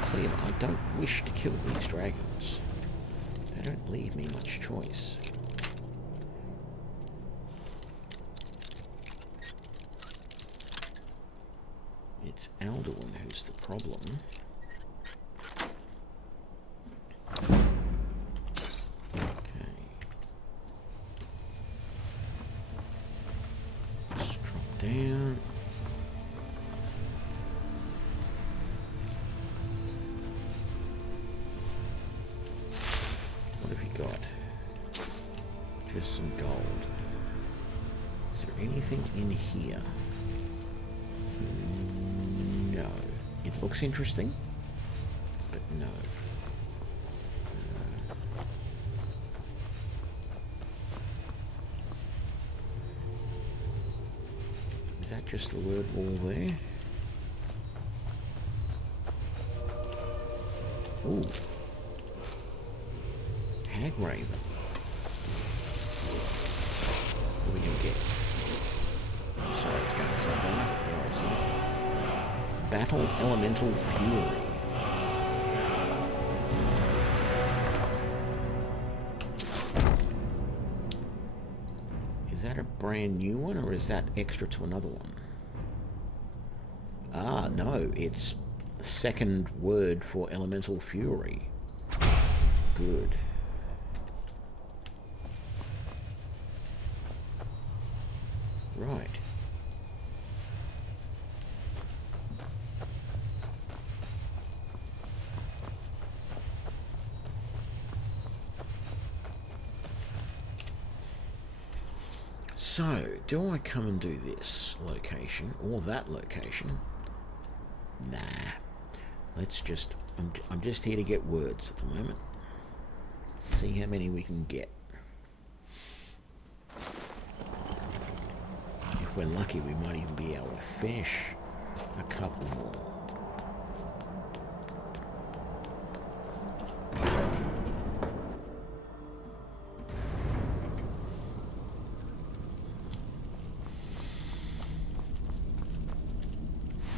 Clear, I don't wish to kill these dragons. They don't leave me much choice. It's Alduin who's the problem. Okay. Let's drop down. Just some gold. Is there anything in here? No. It looks interesting, but no. Is that just the word wall there? Ooh. Hag Raven. What are we going to get? Sorry, it's going so dark. Where is it? Battle Elemental Fury. Is that a brand new one, or is that extra to another one? Ah, no, it's the second word for Elemental Fury. Good. Right. So, do I come and do this location or that location? Nah. Let's just... I'm just here to get words at the moment. See how many we can get. If we're lucky, we might even be able to finish a couple more.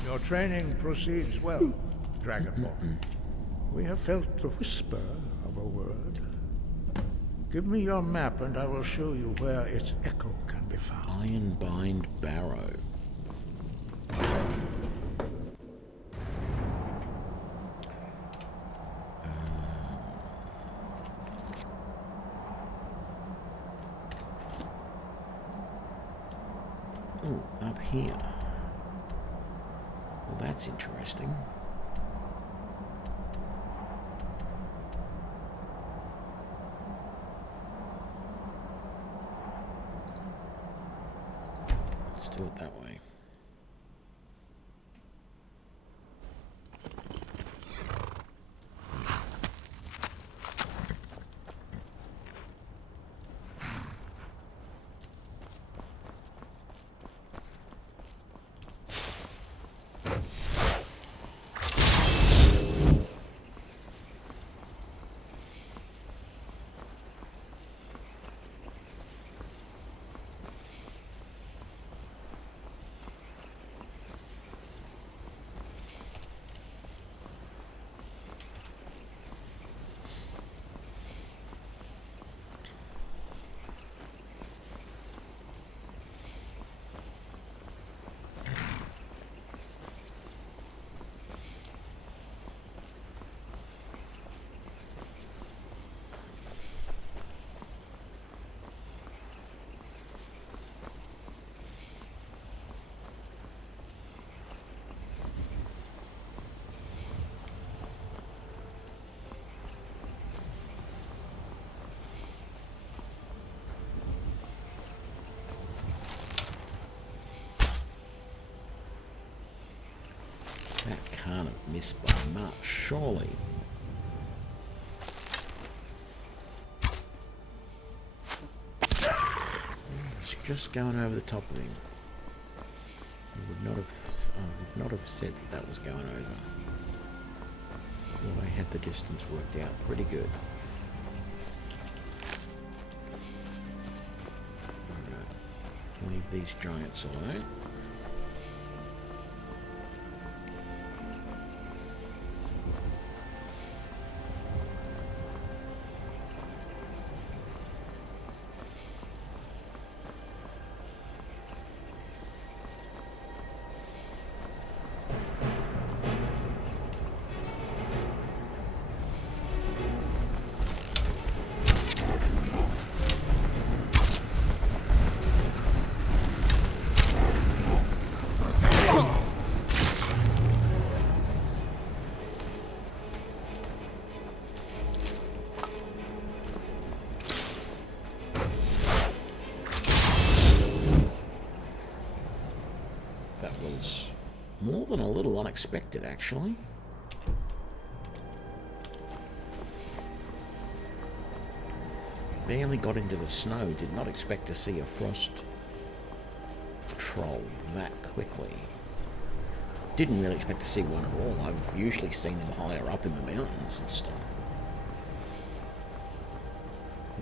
Your training proceeds well, Dragonborn. We have felt the whisper of a word. Give me your map and I will show you where its echo can be found. Ironbind Barrow. Oh, up here. Well, that's interesting. Let's do it that way. That can't have missed by much, surely. It's just going over the top of him. I would not have said that was going over. Although I had the distance worked out pretty good. Alright. Leave these giants alone. More than a little unexpected, actually. Barely got into the snow. Did not expect to see a frost troll that quickly. Didn't really expect to see one at all. I've usually seen them higher up in the mountains and stuff.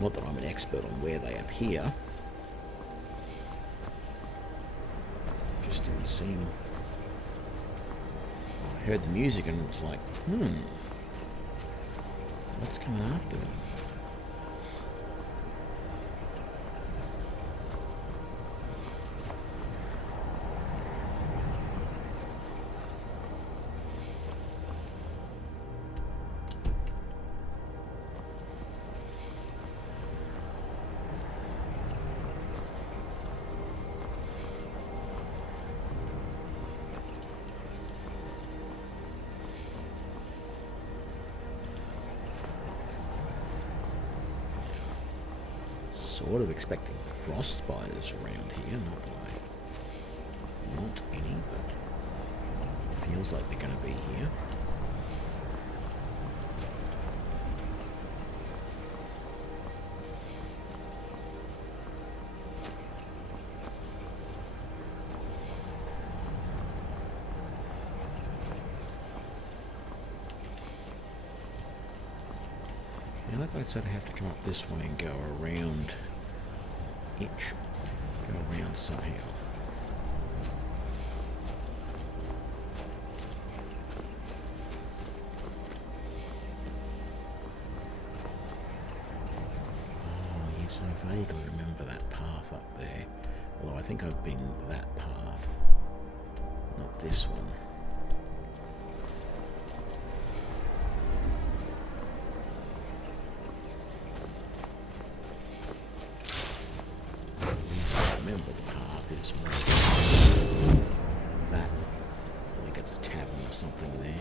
Not that I'm an expert on where they appear. Just didn't seem... I heard the music and it was like, what's coming after them? Sort of expecting frost spiders around here, not that I want any, but feels like they're going to be here. Now, like I said, I have to come up this way and go around each. Go around somehow. Yes, I vaguely remember that path up there. Although I think I've been that path. Not this one. At least I remember the path is more that. I think it's a tavern or something there.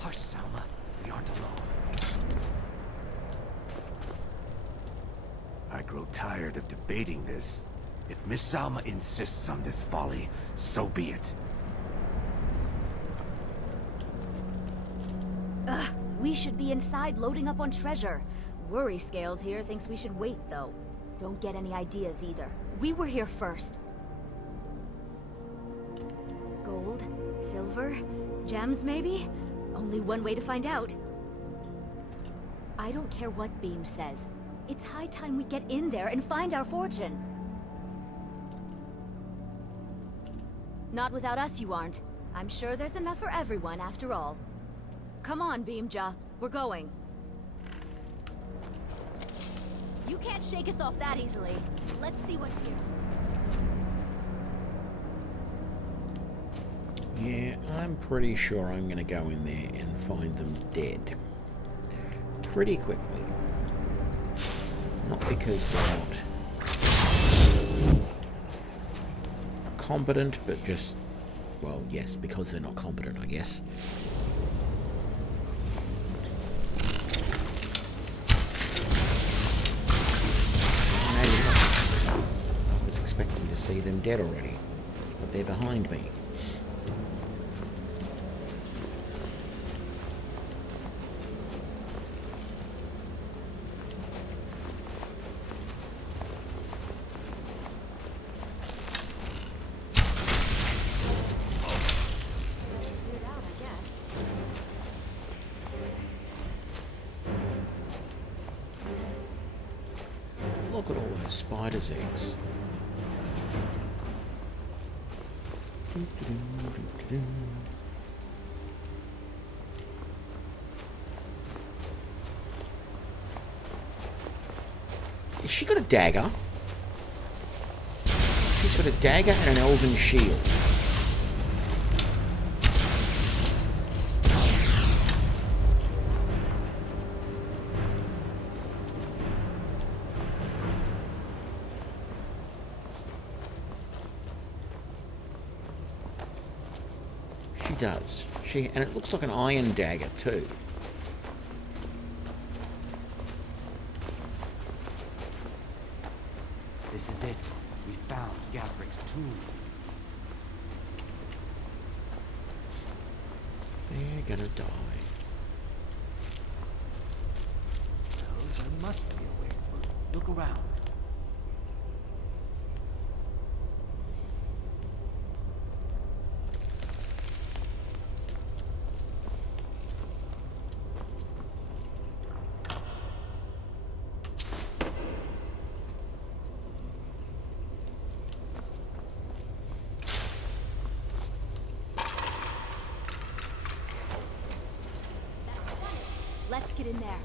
Hush, Salma. We aren't alone. I grow tired of debating this. If Miss Salma insists on this folly, so be it. Ugh, we should be inside loading up on treasure. Worry Scales here thinks we should wait, though. Don't get any ideas either. We were here first. Gold? Silver? Gems, maybe? Only one way to find out. I don't care what Beam says. It's high time we get in there and find our fortune. Not without us, you aren't. I'm sure there's enough for everyone, after all. Come on, Beamja. We're going. You can't shake us off that easily. Let's see what's here. Yeah, I'm pretty sure I'm going to go in there and find them dead. Pretty quickly. Not because they're not competent, but just, well, yes, because they're not competent, I guess. Maybe not. I was expecting to see them dead already, but they're behind me. Look at all those spiders' eggs. Has she got a dagger? She's got a dagger and an elven shield. She does. And it looks like an iron dagger too. This is it. We found Gathrick's tomb. They're gonna die. Well, there must be a way through. Look around. Let's get in there.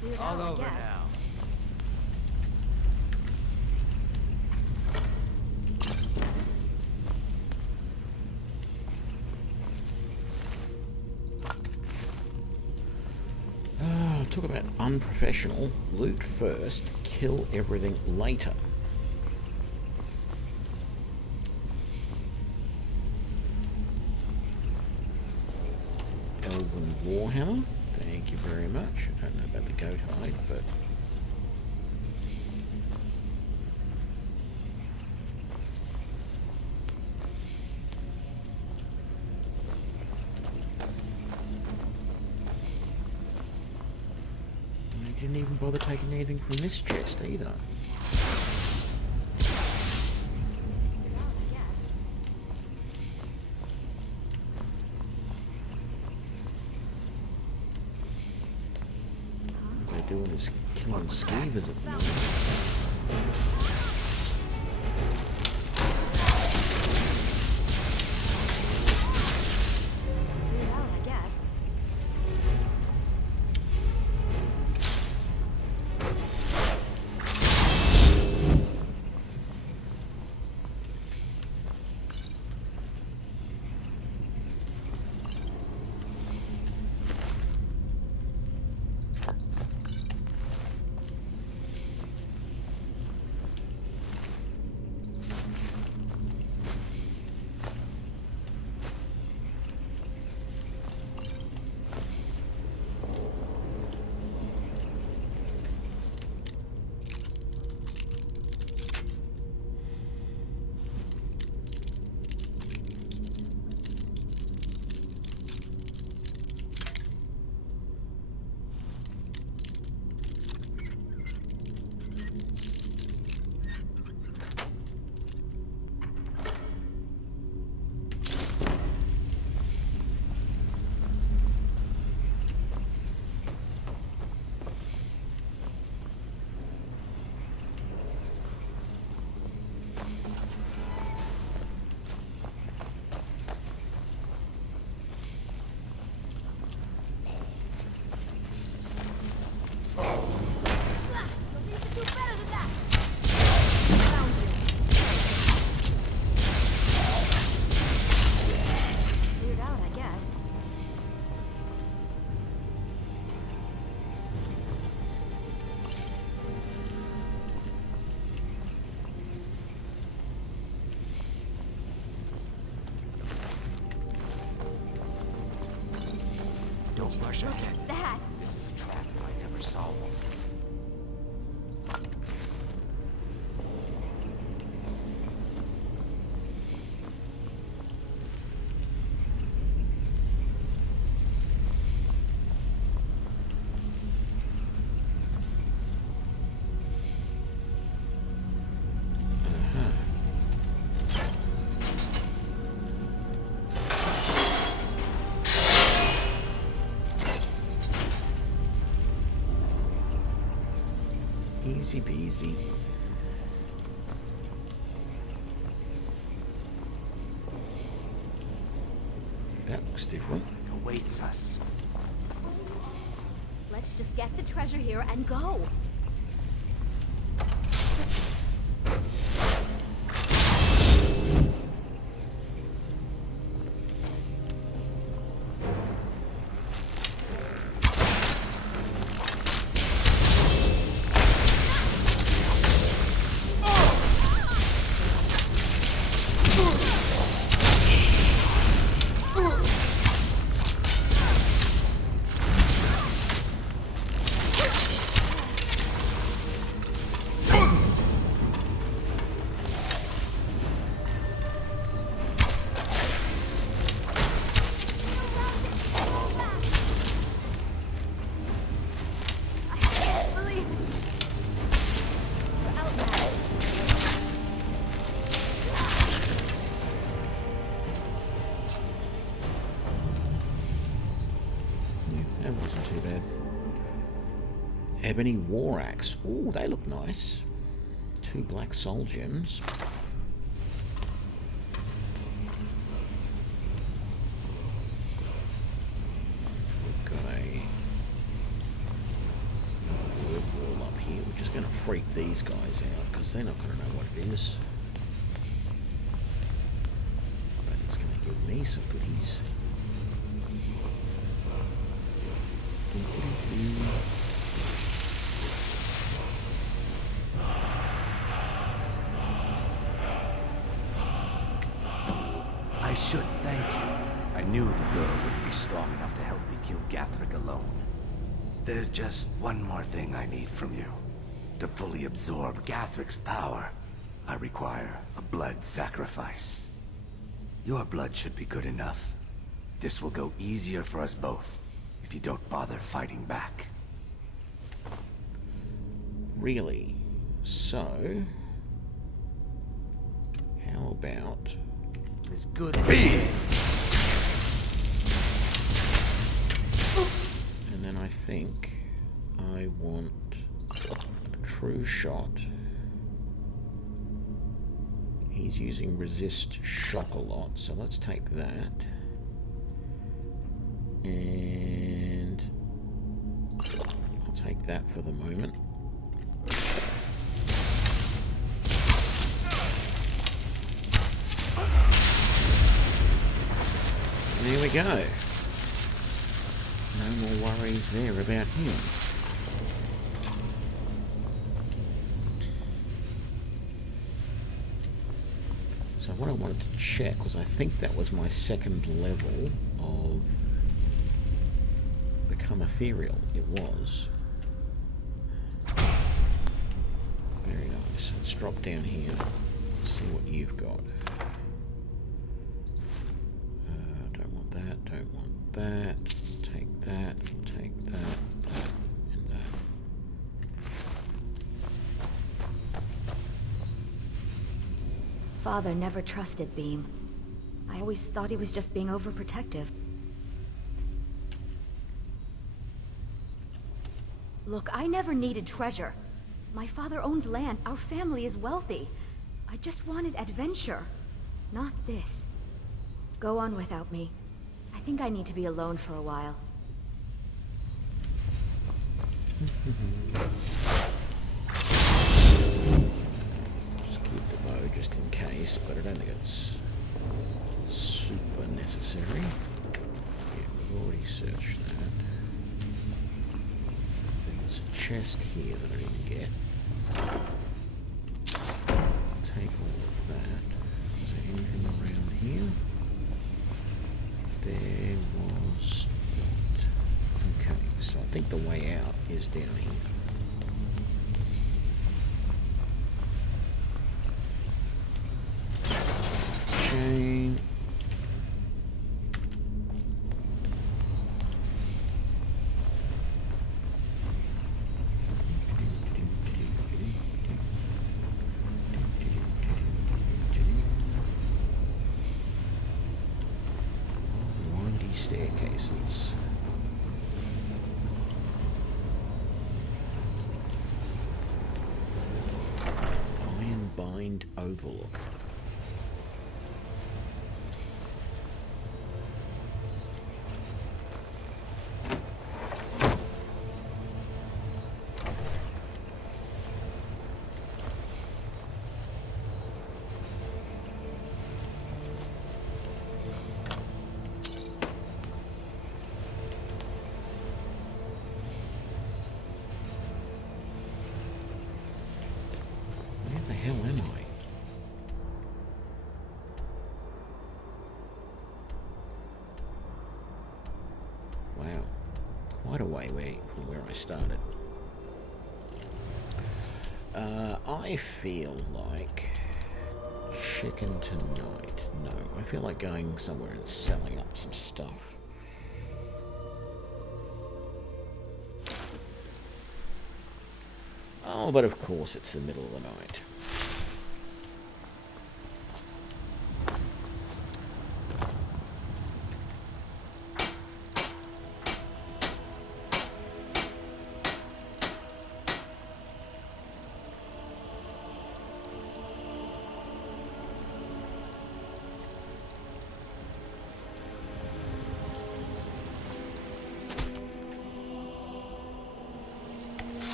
Cleared All out, over I guess. now. Talk about unprofessional. Loot first, kill everything later. Elven Warhammer. Thank you very much. I don't know about the goat hide, but... I didn't even bother taking anything from this chest either. What they're doing is killing skeevers at the moment. Cleared out, I guess. Cleared out, I guess. Don't rush Look ahead. at that! This is a trap I never saw one. Easy peasy. That looks different. It awaits us. Let's just get the treasure here and go. I can't believe it. We're outmatched. Yeah, that wasn't too bad. Ebony War Axe. Ooh, they look nice. 2 black soul gems. We've got a freak these guys out, because they're not going to know what it is. But it's going to give me some goodies. I should thank you. I knew the girl wouldn't be strong enough to help me kill Gathric alone. There's just one more thing I need from you. To fully absorb Gathric's power, I require a blood sacrifice. Your blood should be good enough. This will go easier for us both, if you don't bother fighting back. Really? So... how about... As good as be. And then I think I want a true shot. He's using resist shock a lot, so let's take that. And I'll take that for the moment. There we go. No more worries there about him. So what I wanted to check was, I think that was my second level of Become Ethereal. It was. Very nice. Let's drop down here. See what you've got. Don't want that. Take that, and that. Father never trusted Beam. I always thought he was just being overprotective. Look, I never needed treasure. My father owns land. Our family is wealthy. I just wanted adventure, not this. Go on without me. I think I need to be alone for a while. Just keep the bow just in case, but I don't think it's super necessary. Yeah, we've already searched that. There's a chest here that I didn't get. Take all of that. Is there anything around here? There was not. Okay, so I think the way out is down here. Chain. Staircases. Iron Bind Overlook. Where the hell am I? Wow, quite a way from where I started. I feel like chicken tonight. No, I feel like going somewhere and selling up some stuff. Oh, but of course it's the middle of the night.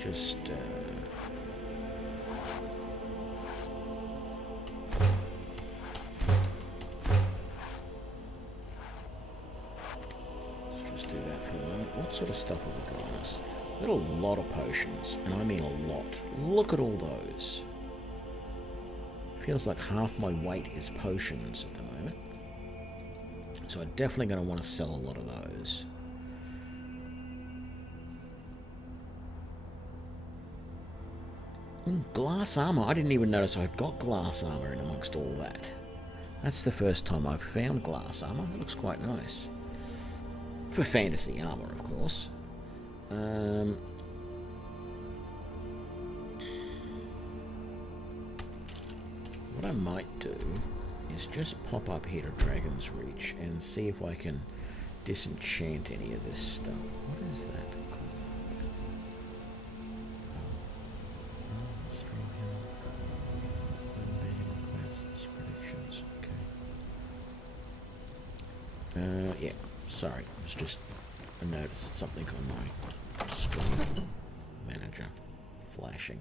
just... let's just do that for the moment. What sort of stuff have we got on us? We've got a lot of potions, and I mean a lot. Look at all those. Feels like half my weight is potions at the moment. So I'm definitely going to want to sell a lot of those. Glass armor. I didn't even notice I'd got glass armor in amongst all that. That's the first time I've found glass armor. It looks quite nice. For fantasy armor, of course. What I might do is just pop up here to Dragon's Reach and see if I can disenchant any of this stuff. What is that? Yeah, sorry, it was just I noticed something on my screen manager flashing.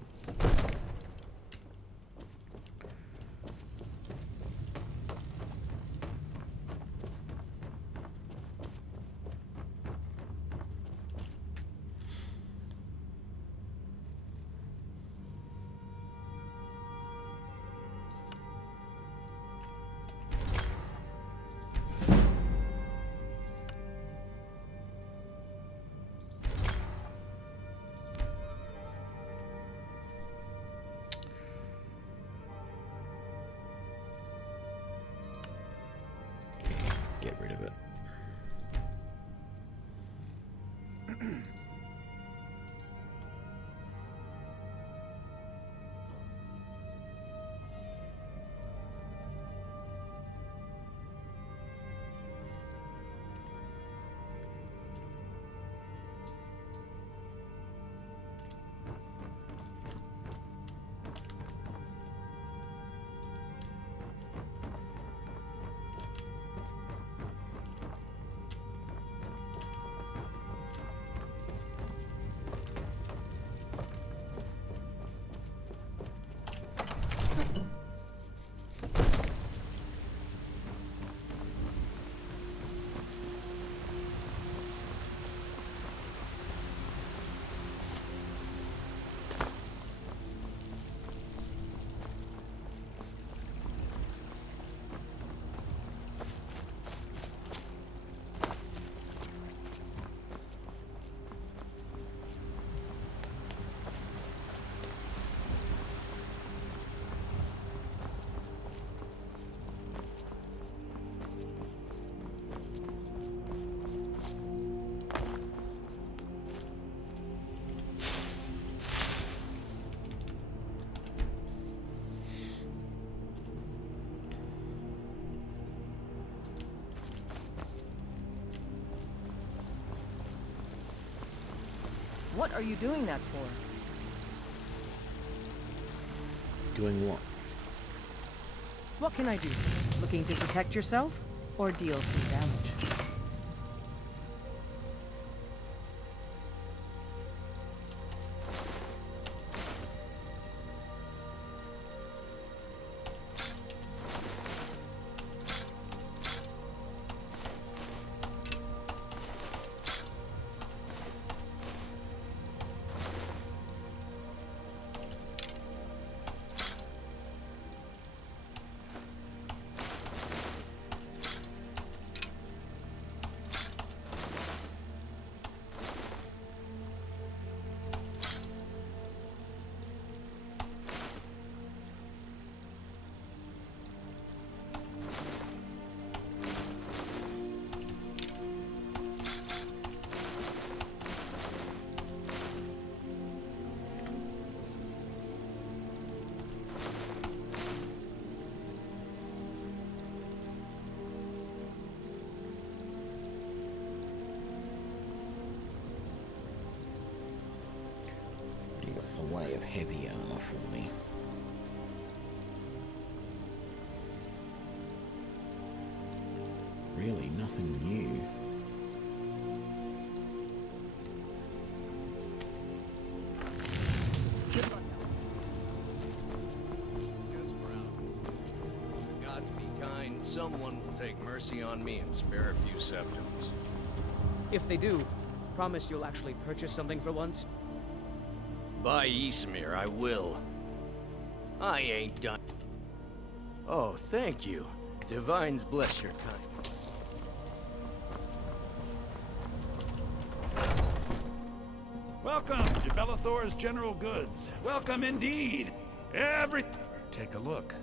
Get rid of it. What are you doing that for? Doing what? What can I do? Looking to protect yourself or deal some damage? Way of heavy armor for me. Really nothing new. someone will take mercy on me and spare a few septims. If they do, promise you'll actually purchase something for once? By Ismir, I will. I ain't done. Oh, thank you. Divines bless your kind. Welcome to Bellathor's General Goods. Welcome indeed. Take a look.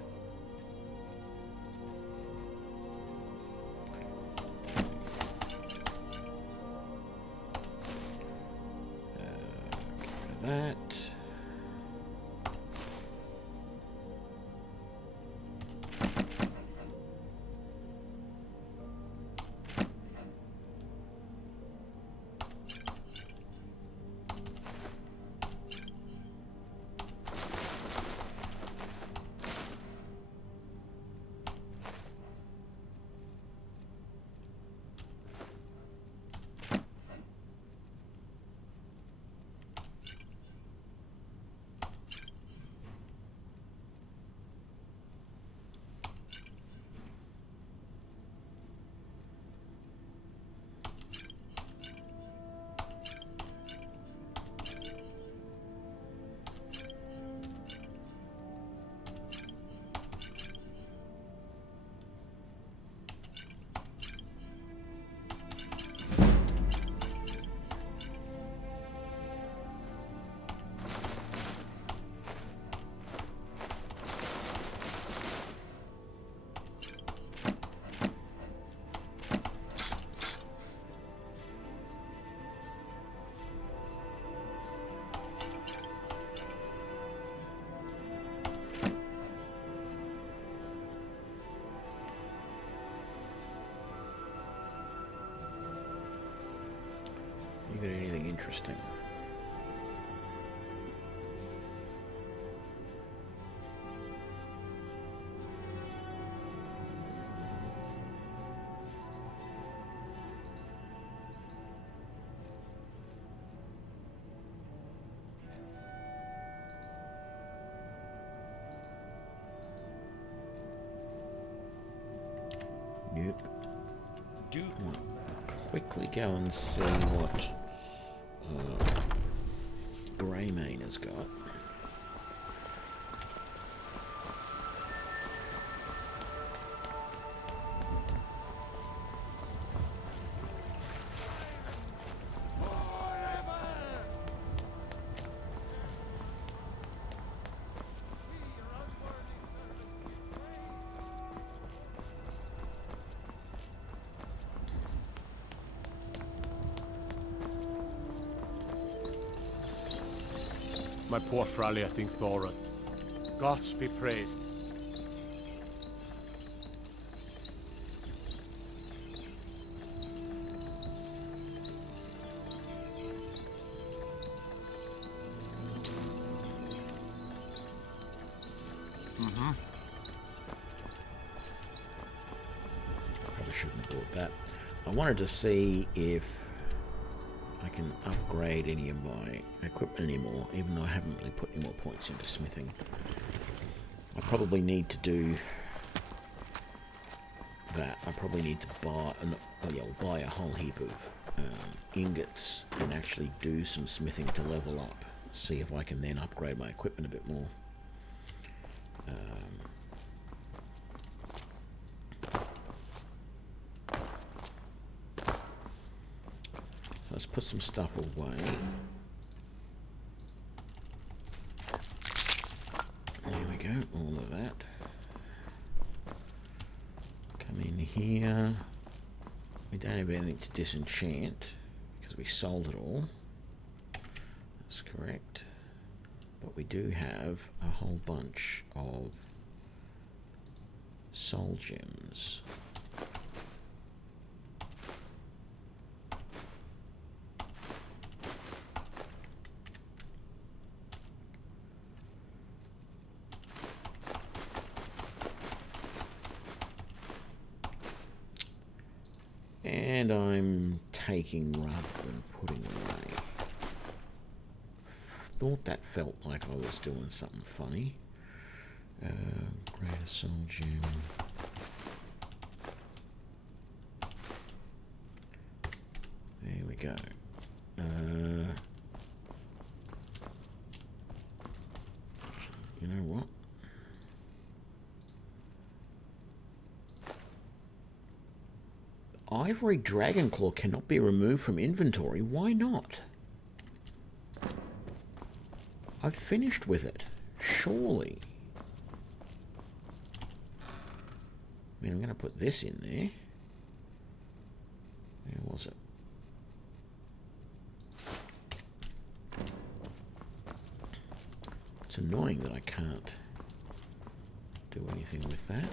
That. You got anything interesting? Nope. I want to quickly go and see what Greymane has got. My poor Fralia Thing Thorin. Gods be praised. Probably shouldn't have bought that. I wanted to see if I can upgrade any of my equipment anymore, even though I haven't really put any more points into smithing. I probably need to do that. I probably need to buy, buy a whole heap of ingots and actually do some smithing to level up. See if I can then upgrade my equipment a bit more. Let's put some stuff away. There we go, all of that. Come in here. We don't have anything to disenchant because we sold it all. That's correct. But we do have a whole bunch of soul gems. And I'm taking rather than putting away. Thought that felt like I was doing something funny. Greater soul gem. go. You know what? Ivory Dragonclaw cannot be removed from inventory. Why not? I've finished with it. Surely. I mean, I'm going to put this in there. Where was it? It's annoying that I can't do anything with that.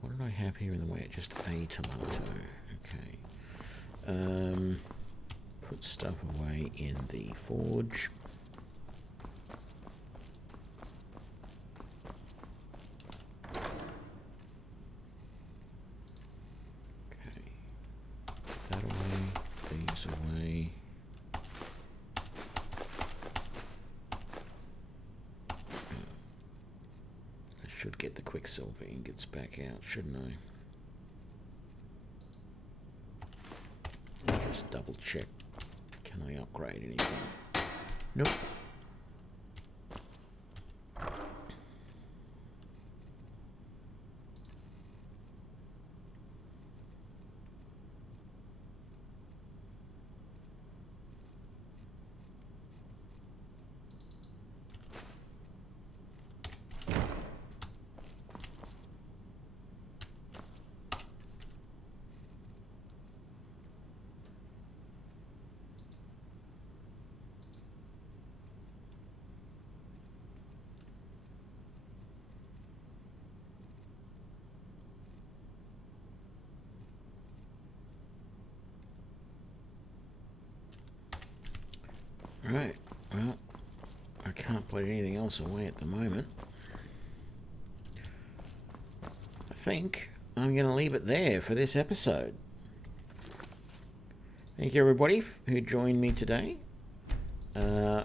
What did I have here in the way? Just a tomato. Okay. Put stuff away in the forge. Okay. Put that away. These away. Should get the quicksilver ingots back out, shouldn't I? Just double check. Can I upgrade anything? Nope. Right, well, I can't put anything else away at the moment. I think I'm going to leave it there for this episode. Thank you everybody who joined me today. I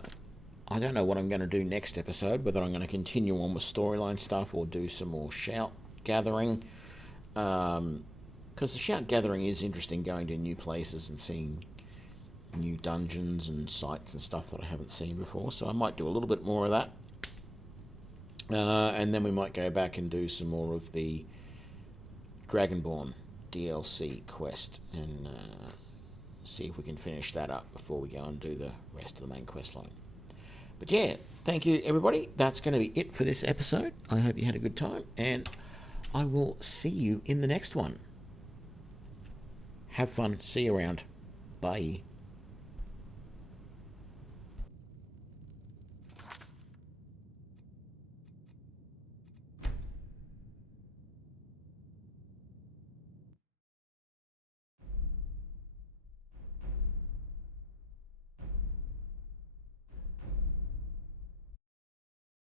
don't know what I'm going to do next episode, whether I'm going to continue on with storyline stuff or do some more shout gathering. Because the shout gathering is interesting, going to new places and seeing new dungeons and sites and stuff that I haven't seen before, so I might do a little bit more of that, and then we might go back and do some more of the Dragonborn DLC quest and see if we can finish that up before we go and do the rest of the main quest line. But yeah, thank you everybody. That's going to be it for this episode. I hope you had a good time, and I will see you in the next one. Have fun. See you around. Bye.